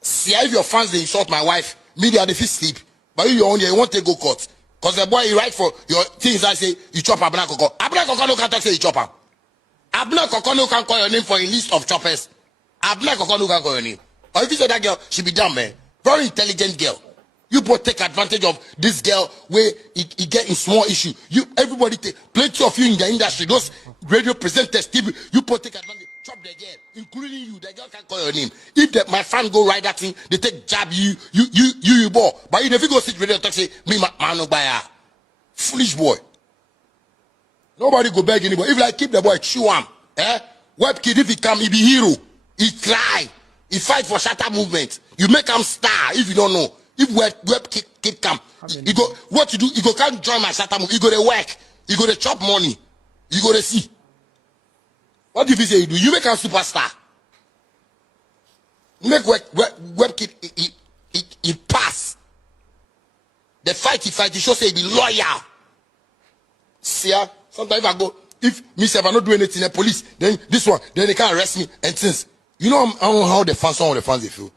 See, if your fans they insult my wife, media they fit sleep, but you own you want to go court. Because the boy you write for your things I say you chop Abronye Koko. Abronye Koko no can talk say you chop him. Abronye Koko no can call your name for a list of choppers. Abronye Koko no can call your name. Or if you say that girl, she be dumb, man. Very intelligent girl. You both take advantage of this girl where he get in small issue. Everybody take plenty of you in the industry. Those radio presenters, TV, you both take advantage. Chop the girl, including you. The girl can't call your name. If my fan go write that thing, they take jab you boy. But if you go sit radio talk say me man no buy. Foolish boy. Nobody go beg anybody. If like keep the boy, chew him. Webkid if he come, he be hero. He try. He fight for Shatta movement. You make him star if you don't know. If Webkid come, you go what you do, you go can't join my Shatta move, you go to work, you go to chop money, you go to see. What if you say you do? You make a superstar. You make Webkid he pass. The fight he should say he be loyal. See, sometimes if I go, if me say if I not do anything, the police, then this one, then they can't arrest me and things. You know how the fans, some of the fans they feel.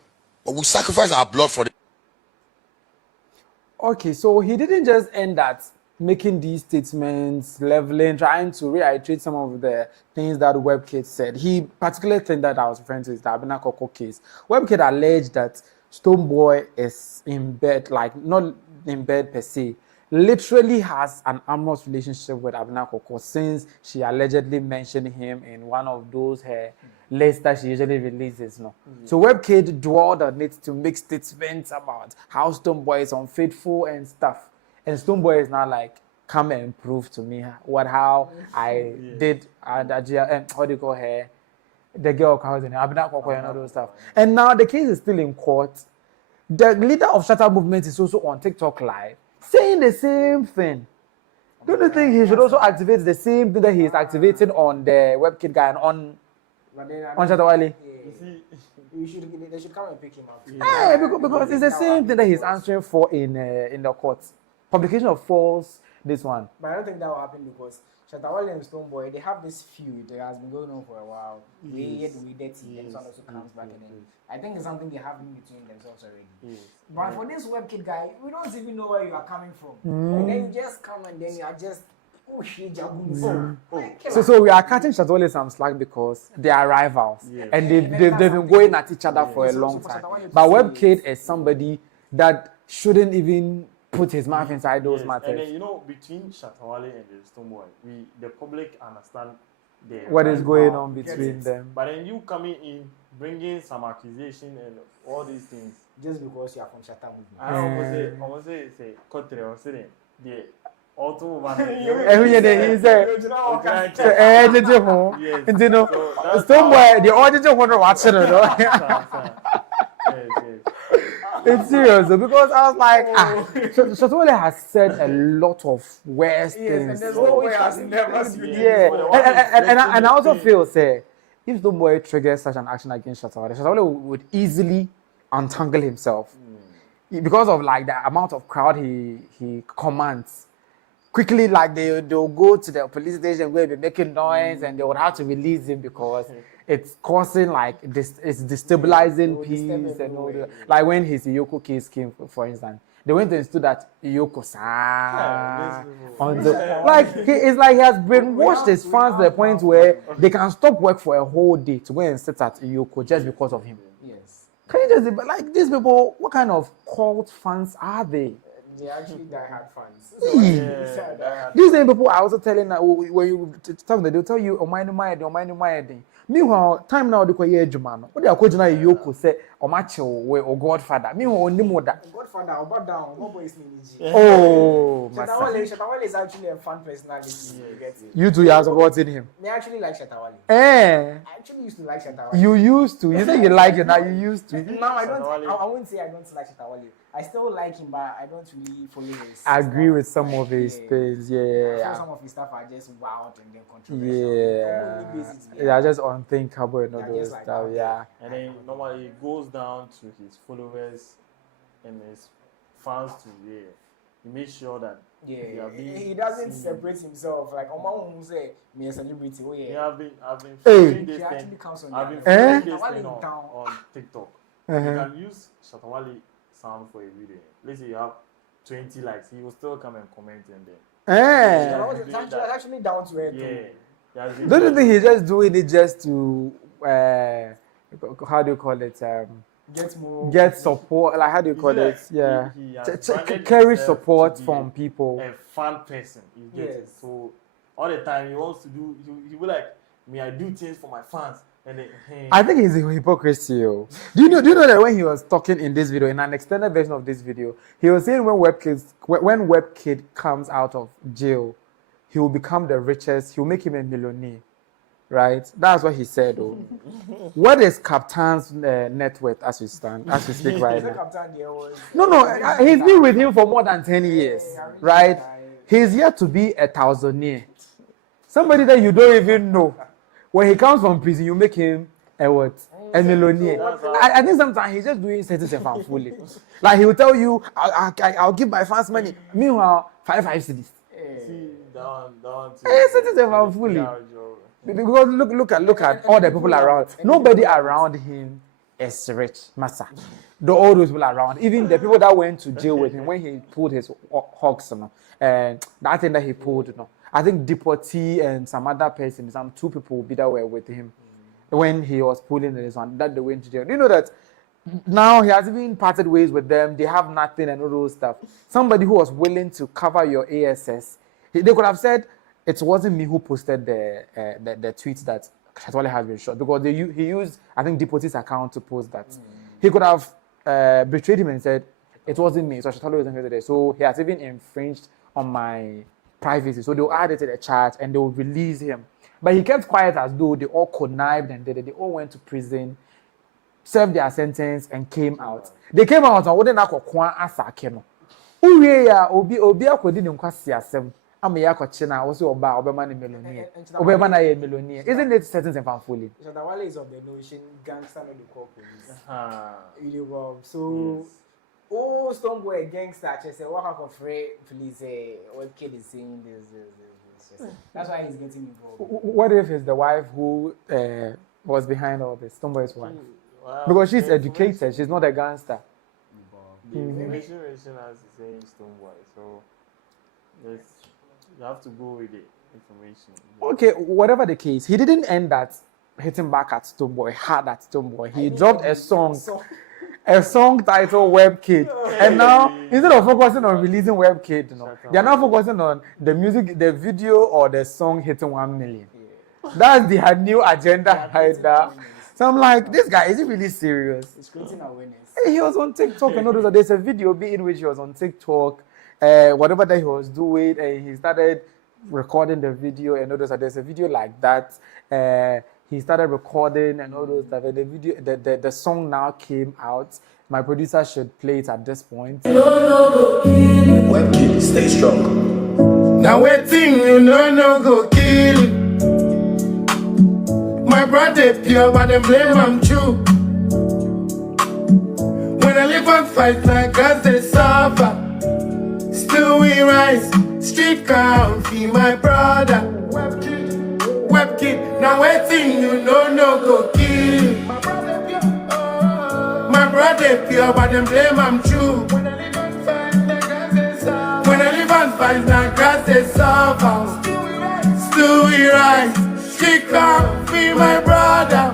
But we sacrifice our blood for them. Okay, so he didn't just end at making these statements, leveling, trying to reiterate some of the things that Webkid said. He particularly thing that I was referring to is the Abena Koko case. Webkid alleged that Stonebwoy is in bed, like not in bed per se, literally has an amorous relationship with Abena Koko since she allegedly mentioned him in one of those her lists that she usually releases. No, so Webkid dwelled on it to make statements about how Stonebwoy is unfaithful and stuff. And Stonebwoy is now like, come and prove to me how I did and how do you call her? The girl calls in Abena Koko and all those stuff. And now the case is still in court. The leader of Shatta movement is also on TikTok live saying the same thing. Don't you think he should also activate the same thing that he is activating on the Webkid guy and on Shatta Wale? They should come and pick him up. Yeah, because it's the same thing that he's answering for in the court. Publication of false, this one. But I don't think that will happen because Shatta Wale and Stonebwoy, they have this feud that has been going on for a while. We dirty, and someone also comes back and then I think it's something they have in between themselves already. But for this Webkid guy, we don't even know where you are coming from. And then you just come and then you are just So we are cutting Shatta Wale some slack because they are rivals and they've been going at each other for a long time. But Webkid is somebody that shouldn't even put his mouth inside those matters. And then, you know, between Shatta Wale and the Stonebwoy, the public understand what is going on between them. But then you coming in, bringing some accusation and all these things. Just because you are from Shatta movement. I almost say, Kotre or Sitting, the automobile. Every year he said, you know, Stonebwoy, the auditor want to watch it. It's serious though, because I was like, Shatta Wale has said a lot of worse things. And Stonebwoy has never seen and I also feel, say, if Stonebwoy triggers such an action against Shatta Wale would easily untangle himself because of like the amount of crowd he commands. Quickly, like they'll go to the police station where they're making noise and they would have to release him because it's causing like this, it's destabilizing peace and all that. Like when his Iyoko case came, for instance, they went and stood at Iyoko like it's like he has brainwashed his fans to the point where they can stop work for a whole day to go and sit at Iyoko just because of him. Yes. Can you just like these people? What kind of cult fans are they? They're actually diehard fans. These same people are also telling that when you talk, they'll tell you, meanwhile, time now, they call you Jumano. What they are calling Yoko say, or Macho, or Godfather. Meanwhile, only more that. Godfather, or but down, no boys name. Oh, Shatta Wale is actually a fun personality. You two have supported him. Me actually like Shatta Wale. I actually used to like Shatta Wale. You used to. You say you like it now. You used to. Now I don't. I won't say I don't like Shatta Wale. I still like him, but I don't really follow his. I agree with some of his things. Yeah. Some of his stuff are just wild and then controversial. Yeah. They are just unthinkable and all those stuff. Yeah. And then normally it goes down to his followers and his fans to he makes sure that he doesn't separate himself like Oma who say me a celebrity. Oh yeah. I've been filming this thing. I've been filming this thing on TikTok. You can use Shatta Wale sound for a video. Let's say you have 20 likes, he will still come and comment and then. That's actually down to it. Yeah. Don't you think he's just doing it just to how do you call it? Get support. Like how do you call it? Yeah. Carry support from people. A fan person. You get it. So all the time he wants to do. He will like me. I do things for my fans. I think he's a hypocrisy. Do you know that when he was talking in this video, in an extended version of this video, he was saying when Webkid comes out of jail, he will become the richest, he will make him a millionaire. right? That's what he said. Oh, what is Captain's net worth as we speak right now? No, he's been with him for more than 10 years, right? He's yet to be a thousandaire. Somebody that you don't even know. When he comes from prison, you make him a what? A millionaire. I think sometimes he's just doing certain fully. Like he will tell you, I'll give my fans money. Meanwhile, 5 cities. Certain fully. Because look at all the people around. Nobody around him is rich, massa. All those people around, even the people that went to jail with him when he pulled his hawks, and that thing that he pulled, I think Deportee and some other person, some 2 people that were with him when he was pulling this one, that they went to jail. You know that now he has even parted ways with them. They have nothing and all those stuff. Somebody who was willing to cover your ASS, they could have said it wasn't me who posted the tweets that Shatta Wale has been shot, because he used, I think, Deportee's account to post that. He could have betrayed him and said it wasn't me, so Shatta Wale wasn't here today. So he has even infringed on my privacy. So they'll add it to the chat and they'll release him. But he kept quiet as though they all connived and they all went to prison, served their sentence, and came out. They came out on what they now call Asante Akyem. Obi akodi ne nkwasi asem. Ama ya kochina also oba man millionaire. Oba na millionaire. Isn't it certain and fully? Shatta Wale is of the notion gangster no dey call police. Really well. So oh, Stonebwoy gangster, I say, what kind of free police Webkid is saying this. That's why he's getting involved. What if it's the wife who was behind all this? Stonebwoy's wife. Because she's educated, she's not a gangster. The information as saying Stonebwoy, so you have to go with the information. Okay, whatever the case, he didn't end that hitting back at Stonebwoy, hard at Stonebwoy. He dropped a song titled Webkid. And now, instead of focusing on releasing Webkid, they are now focusing on the music, the video, or the song hitting 1 million. That's their new agenda right now. So I'm like, this guy, is he really serious? He's creating awareness. He was on TikTok and all those. There's a video in which he was on TikTok, whatever that he was doing, and he started recording the video and all those. There's a video like that. He started recording and all those stuff. And the video, the song now came out. My producer should play it at this point. Webkid, stay strong. Now waiting, you no go kill. My brother pure, but them blame I'm true. When I live and fight like God, they suffer. Still we rise, street can't feed my brother. Webkid, now waiting, you no go kill. My brother pure, but them blame I'm true. When I live and fight like God, they suffer. Still we rise, street can't feed my brother.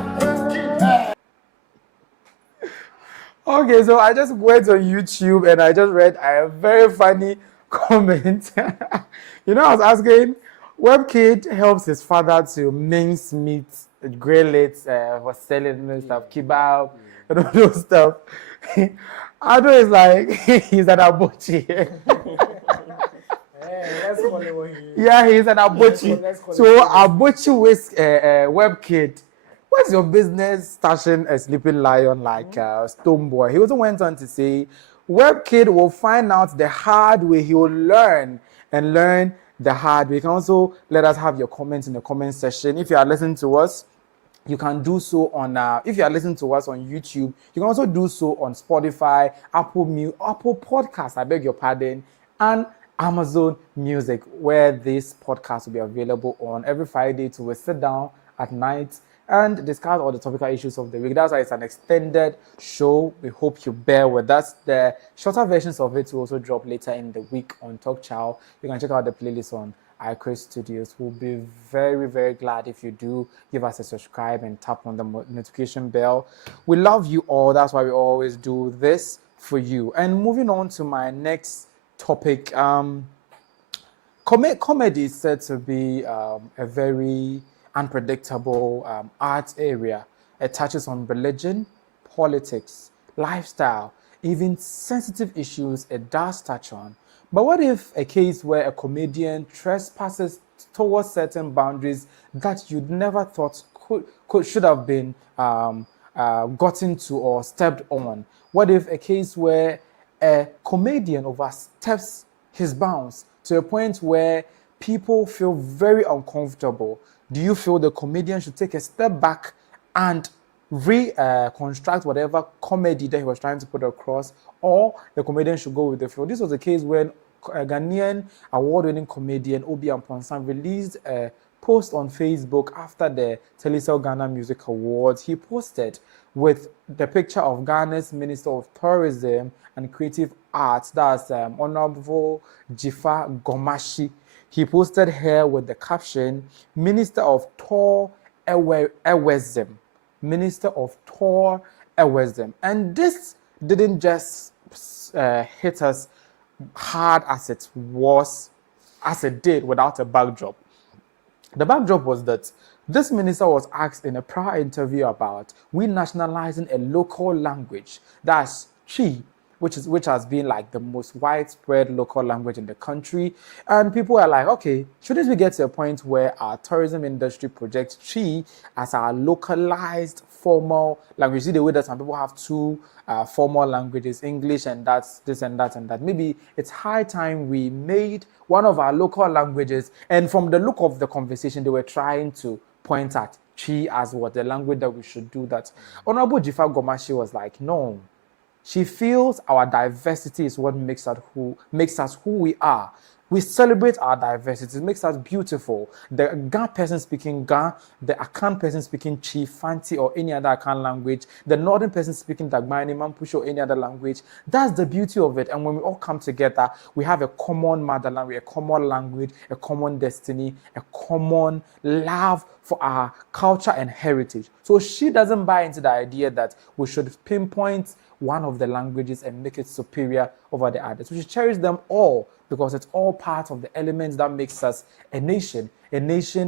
Okay, so I just went on YouTube and I just read a very funny comment. I was asking, Webkid helps his father to mince meat, grill it, for selling and stuff, kebab, and all those stuff. Ado is like, he's an abochi. Yeah, he's an abochi. So abochi with Webkid. What's your business stashing a sleeping lion like Stonebwoy? He also went on to say, Webkid will find out the hard way. He will learn the hard way. You can also let us have your comments in the comment section. If you are listening to us, you can do so on, if you are listening to us on YouTube, you can also do so on Spotify, Apple Podcasts, I beg your pardon, and Amazon Music, where this podcast will be available on every Friday to we sit down at night and discuss all the topical issues of the week. That's why it's an extended show. We hope you bear with us. The shorter versions of it will also drop later in the week on Chaw. You can check out the playlist on iChris Studios. We'll be very, very glad if you do give us a subscribe and tap on the notification bell. We love you all. That's why we always do this for you. And moving on to my next topic, comedy is said to be a very unpredictable art area. It touches on religion, politics, lifestyle, even sensitive issues it does touch on. But what if a case where a comedian trespasses towards certain boundaries that you'd never thought should have been gotten to or stepped on? What if a case where a comedian oversteps his bounds to a point where people feel very uncomfortable? Do you feel the comedian should take a step back and reconstruct whatever comedy that he was trying to put across, or the comedian should go with the flow? This was a case when a Ghanaian award-winning comedian Obi Amponsah released a post on Facebook after the Telecel Ghana Music Awards. He posted with the picture of Ghana's Minister of Tourism and Creative Arts, that's Honorable Jifa Gomashi. He posted here with the caption, Minister of TouEwerism. Minister of TouEwerism. And this didn't just hit us hard as it did without a backdrop. The backdrop was that this minister was asked in a prior interview about we nationalizing a local language, that's Chi, which has been like the most widespread local language in the country. And people are like, okay, shouldn't we get to a point where our tourism industry projects Chi as our localized formal language? See the way that some people have two formal languages, English and that's this and that and that. Maybe it's high time we made one of our local languages. And from the look of the conversation, they were trying to point at Chi as what the language that we should do that. Honorable Jifa Gomashi was like, no. She feels our diversity is what makes us who we are. We celebrate our diversity. It makes us beautiful. The Ga person speaking Ga, the Akan person speaking Chi, Fanti, or any other Akan language, the Northern person speaking Dagbani, Mampusha, or any other language. That's the beauty of it. And when we all come together, we have a common motherland, a common language, a common destiny, a common love for our culture and heritage. So she doesn't buy into the idea that we should pinpoint one of the languages and make it superior over the others. We should cherish them all because it's all part of the elements that makes us a nation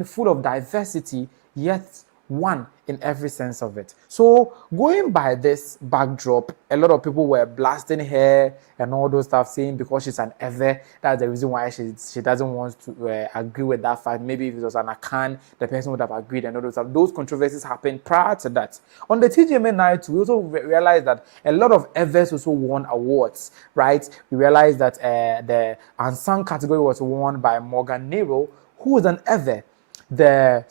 full of diversity, yet one in every sense of it. So going by this backdrop, a lot of people were blasting her and all those stuff, saying because she's an Ewe, that's the reason why she doesn't want to agree with that fact. Maybe if it was an Akan, the person would have agreed and all those stuff. Those controversies happened prior to that. On the TGMA night, we also realized that a lot of Ewes also won awards, right? We realized that the unsung category was won by Morgan Nero, who was an Ewe. The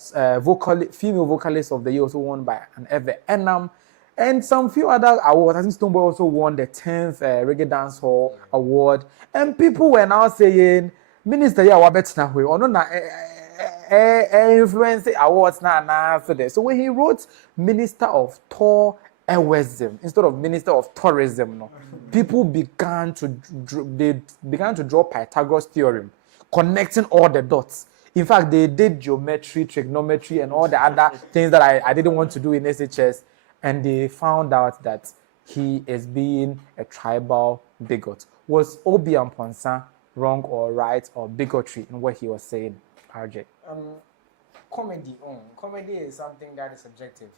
female vocalist of the year also won by an Ewe Enam, and some few other awards. I think Stonebwoy also won the 10th Reggae Dancehall Award, and people were now saying, Minister, yeah, wabet na we, or no na influence awards na for this. So when he wrote Minister of TouEwerism instead of Minister of Tourism, no, people began to draw Pythagoras theorem, connecting all the dots. In fact, they did geometry, trigonometry, and all the other things that I didn't want to do in SHS, and they found out that he is being a tribal bigot. Was Obi Amponsah wrong or right or bigotry in what he was saying, RJ? Comedy is something that is subjective.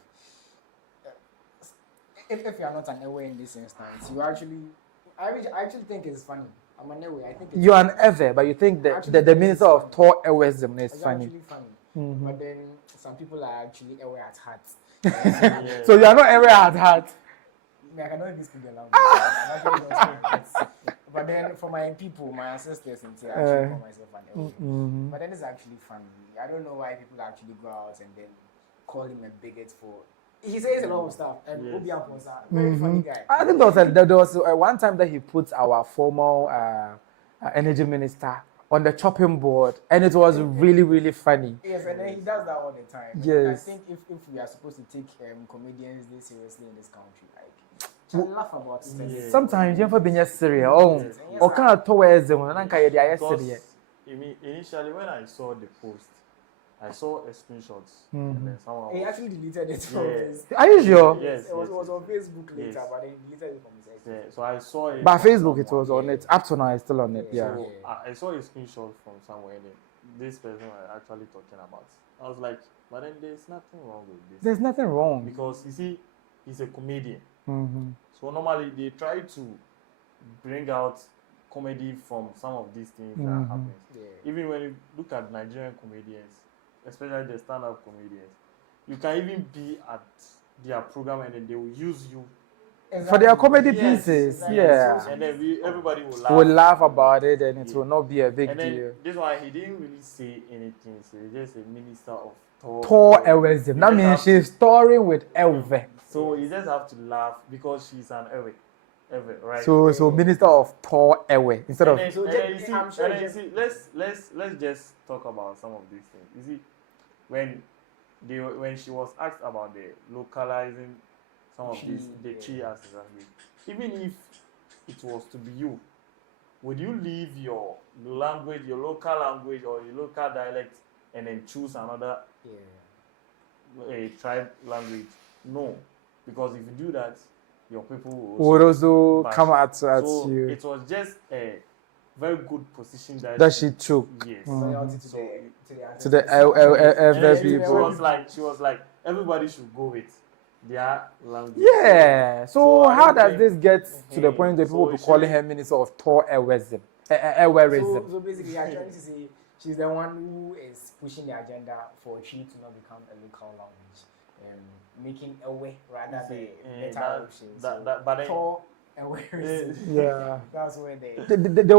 If you are not an Ewe in this instance, I actually think it's funny. I'm an Ewe. I think it's you're an Ewe, but you think that the Minister of TouEwerism is funny. Actually funny. Mm-hmm. But then some people are actually Ewe at heart. So you are not Ewe at heart. I cannot even speak the language. I'm actually not speaking it. But then for my people, my ancestors, I actually call myself an Ewe. Mm-hmm. But then it's actually funny. I don't know why people actually go out and then call him a bigot for. He says a lot of stuff. And Obi Amponsah, very funny guy. I think there was one time that he put our former energy minister on the chopping board, and it was really, really funny. Yes, and then he does that all the time. Yes. I think if we are supposed to take comedians this seriously in this country, like, laugh about stuff. Yes. Sometimes you have been serious. Or kind of tourism, and initially when I saw the post, I saw a screenshot, and then someone. He actually deleted it from his. Are you sure? Yes. It was on Facebook later, but then he deleted it from his. Yeah, so I saw it. But Facebook, it was on it. Up to now, it's still on it. Yeah. So I saw a screenshot from somewhere, and this person was actually talking about. I was like, but then there's nothing wrong with this. There's nothing wrong because you see, he's a comedian. Mm-hmm. So normally they try to bring out comedy from some of these things that happen. Yeah. Even when you look at Nigerian comedians, especially the stand-up comedians, you can even be at their program and then they will use you for their comedy pieces. Exactly. Yeah. And then everybody will laugh. We'll laugh about it and it will not be a big and then deal. This one, he didn't really say anything. So he's just a minister of TouEwerism. That means she's touring with Elve. So you just have to laugh because she's an Ewe, right? So minister of TouEwe instead of. Let's just talk about some of these things. You see, when she was asked about the localizing some of these the tree as language, even if it was to be you, would you leave your language, your local language or your local dialect, and then choose another tribe language? No, because if you do that, your people will also come at so you. It was just a very good position that she took. Yes. To the people. She was like, everybody should go with their language. Yeah. So how does this get to the point that people will be calling her minister of TouEwerism? So basically, you're trying to say she's the one who is pushing the agenda for Chi to not become a local language, making a way rather than better options. Yeah. That's where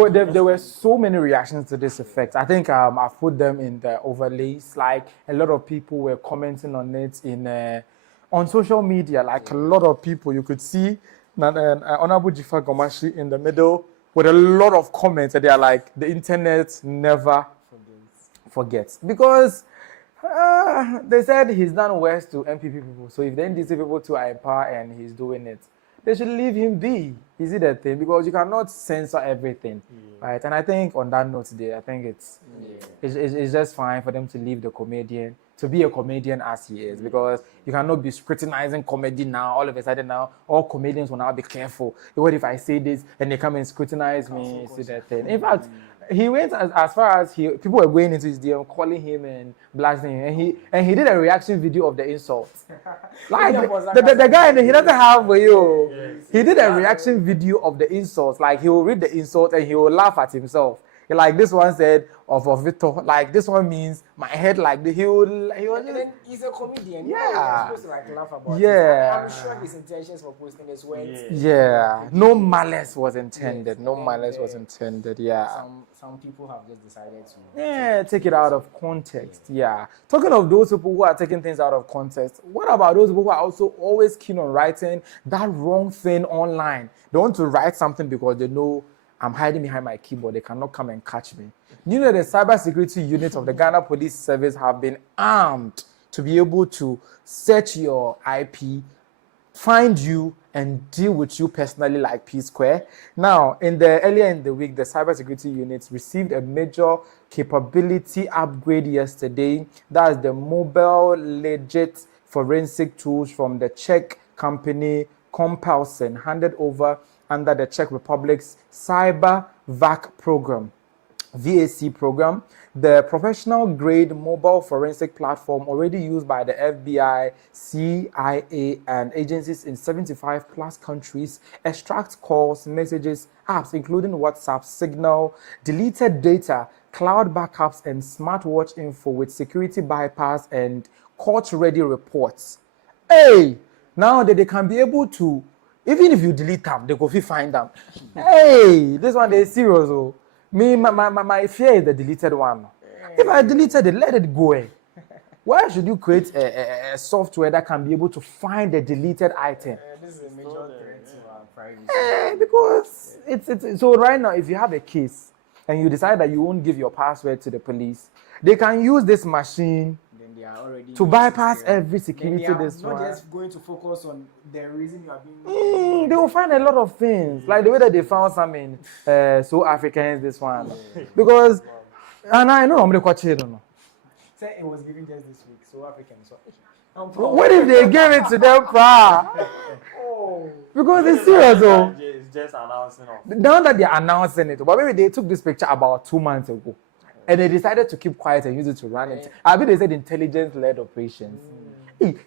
there were so many reactions to this effect. I think I've put them in the overlays. Like a lot of people were commenting on it on social media. Like a lot of people, you could see Honorable Jifa Gomashi in the middle with a lot of comments. And they are like, the internet never forgets. Because they said he's done worse to MPP people. So if the NDC people too are in power and he's doing it, they should leave him be. Is it that thing? Because you cannot censor everything, right? And I think on that note today, I think it's just fine for them to leave the comedian to be a comedian as he is, because you cannot be scrutinizing comedy now. All of a sudden now, all comedians will now be careful. What if I say this and they come and scrutinize me? See that thing. In fact, he went as far as people were going into his DM, calling him and blasting him, and he did a reaction video of the insults. Like the guy, he doesn't have you. He did a reaction video of the insults. Like he will read the insult and he will laugh at himself. Like this one said of Victor, like this one means my head, like he was and then he's a comedian. Yeah. You're supposed to like laugh about yeah. it. I'm sure his intentions for posting this went. Yeah. No malice was intended. No malice was intended. Yeah. Some people have just decided to. Yeah, take it out of context. Yeah. Talking of those people who are taking things out of context, what about those people who are also always keen on writing that wrong thing online? They want to write something because they know I'm hiding behind my keyboard. They cannot come and catch me. You know, the cybersecurity unit of the Ghana Police Service have been armed to be able to search your IP, find you, and deal with you personally like P-Square. Now, earlier in the week, the cybersecurity unit received a major capability upgrade yesterday. That's the MOBILedit Forensic tools from the Czech company Compulsion, handed over under the Czech Republic's CyberVAC program, VAC program. The professional-grade mobile forensic platform already used by the FBI, CIA, and agencies in 75-plus countries extracts calls, messages, apps, including WhatsApp, Signal, deleted data, cloud backups, and smartwatch info with security bypass and court-ready reports. Hey! Now that they can be able to, even if you delete them, they go find them. Hey, this one is serious. Oh. My fear is the deleted one. If I deleted it, let it go. Why should you create a software that can be able to find the deleted item? This is a major threat to our privacy. Because it's so right now, if you have a case and you decide that you won't give your password to the police, they can use this machine to bypass every security. They are not just going to focus on the reason you are being. They will find a lot of things, like the way that they found some in So Africans, this one, because and I know I'm the coach. Say it was given just this week, so Africans. What if they gave it to them, Because it's serious, though. It's just announcing. Now that they're announcing it, but maybe they took this picture about 2 months ago. And they decided to keep quiet and use it to run it. I mean, they said intelligence-led operations.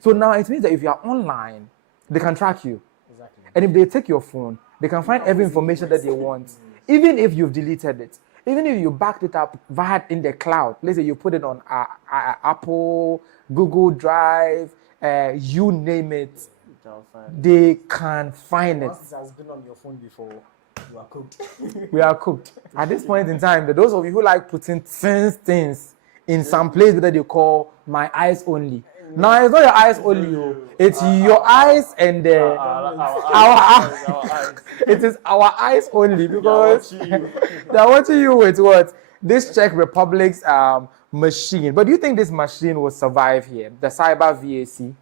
So now it means that if you are online, they can track you. Exactly. And if they take your phone, they can find every information that they want, even if you've deleted it. even if you backed it up via in the cloud, let's say you put it on Apple, Google Drive, you name it, they can find it. Once it has been on your phone before, you are cooked. We are cooked. At this point in time, those of you who like putting things in some place that they call my eyes only. Now it's not your eyes only, it's your eyes and our eyes. It is our eyes only because they're watching you with what? This Czech Republic's machine. But do you think this machine will survive here? The cyber VAC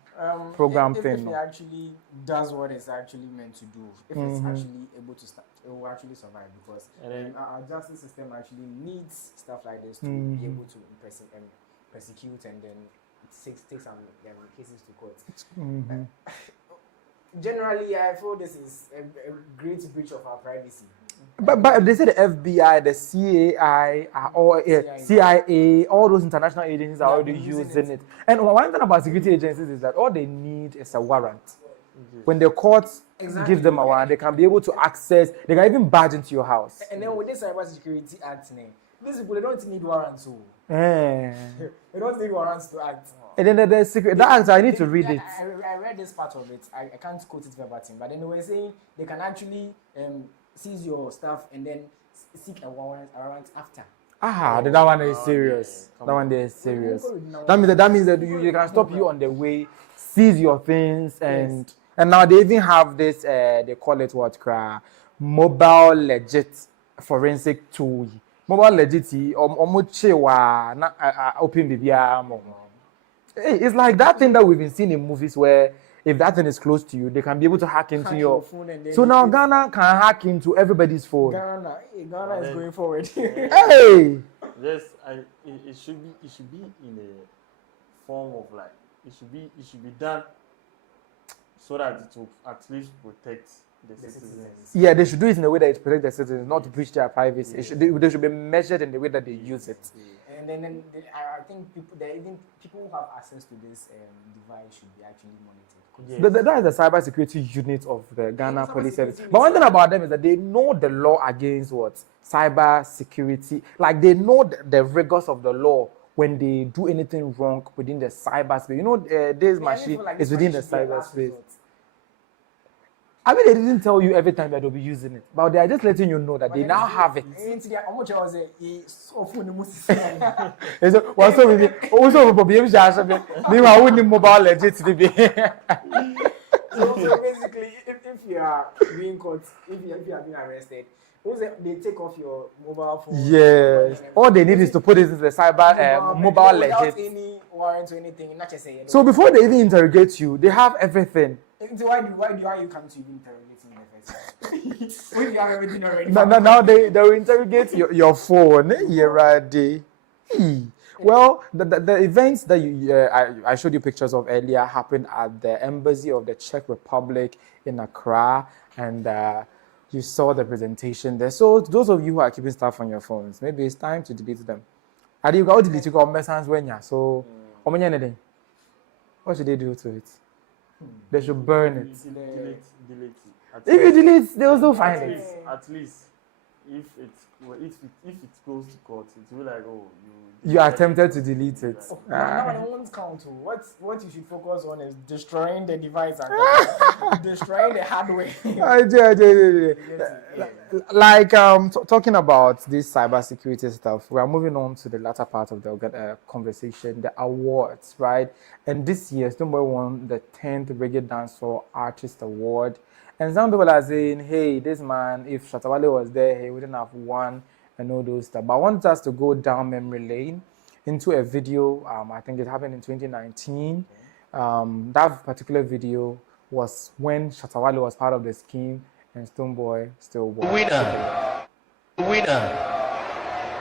program thing? If it actually does what it's actually meant to do, if it's actually able to start, it will actually survive because our justice system actually needs stuff like this to be able to persecute and then take some cases to court. Generally, I feel this is a great breach of our privacy. But they say the FBI, the CIA, all those international agencies are already using it. And one thing about security agencies is that all they need is a warrant. When the courts give them a warrant, they can be able to access, they can even barge into your house. And then with this Cyber Security Act, these people, they don't need warrants. They don't need warrants to act. And then the secret, that act, I need to read it. I read this part of it. I can't quote it verbatim, but then they were saying they can actually seize your stuff and then seek a warrant after. That one is serious. That one is serious. That means that you can stop you on the way, seize your things, and now they even have this. They call it what? MOBILedit Forensic tool. MOBILedit open BBA. It's like that thing that we've been seeing in movies where if that thing is close to you, they can be able to hack into your phone. So now Ghana can hack into everybody's phone. Ghana is going forward. Hey! Yes, it should be in a form of like it should be done so that it will at least protect the citizens. Yeah, they should do it in a way that it protects the citizens, not to breach their privacy. They should be measured in the way that they use it. And then I think people who have access to this device should be actually monitored. That is the cyber security unit of the Ghana Police Service. But one thing about them is that they know the law against what? Cyber security. Like they know the rigors of the law when they do anything wrong within the cyberspace. You know, this machine is within the cyberspace. I mean, they didn't tell you every time that they'll be using it, but they are just letting you know that they now have it. So basically, if you are being caught, if you are being arrested, they take off your mobile phone. Yes. All they need is to put it into the cyber MOBILedit. Without any warrant or anything. Not just say, so before they even interrogate you, they have everything. So why do you come to even interrogate me in the first place? When you have everything already. Now they will interrogate your phone. Well, the events that I showed you pictures of earlier happened at the embassy of the Czech Republic in Accra, and you saw the presentation there. So those of you who are keeping stuff on your phones, maybe it's time to delete them. I think you delete your messages when you so. What should they do to it? They should burn it. Delete. If you delete, they also find it. At least, if it goes to court, it will be like, you attempted to delete it. That one won't count. What you should focus on is destroying the device and destroying the hardware. Like talking about this cybersecurity stuff, we are moving on to the latter part of the conversation, the awards, right? And this year, Stonebwoy won the 10th Reggae Dancehall Artist Award. And some people are saying, hey, this man, if Shatta Wale was there, he wouldn't have won and all those stuff. But I want us to go down memory lane into a video. I think it happened in 2019. That particular video was when Shatta Wale was part of the scheme and Stonebwoy still won. Winner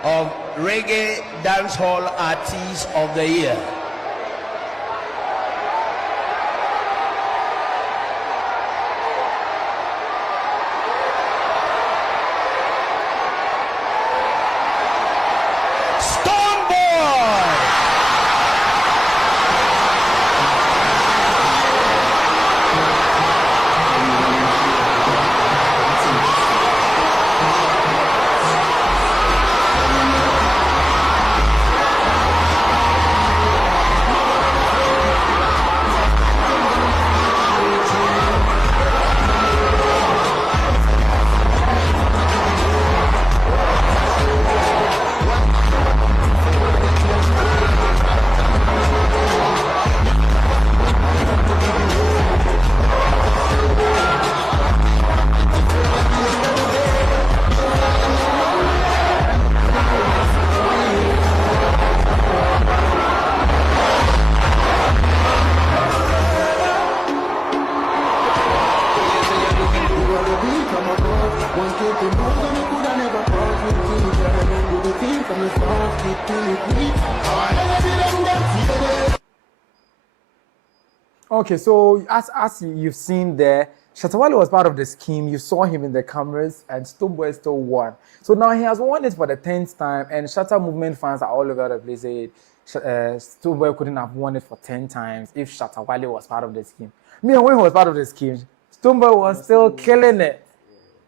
of Reggae Dancehall Artist of the Year. Okay, so as you've seen there, Shatta Wale was part of the scheme. You saw him in the cameras, and Stonebwoy still won. So now he has won it for the 10th time, and Shatta movement fans are all over the place. Stonebwoy couldn't have won it for 10 times if Shatta Wale was part of the scheme. When he was part of the scheme, Stonebwoy was still killing it.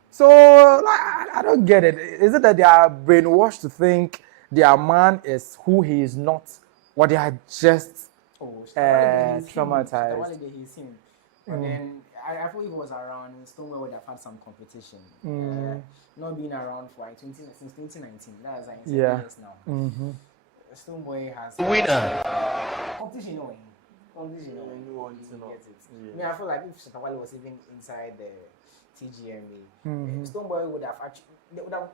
So I don't get it. Is it that they are brainwashed to think their man is who he is not, or they are just traumatized? And then I thought he was around. Stonebwoy would have had some competition. Not being around for since 2019. That's like 7 years now. Stonebwoy has winner. Competition, competition. I feel like if Shatta Wale was even inside the TGMA, Stonebwoy would have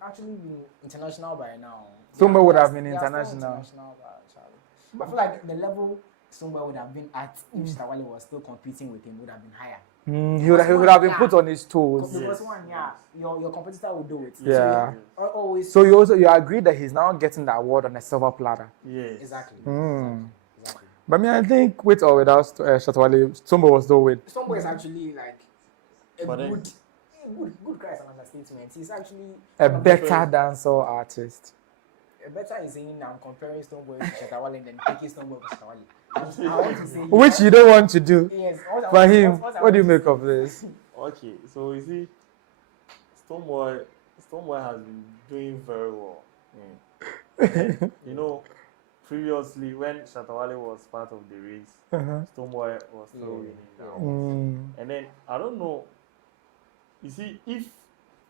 actually been international by now. Stonebwoy would have been international. I feel like the level Stonebwoy would have been at if Shatta Wale was still competing with him would have been higher. He would have been put on his toes. Because your competitor will do it. Yeah. So you agree that he's now getting the award on a silver platter. Yes. Exactly. But I think with or without Shatta Wale, Stonebwoy was still with. Stonebwoy is actually like a good guy as an understatement. He's actually a better dancer artist. Better is saying I'm comparing Stonebwoy to Shatta Wale and then picking Stonebwoy to Shatta Wale. I want to say which you don't want to do. Yes. For him, what do you make of this? Okay, so you see, Stonebwoy has been doing very well. And, previously when Shatta Wale was part of the race, Stonebwoy was still winning now. And then I don't know. You see, if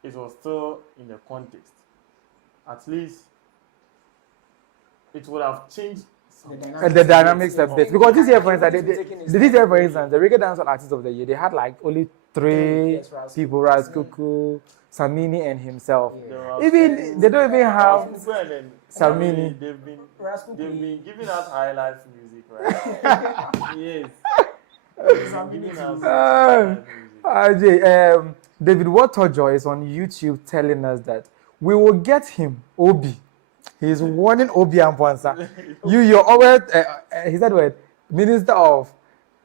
it was still in the context, at least it would have changed the dynamics a bit. Because this year, for instance, the Reggae Dancehall Artist of the Year, they had like only 3 people: Raz Kuku, Samini, and himself. Even they don't even have Samini. They've been giving us high life music, right? Yes. David Wotojo is on YouTube telling us that we will get him Obi. He's warning Obi Amponsah. You're always he said what? Minister of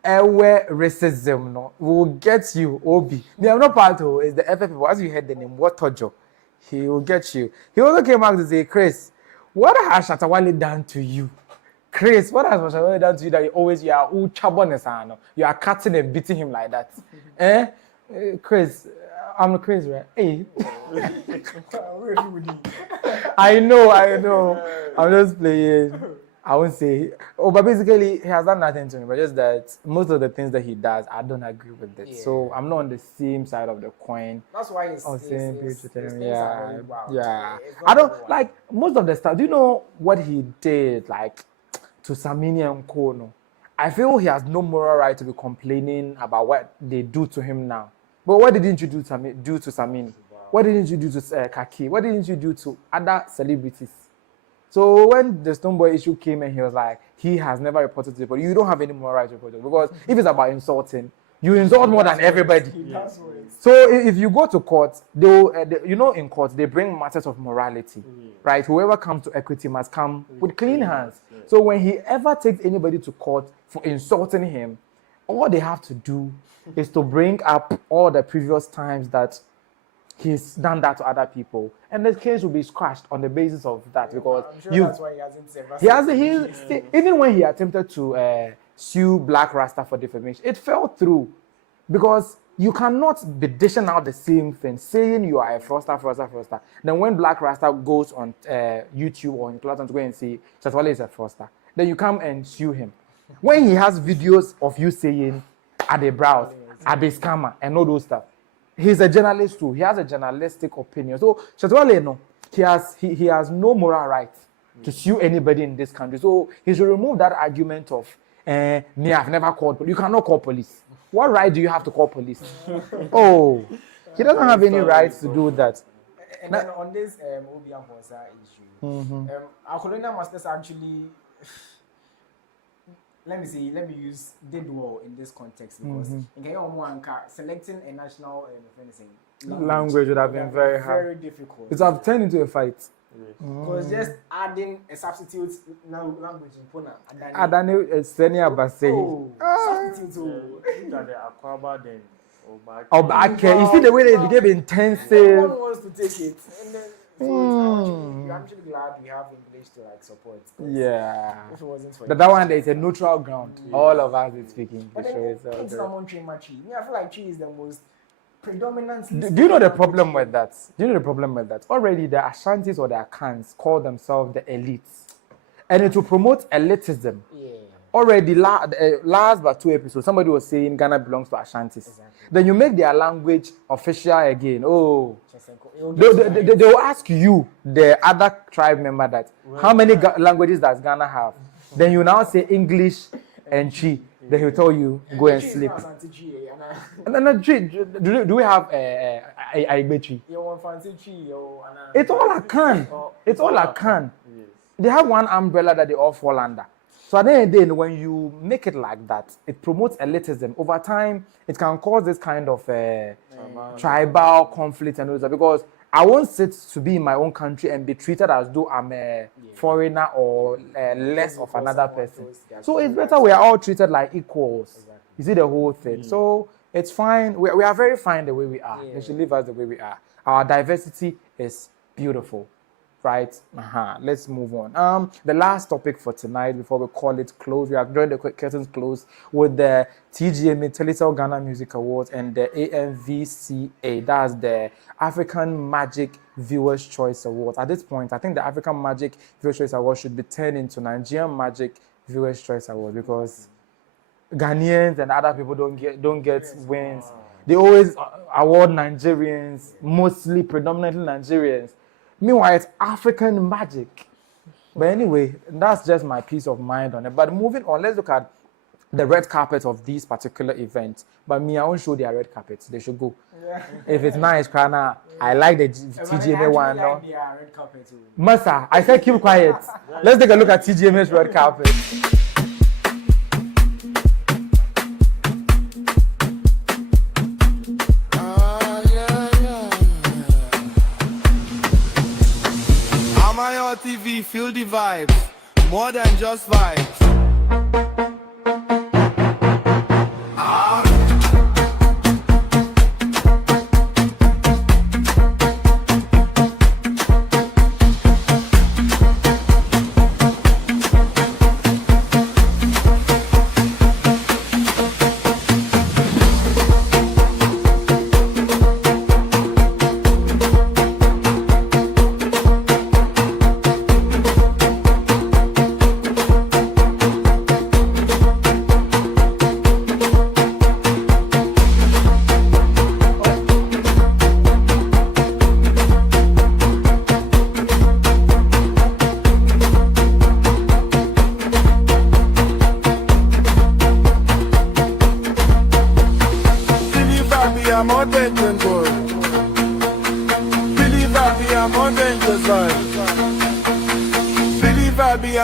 racism. No, we will get you Obi. I'm not part of is the FF people. As you heard the name Wotojo, he will get you. He also came out to say, Chris, what has Shatta Wale done to you? Chris, what has Shatta Wale done to you that you are chaboness? You are cutting and beating him like that? Chris, I'm Chris, right? Hey. I know. I'm just playing. I won't say. But basically, he has done nothing to me. But just that most of the things that he does, I don't agree with it. Yeah. So I'm not on the same side of the coin. That's why it's yeah. I don't like most of the stuff. Do you know what he did, like to Samini and Kono? I feel he has no moral right to be complaining about what they do to him now. But what didn't you do to Samini? What didn't you do to Kaki? What didn't you do to other celebrities? So when the Stonebwoy issue came and he was like, he has never reported to the police, you don't have any more right to report it. Because if it's about insulting, you insult more than everybody. So if you go to court, in court, they bring matters of morality, right? Whoever comes to equity must come with clean hands. So when he ever takes anybody to court for insulting him, all they have to do is to bring up all the previous times that he's done that to other people, and the case will be scratched on the basis of that. Because that's why he hasn't even when he attempted to sue Black Rasta for defamation, it fell through because you cannot be dishing out the same thing, saying you are a fraudster. Then when Black Rasta goes on YouTube or in platform to go and say Shatta Wale is a fraudster, then you come and sue him. When he has videos of you saying Ade Browse, Ade Scammer, and all those stuff, he's a journalist too. He has a journalistic opinion. So Shatta Wale, no, he has no moral right to sue anybody in this country. So he should remove that argument of me, I've never called police. You cannot call police. What right do you have to call police? Oh, he doesn't have any rights to do that. And then on this Obi Amponsah issue, our colonial masters actually, let me use did well in this context because in selecting a national language would have been very difficult. It would have turned into a fight. Because just adding a substitute language in Pona. Adane Senia Basei. Substitute. Okay, you see the way they became intensive. No one wants to take it. And then, I'm actually glad we have English to like support. Yeah. If it wasn't for that one, it's a neutral ground. Yeah. All of us is speaking English. It's someone train my Chi. I feel like Chi is the most predominantly. Do you know the problem with that? Already the Ashantis or the Akans call themselves the elites. And it will promote elitism. Yeah. Already, last but 2 episodes, somebody was saying Ghana belongs to Ashantis. Exactly. Then you make their language official again. Oh, they will ask you, the other tribe member, that how many languages does Ghana have? Then you now say English and Chi. Then he'll tell you, go and sleep. Do we have Igbechi? It's all I can. It's all I can. They have one umbrella that they all fall under. So at the end of the day, when you make it like that, it promotes elitism. Over time, it can cause this kind of tribal conflict and all that, because I won't sit to be in my own country and be treated as though I'm a foreigner or less of another person. So it's better we are all treated like equals. You see the whole thing. So it's fine. We are very fine the way we are. They should leave us the way we are. Our diversity is beautiful. Right? Let's move on. The last topic for tonight, before we call it close, we have joined the curtains close with the TGMA Telesale Ghana Music Awards and the AMVCA. That's the African Magic Viewers' Choice Awards. At this point, I think the African Magic Viewers' Choice Awards should be turned into Nigerian Magic Viewers' Choice Awards, because Ghanaians and other people don't get wins. They always award Nigerians, mostly predominantly Nigerians. Meanwhile, it's African magic. But anyway, that's just my peace of mind on it. But moving on, let's look at the red carpet of these particular events. But I won't show their red carpets. They should go. Yeah. If it's nice, Kana, I like the TGMA one. Like red carpet. Masa, I said keep quiet. Let's take a look at TGMA's red carpet. TV, feel the vibes, more than just vibes.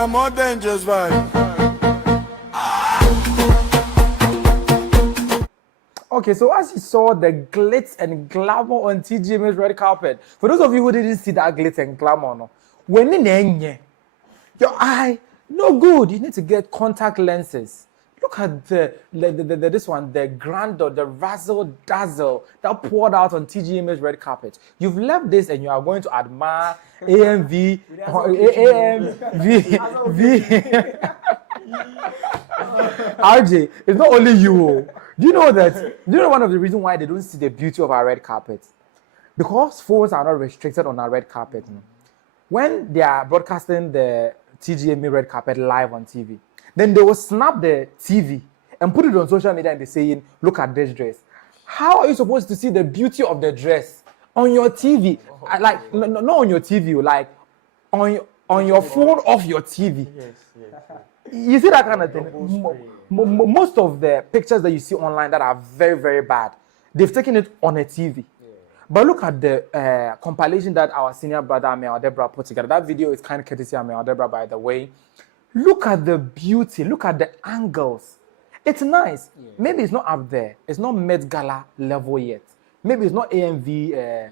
More dangerous vibe. Okay, so as you saw the glitz and glamour on TGMA's red carpet, for those of you who didn't see that glitz and glamour, no, when in your eye no good, you need to get contact lenses. Look at this one, the grandeur, the razzle dazzle that poured out on TGMA's red carpet. You've left this and you are going to admire AMV. RJ, it's not only you. Do you know one of the reasons why they don't see the beauty of our red carpet? Because phones are not restricted on our red carpet. When they are broadcasting the TGMA red carpet live on TV, then they will snap the TV and put it on social media and they're saying, look at this dress. How are you supposed to see the beauty of the dress on your TV? Like, not on your TV, like on your phone off your TV. Yes. You see that kind of thing? Most of the pictures that you see online that are very, very bad, they've taken it on a TV. Yeah. But look at the compilation that our senior brother, Amel Debra, put together. That video is kind of courtesy of Amel Debra, by the way. Look at the beauty. Look at the angles. It's nice. Yeah. Maybe it's not up there. It's not Met Gala level yet. Maybe it's not AMV,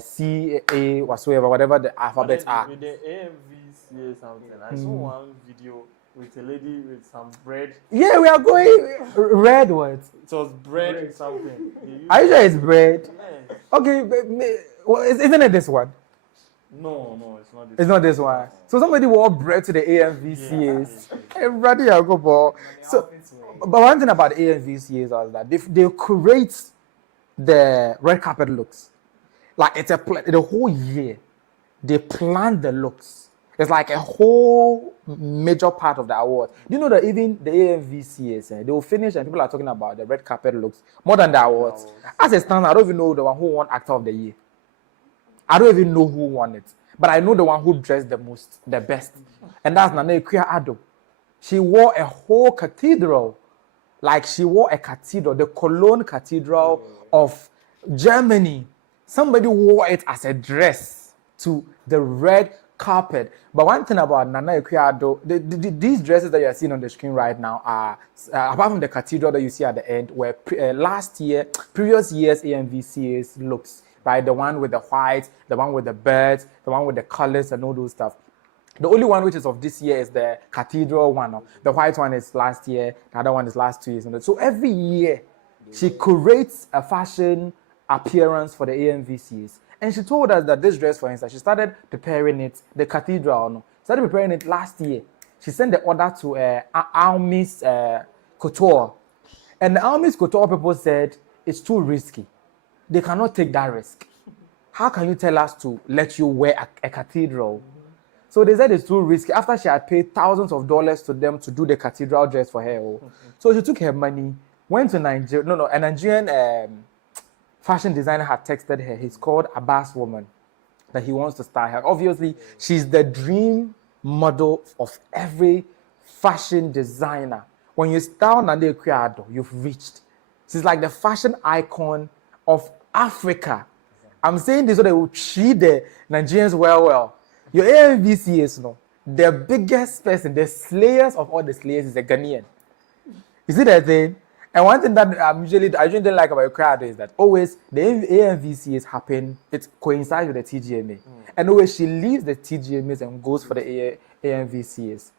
CA, whatsoever, whatever the alphabets are. With the AMVCA something, I saw one video with a lady with some bread. Yeah, we are going red words. It was bread something. Are you sure it's bread? Yes. Okay, well, isn't it this one? No, it's not this. It's not this one. So somebody wore bread to the AMVCAs. Everybody will go ball. So, but one thing about the AMVCAs was that they curate the red carpet looks. Like it's the whole year. They plan the looks. It's like a whole major part of the award. You know that even the AMVCAs, they will finish and people are talking about the red carpet looks more than the awards. As it stands, I don't even know the one who won Actor of the Year. I don't even know who won it. But I know the one who dressed the most, the best. And that's Nana Akua-Addo. She wore a whole cathedral. Like she wore a cathedral, the Cologne Cathedral of Germany. Somebody wore it as a dress to the red carpet. But one thing about Nana Akua-Addo, these dresses that you are seeing on the screen right now are, apart from the cathedral that you see at the end, were previous year's AMVCA's looks, right? The one with the white, the one with the birds, the one with the colors and all those stuff. The only one which is of this year is the cathedral one. The white one is last year, the other one is last 2 years. So every year, she curates a fashion appearance for the AMVCAs. And she told us that this dress, for instance, she started preparing it, the cathedral, started preparing it last year. She sent the order to Army's Couture. And the Army's Couture people said, it's too risky. They cannot take that risk. How can you tell us to let you wear a cathedral? So they said it's too risky. After she had paid thousands of dollars to them to do the cathedral dress for her. So she took her money, went to Nigeria. A Nigerian fashion designer had texted her. He's called Abbas Woman, that he wants to style her. Obviously, she's the dream model of every fashion designer. When you style Nana Akua-Addo, you've reached. She's like the fashion icon of Africa. I'm saying this so they will treat the Nigerians well. Your AMVCAs, the biggest person, the slayers of all the slayers is a Ghanaian. You see that thing? And one thing that I usually don't like about Akua-Addo is that always the AMVCAs happen, it coincides with the TGMA. And always she leaves the TGMAs and goes for the AMVCAs.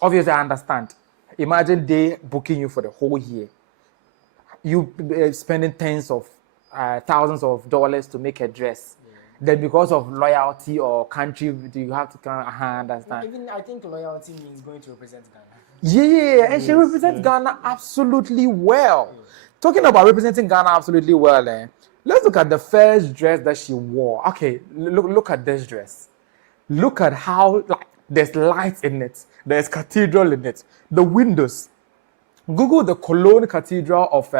Obviously, I understand. Imagine they booking you for the whole year. You spending tens of thousands of dollars to make a dress. Then because of loyalty or country, you have to kind of understand. Even I think loyalty means going to represent Ghana. Yeah, and she represents Ghana absolutely well. Talking about representing Ghana absolutely well, let's look at the first dress that she wore. Okay, look at this dress. Look at how there's lights in it. There's cathedral in it. The windows. Google the Cologne Cathedral of,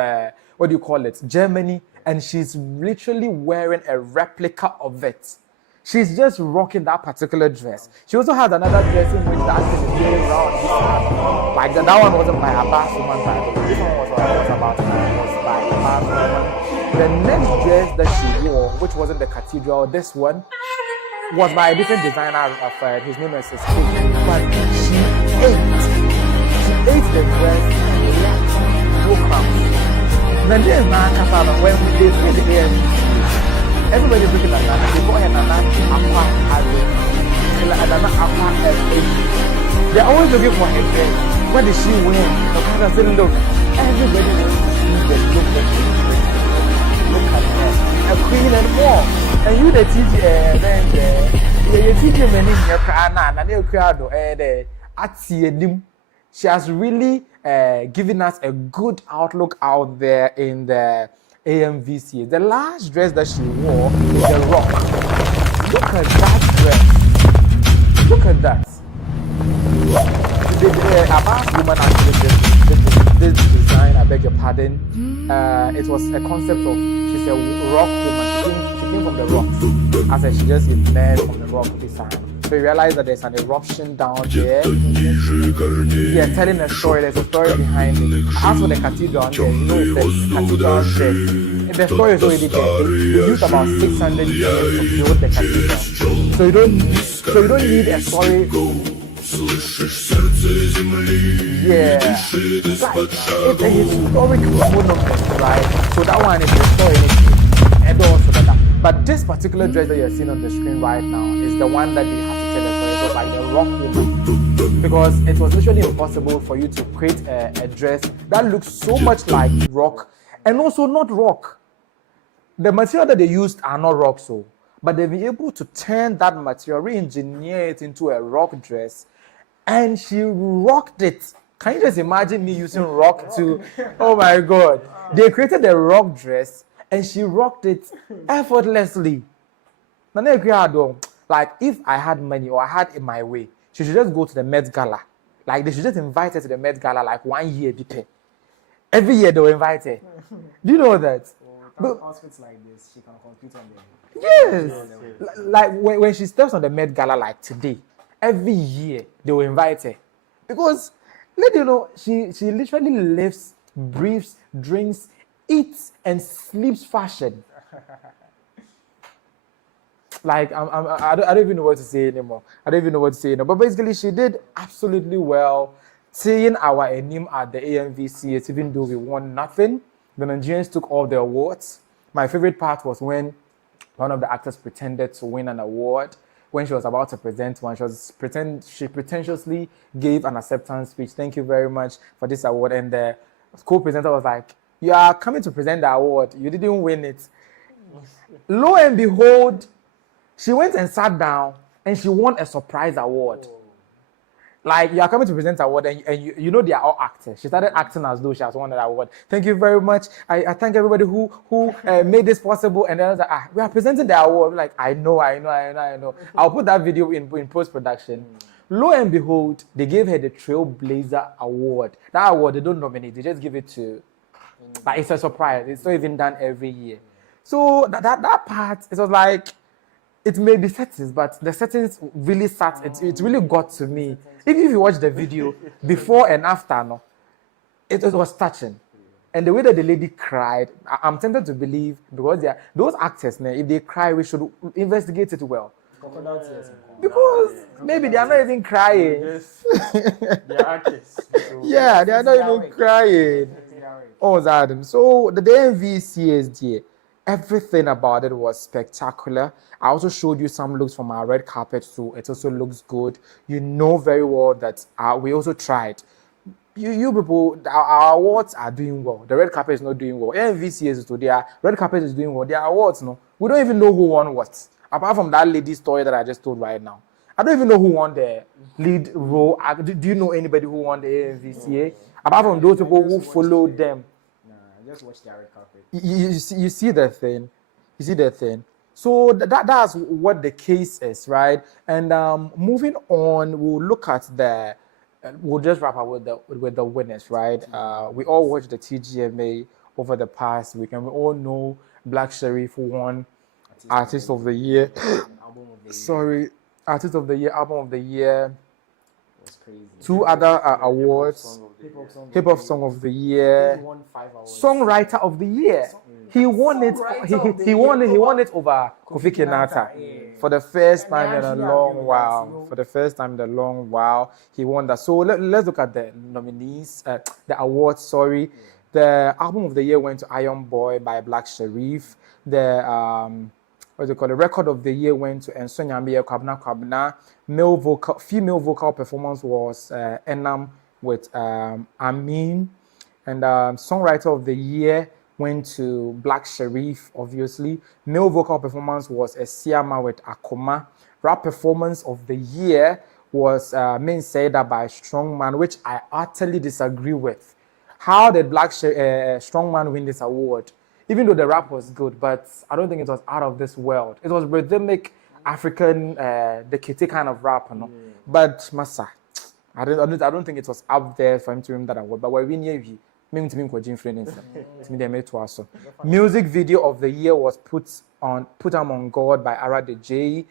Germany, and she's literally wearing a replica of it. She's just rocking that particular dress. She also has another dress in which that thing is going around. Like that one wasn't by Abbas Woman, but this one was about by Abbas Woman. The next dress that she wore, which wasn't the cathedral, this one, was by a different designer. His name is Escape. But she ate the dress and left no crumbs. Nigerians now when we did the AMVCA, everybody looking at Nana, they call her Nana Akwa They're always looking for her dress. What did she wear? The father said, look, everybody wants to see the look that she wears. Look at her, a queen and more. And you the TGMA in your car, Nana Akua-Addo, she has really given us a good outlook out there in the AMVCA. The last dress that she wore is the rock. Look at that dress. Look at that. The Abbas Woman actually did this design, I beg your pardon. It was a concept of, she's a rock woman. She came from the rock. I said she just emerged from the rock design. So you realize that there's an eruption down there. Yeah, telling a story. There's a story behind it. As for the cathedral, there, it's the cathedral there. The story is already there. They used about 600 years to build the cathedral. So you don't need a story. Yeah, it's a historic monument, right? So that one is the story. And also that. But this particular dress that you're seeing on the screen right now is the one that they have to tell us. So it was like the rock woman. because it was literally impossible for you to create a dress that looks so much like rock and also not rock. The material that they used are not rock, so, but they've been able to turn that material, re-engineer it into a rock dress, and she rocked it. Can you just imagine me using rock to, oh my God. They created a rock dress and she rocked it effortlessly. Like, if I had money or I had it my way, she should just go to the Met Gala. Like, they should just invite her to the Met Gala like 1 year. Every year they will invite her. Do you know that? But outfits like this, she can compete on them. Yes. Like, when she steps on the Met Gala like today, every year they will invite her. Because, let you know, she literally lives, breathes, drinks, eats, and sleeps fashion. Like, I don't even know what to say anymore. But basically, she did absolutely well, seeing our name at the AMVCA, even though we won nothing. The Nigerians took all the awards. My favorite part was when one of the actors pretended to win an award. When she was about to present one, she pretentiously gave an acceptance speech. Thank you very much for this award. And the co-presenter was like, you are coming to present the award. You didn't win it. Lo and behold, she went and sat down and she won a surprise award. Like, you are coming to present an award and you know they are all actors. She started acting as though she has won that award. Thank you very much. I thank everybody who made this possible. And then I was like, we are presenting the award. Like, I know. I'll put that video in post-production. Lo and behold, they gave her the Trailblazer Award. That award, they don't nominate. They just give it to, like, it's a surprise. It's not even done every year. So that part, it was like, it may be settings, but the settings really sat, it really got to me. If you watch the video before and after, no, it was touching. And the way that the lady cried, I'm tempted to believe, because those actors, if they cry, we should investigate it well. Because maybe they are not even crying. They are actors. So yeah, they are not even crying. Oh, Adam. So the AMVCA is there. Everything about it was spectacular. I also showed you some looks from our red carpet, so it also looks good. You know very well that we also tried. You people, our awards are doing well. The red carpet is not doing well. AMVCA is to their red carpet is doing well. Their awards, no, we don't even know who won what. Apart from that lady's story that I just told right now, I don't even know who won the lead role. Do you know anybody who won the AMVCA? Apart from those people who followed them. Just watch the red carpet. You see the thing. So that's what the case is, right? And moving on, we'll look at we'll just wrap up with the winners, right? We all watched the TGMA over the past week, and we all know Black Sherif won Artist of the Year. Artist of the Year, Album of the Year. Was crazy. 2 other awards. Hip Hop Song of the Year. He won 5 awards. Songwriter of the Year. He won it. He won it over Kofi Kinata for the first time in a long while. For the first time in a long while, he won that. So let's look at the nominees. The awards. Sorry, the Album of the Year went to Iron Boy by Black Sherif. The the Record of the Year went to Enso Nyambia Kwabna. Female vocal performance was Enam with Amin. And Songwriter of the Year went to Black Sherif, obviously. Male vocal performance was Esiama with Akoma. Rap performance of the year was Min Seda by Strongman, which I utterly disagree with. How did Black Strongman win this award? Even though the rap was good, but I don't think it was out of this world. It was rhythmic, African, the Kete kind of rap, you know. But Masa, I don't think it was up there for him to win that award. But we're winning. Music video of the year was Put on God by Ara the J.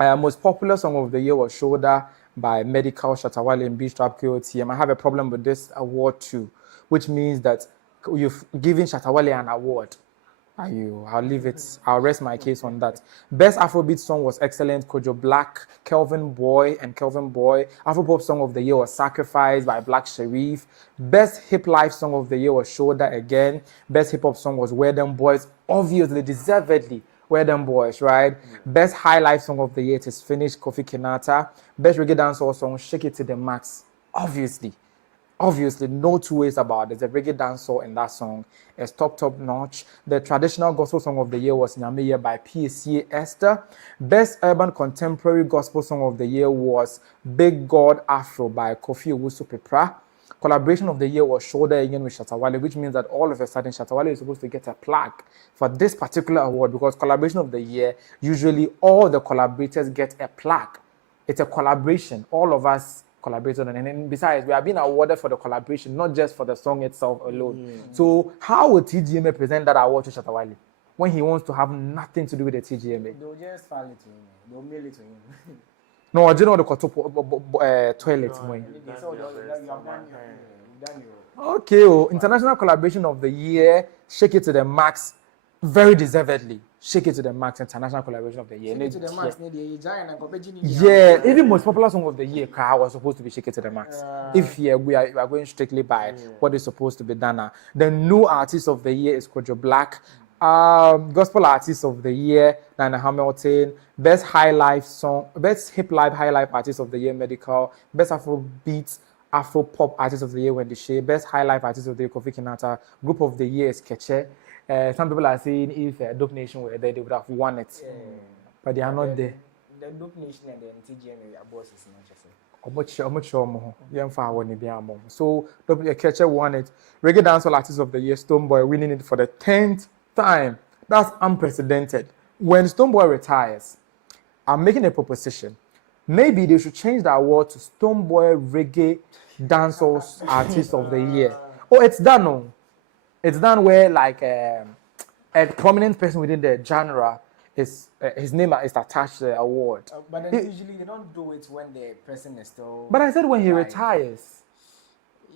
Most popular song of the year was Shoulder by Medical, Shatta Wale, and B-Strap KOTM. I have a problem with this award too, which means that you've given Shatta Wale an award. I'll leave it. I'll rest my case on that. Best Afrobeat song was Excellent, Kojo Black, Kelvin Boy. Afropop song of the year was Sacrifice by Black Sherif. Best Hip Life song of the year was Shoulder again. Best hip hop song was Where Them Boys, obviously, deservedly. Where Them Boys, right? Best High Life Song of the Year, it is Finished, Kofi Kinata. Best Reggae Dancehall Song, Shake It to the Max. Obviously, no two ways about it. The reggae dancehall in that song is top notch. The traditional gospel song of the year was Nyame by PSCA Esther. Best urban contemporary gospel song of the year was Big God Afro by Kofi Owusu Pepra. Collaboration of the year was Shoulder Again with Shatta Wale, which means that all of a sudden Shatta Wale is supposed to get a plaque for this particular award, because collaboration of the year, usually all the collaborators get a plaque. It's a collaboration. All of us collaborated on it. And besides, we are being awarded for the collaboration, not just for the song itself alone. So how will TGMA present that award to Shatta Wale when he wants to have nothing to do with the TGMA? They'll just file it to him. They'll mail it to him. No, I don't know the toilet. Okay, International Collaboration of the Year, Shake It to the Max, very deservedly. Shake It to the Max, International Collaboration of the Year. Shake It to the Max, yeah, even most popular song of the year, was supposed to be Shake It to the Max. If we are going strictly by what is supposed to be done. The new artist of the year is Kojo Black. Gospel artist of the year, Nana Hamilton. Best high life song, best hip life high life artist of the year, Medical. Best Afro beats, Afro pop artist of the year, Wendy Shea. Best high life artist of the year, Kofi Kinata. Group of the year is Keche. Some people are saying if Dope Nation were there, they would have won it, but they are not there. The Dope Nation and the TGMA are bosses in So Keche won it. Reggae Dancehall Artist of the Year, Stonebwoy, winning it for the 10th time. That's unprecedented. When Stonebwoy retires, I'm making a proposition. Maybe they should change the award to Stonebwoy Reggae Dancehall Artist of the Year. Oh, it's done. No. It's done where like a prominent person within the genre is his name is attached to the award. But then usually they don't do it when the person is still. But I said when he retires.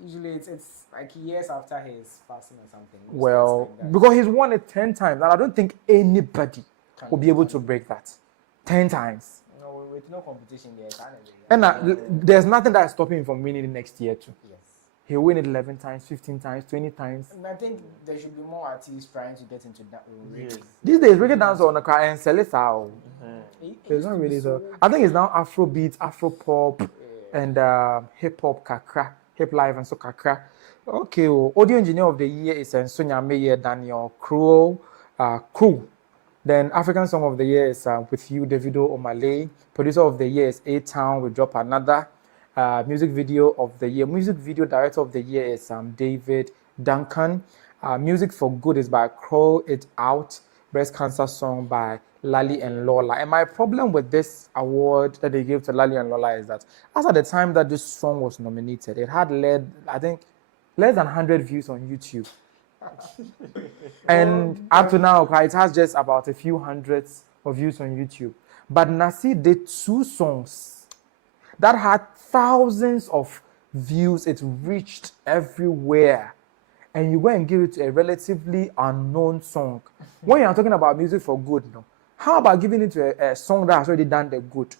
Usually it's like years after his passing or something. Well, like because he's won it 10 times, and I don't think anybody will be able to break that 10 times. No, with no competition there. And there's nothing that is stopping him from winning it next year too. Yes. He'll win it 11 times, 15 times, 20 times. And I think there should be more artists trying to get into that. These days, reggae dance on the car and sell it out. It's not really so. I think it's now Afro beats, Afro pop, and hip hop, kakra, hip life, and so kakra. Okay, audio engineer of the year is Sonia Meyer Daniel Crew. Then African song of the year is With You, Davido Omale. Producer of the year is A-Town. We drop another. Music video of the year. Music video director of the year is David Duncan. Music for Good is by Crow It Out. Breast Cancer Song by Lali and Lola. And my problem with this award that they gave to Lali and Lola is that as at the time that this song was nominated, it had I think less than 100 views on YouTube. And up to now, it has just about a few hundreds of views on YouTube. But Nasi did 2 songs that had thousands of views. It reached everywhere. And you go and give it to a relatively unknown song. When you're talking about music for good, how about giving it to a song that has already done the good?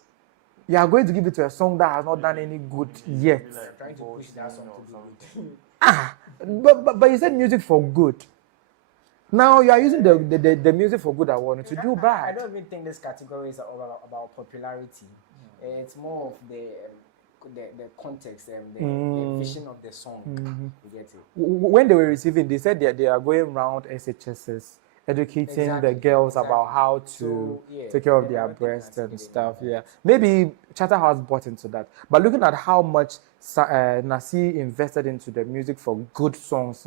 You are going to give it to a song that has not done any good yet. Trying to push that song to be good. But you said music for good. Now you are using the music for good award to do bad. I don't even think this category is about popularity. It's more of the context and the vision of the song. You get it? When they were receiving, they said they are going around SHSs, educating the girls about how to take care of their breasts and stuff. Yeah, maybe Chatta has bought into that. But looking at how much Nasi invested into the music for good songs,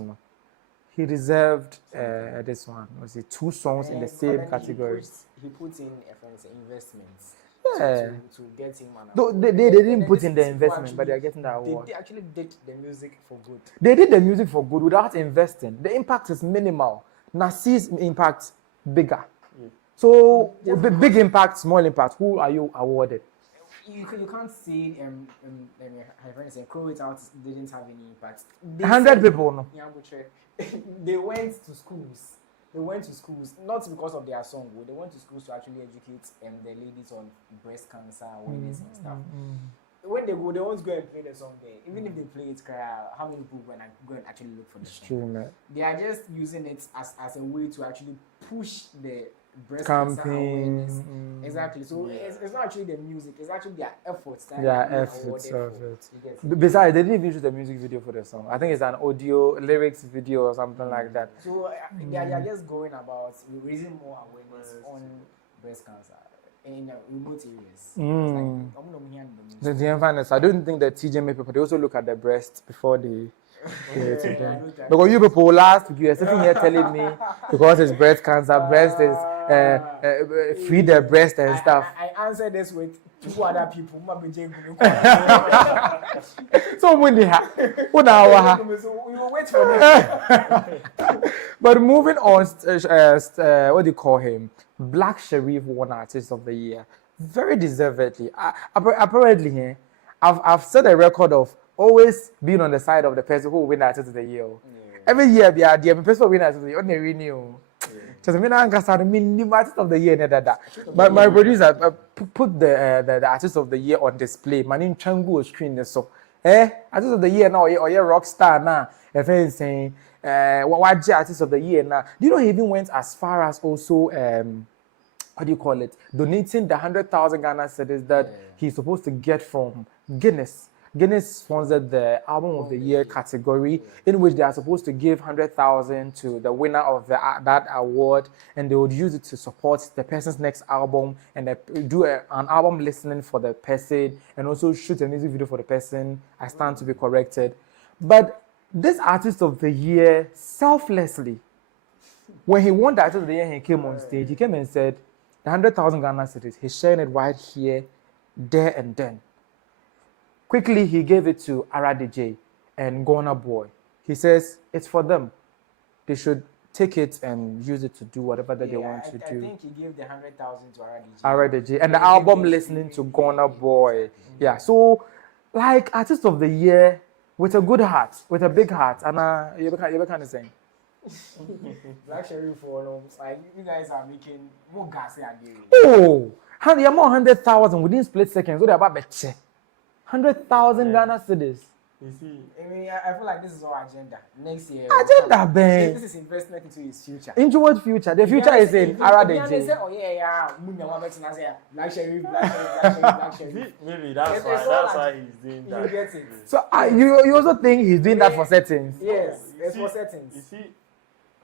he deserved this one. Was it 2 songs in the same category? He put in investments. Yeah. To get him they didn't put in the investment, but they are getting that award. They actually did the music for good. They did the music for good without investing. The impact is minimal. Nasi's impact bigger. So big impact, small impact. Who are you awarded? You can't say my friend said Crow It Out didn't have any impact. 100 people, no. They went to schools. Not because of their song. They went to schools to actually educate the ladies on breast cancer awareness and stuff. When they go, they won't go and play the song there. Even if they play it, how many people go and actually look for the song? True, man. They are just using it as a way to actually push the breast campaign. cancer awareness. Exactly. So it's not actually the music; it's actually their efforts. Of it. Besides, they didn't even shoot the music video for the song. I think it's an audio lyrics video or something like that. So they are just going about raising more awareness on breast cancer in remote areas. I don't think the TGMA people, they also look at the breast before they because you people last week you were sitting here telling me because it's breast cancer, breast is free the breast and stuff. I answered this with 2 other people. So when they have, we will wait for them. But moving on, what do you call him? Black Sherif won Artist of the Year, very deservedly. Apparently, I've set a record of always being on the side of the person who will win Artist of the Year. Every year, the person who win Artist of the Year, only renew. Just Artist of the Year, but my producer put the Artist of the Year on display. My name Changu screen so. Artist of the Year now, or you're rock star now. If I'm saying, what Artist of the Year now? Do you know he even went as far as also what do you call it? Donating the 100,000 Ghana cedis that he's supposed to get from Guinness. Guinness sponsored the Album of the Year category, in which they are supposed to give 100,000 to the winner of that award, and they would use it to support the person's next album and do an album listening for the person, and also shoot a music video for the person. I stand to be corrected. But this Artist of the Year, selflessly, when he won the Artist of the Year, he came on stage. He came and said, the 100,000 Ghana cedis, he's sharing it right here, there and then. Quickly, he gave it to Aradj and Ghana Boy. He says, it's for them. They should take it and use it to do whatever that they want to do. I think he gave the 100,000 to Aradj. And the album listening to Ghana Boy. Yeah, so like Artist of the Year with a good heart, with a big heart. And you kind of saying. Black Sherif for like you guys are making more gas here. Oh, you're more 100,000 within split seconds. What about betche? 100,000 Ghana cedis. You see, I mean, I feel like this is our agenda next year. Agenda, Ben. This is investment into his future. Into what future? The future is in Aradj. Oh yeah, Black Sherif, Black Sherif. Maybe that's why he's doing that. You get it. So you also think he's doing that for settings? Yes, it's for settings. You see,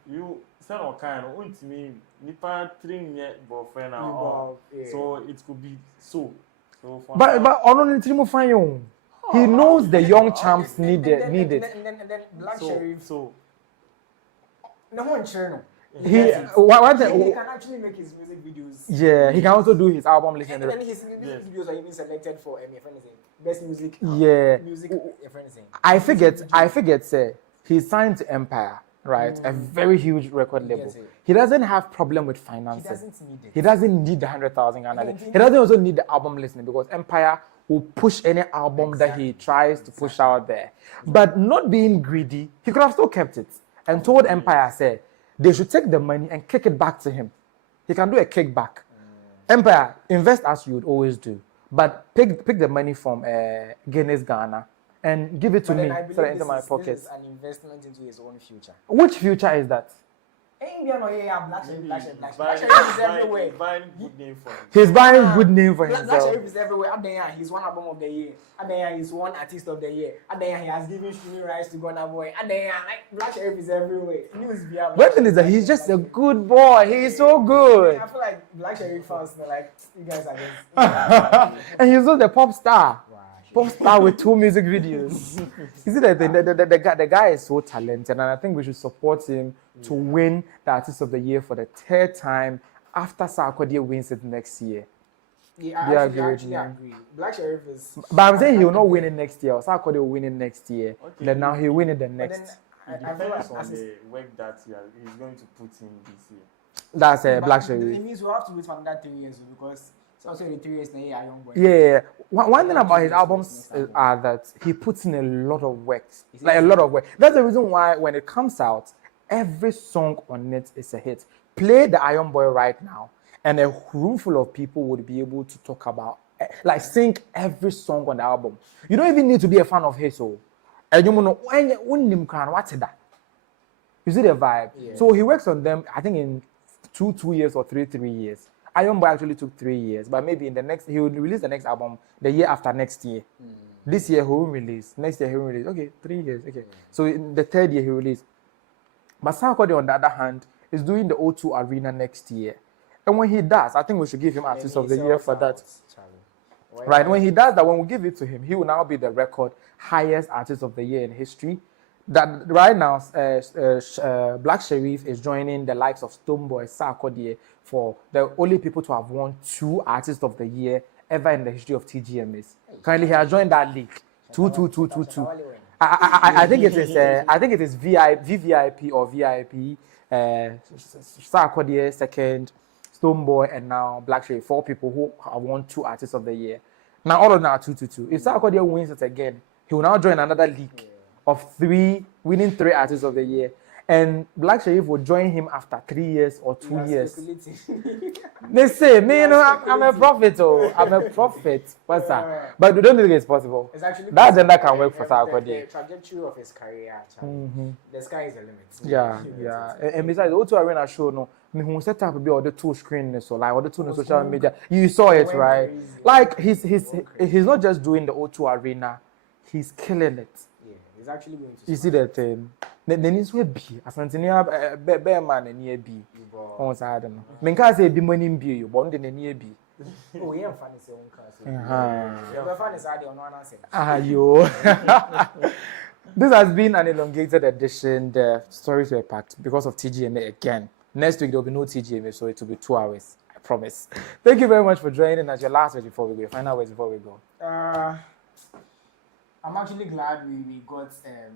you said all kind of ultimate nipa train yet boyfriend or so it could be so. But on he knows the young champs need it. And then Black Sherif. So no one channel. He can actually make his music videos. Yeah, he can also do his album listening. And then his music videos are even selected for best music. Music. I figured. Say he signed to Empire. Right, a very huge record label. He doesn't have problem with finances. He doesn't need it. He doesn't need the 100,000 Ghana. He doesn't also need the album listening because Empire will push any album that he tries to push out there. But not being greedy, he could have still kept it and told Empire, said they should take the money and kick it back to him. He can do a kickback. Empire, invest as you would always do, but pick the money from Guinness Ghana and give it to me so that into my pocket. This is an investment into his own future. Which future is that? Black Sherif is everywhere. Buying good name for him. He's buying good name for himself. Black Sherif is everywhere. He's one album of the year. He's one artist of the year. He has given streaming rights to Ghana Boy. Black Sherif is everywhere. One thing is that he's just a good boy. He's so good. I feel like Black Sherif fans are like, you guys are just. And he's also the pop star. Pop star with 2 music videos. You see that the guy is so talented, and I think we should support him to win the Artist of the Year for the 3rd time after Sarkodie wins it next year. Yeah, I actually agree. Black Sherif is. But I'm saying he will not win it next year. Sarkodie will win it next year. Okay. Then now he'll win it the next. It depends on the work that he's going to put in this year. That's Black Sherif. It means we have to wait for another 3 years because. So the 3 years a young boy. Yeah. One thing about his albums are that he puts in a lot of work. Like a lot of work. That's the reason why when it comes out, every song on it is a hit. Play the Iron Boy right now, and a room full of people would be able to talk about, like sing every song on the album. You don't even need to be a fan of his. And you know you see the vibe. Yeah. So he works on them, I think in 2 years or 3 years. Iron Boy actually took 3 years, but maybe in the next he will release the next album the year after next year. This year he will release, next year he will release. Okay, 3 years. Okay, so in the third year he will release. But Sarkodie, on the other hand, is doing the O2 Arena next year, and when he does, I think we should give him Artist of the Year for that. Right, when he does that, when we give it to him, he will now be the record highest Artist of the Year in history. That right now, Black Sherif is joining the likes of Stonebwoy, Sarkodie for the only people to have won 2 Artists of the Year ever in the history of TGMAs. Currently, he has joined that league. 2. I think it is VVIP or VIP. Sarkodie second, Stonebwoy, and now Black Sherif. 4 people who have won 2 Artists of the Year. Now all of them are 2. If Sarkodie wins it again, he will now join another league of 3, winning 3 Artists of the Year. And Black Sherif will join him after 3 years or 2 years. They say, me, you know, I'm a prophet, I'm a prophet. What's that? But we don't think it's possible. That agenda can work for Sarkodie. The trajectory of his career, the sky is the limit. Yeah. And besides, the O2 Arena show, no, me who set up be all the 2 screens, so like all the 2 on social media. You saw it, right? Like he's not just doing the O2 Arena, he's killing it. He's actually going to. You see that thing? The news will be Asante bear man and near B. On side, men can't say be money in you, but the near B. Oh, yeah, funny say This has been an elongated edition. The stories were packed because of TGMA again. Next week there will be no TGMA, so it will be 2 hours. I promise. Thank you very much for joining us. Your last words before we go. Final words before we go. I'm actually glad we got the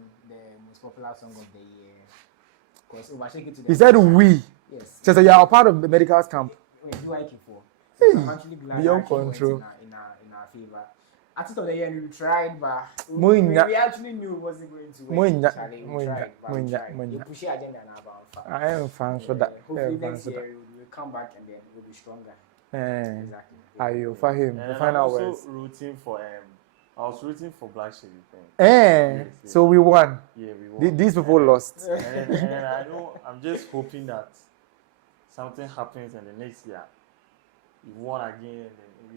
most popular song of the year. Because overshake it to the. He said we. Yes. So you are a part of the medical camp. Wait, who I came for? So I'm actually glad beyond that control. In our favor. Artist of the year, we tried, but we actually knew it wasn't going to work. We tried, but we tried. You push the agenda now. I am fan for that. Hopefully next year we'll come back and then we'll be stronger. Exactly. Are you for him? The final words. I was rooting for Black Sherif. Yes. So we won. Yeah, we won. These people lost. And I know, I'm just hoping that something happens in the next year. You won again.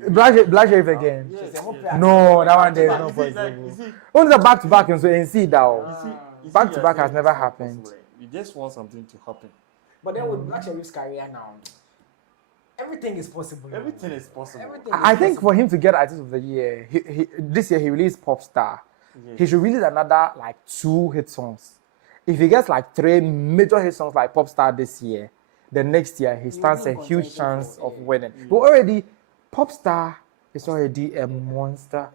Black Sherif again? Yes. No, that one there is no possible. Only the back-to-back and so and see that. Back-to-back has never happened. We just want something to happen. But then with Black Sherif's career now, everything is possible. Everything is possible. I think for him to get Artist of the Year, this year he released Pop Star. Yes. He should release another like 2 hit songs. If he gets like 3 major hit songs like Pop Star this year, then next year he stands a huge chance of winning. But already, Pop Star is already a monster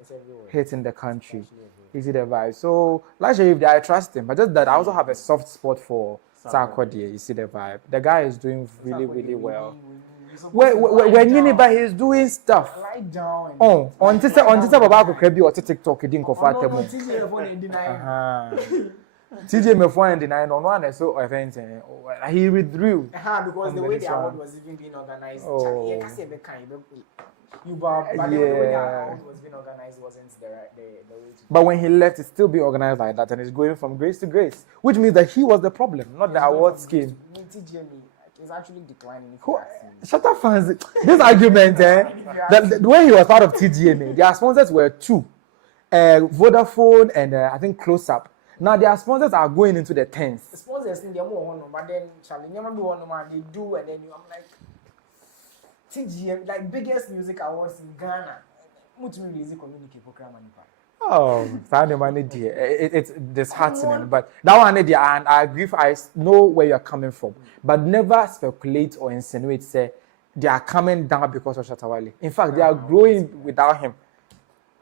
hit in the country. You see the vibe. So, Black Sherif, I trust him. But just that I also have a soft spot for Sarkodie. You see the vibe. The guy is doing really, really well. When you neighbor, he's doing stuff. Lie down. Oh, on this Baba Krebi or TikTok, he didn't confront them. TGMA phone and deny on one, so offensive. He withdrew. Because the way the award was even being organized, but the way the award was being organized wasn't the way to. But when he left, it's still being organized like that, and it's going from grace to grace, which means that he was the problem, not the award scheme. TGMA. It's actually declining. Shatta fans, this argument, the way he was part of TGMA, their sponsors were 2, Vodafone and I think Close Up. Now their sponsors are going into the 10s. The sponsors in the more, but then Charlie never do one man. They do, and then I'm like, TGM, like biggest music awards in Ghana. Much music community program. Oh, it's disheartening. But that one, and I agree. I know where you're coming from, but never speculate or insinuate say they are coming down because of Shatta Wale. In fact, they are growing without him,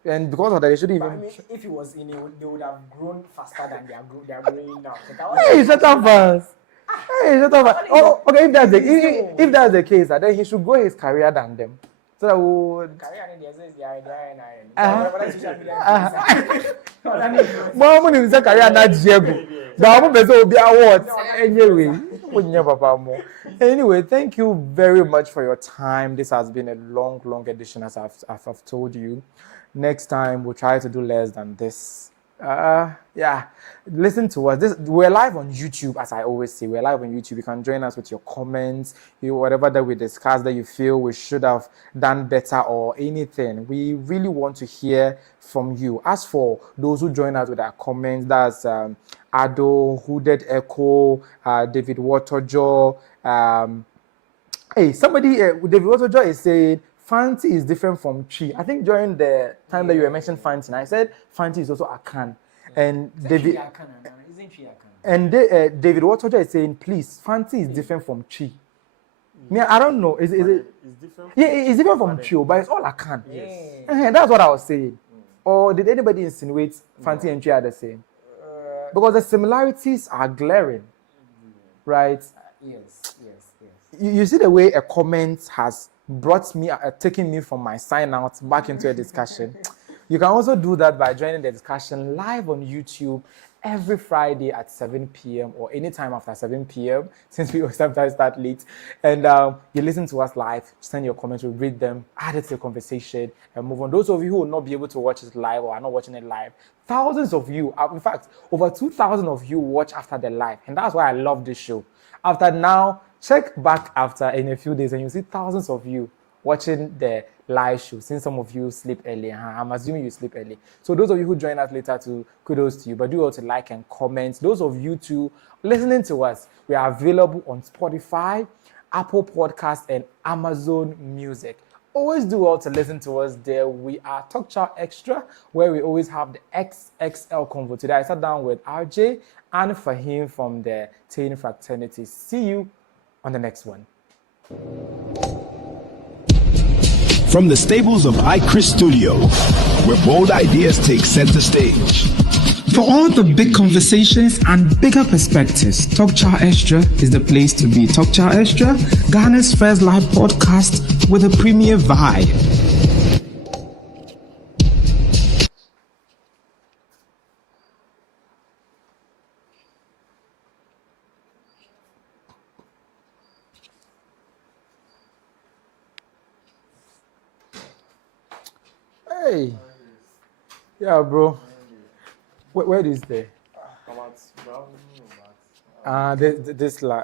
and because of that, they shouldn't even. I mean, if he was in it, they would have grown faster than they are growing now. Hey, Shatta fans. Hey, Shatta fans. Oh, okay. If that's the case, then he should grow his career than them. So that would. Mahamudu is a career not Diego. Mahamudu will be awards anyway. Anyway, thank you very much for your time. This has been a long edition, as I've told you. Next time we'll try to do less than this. Yeah, listen to us. We're live on YouTube, as I always say. We're live on YouTube. You can join us with your comments, whatever that we discussed that you feel we should have done better or anything. We really want to hear from you. As for those who join us with our comments, that's Ado, Hooded Echo, David Waterjaw. Hey, somebody, David Waterjaw is saying, Fanti is different from Chi. I think during the time that you were mentioning Fanti, I said Fanti is also Akan. And David David Waterjaw is saying, please, Fanti is different from Chi. I don't know. Is it? It's different. Yeah, it's different from Chi, but it's all Akan. Yes. That's what I was saying. Or did anybody insinuate Fanti and Chi are the same? Because the similarities are glaring, right? Yes. You see the way a comment has brought me, taking me from my sign out back into a discussion. You can also do that by joining the discussion live on YouTube every Friday at 7 p.m. or anytime after 7 p.m. since we sometimes start late. And you listen to us live, send your comments, we read them, add it to the conversation, and move on. Those of you who will not be able to watch it live or are not watching it live, thousands of you, in fact, over 2,000 of you watch after the live. And that's why I love this show. After now, check back after in a few days and you'll see thousands of you watching the live show, since some of you sleep early. I'm assuming you sleep early. So those of you who join us later, too, kudos to you. But do also like and comment. Those of you too listening to us, we are available on Spotify, Apple Podcasts, and Amazon Music. Always do well to listen to us there. We are Chaw Xtra, where we always have the XXL convo. Today I sat down with RJ and Fahim from the Tain fraternity. See you on the next one. From the stables of iChris Studio, where bold ideas take center stage. For all the big conversations and bigger perspectives, Chaw Xtra is the place to be. Chaw Xtra, Ghana's first live podcast with a premier vibe. Hey, yeah, bro. Where is the?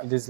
This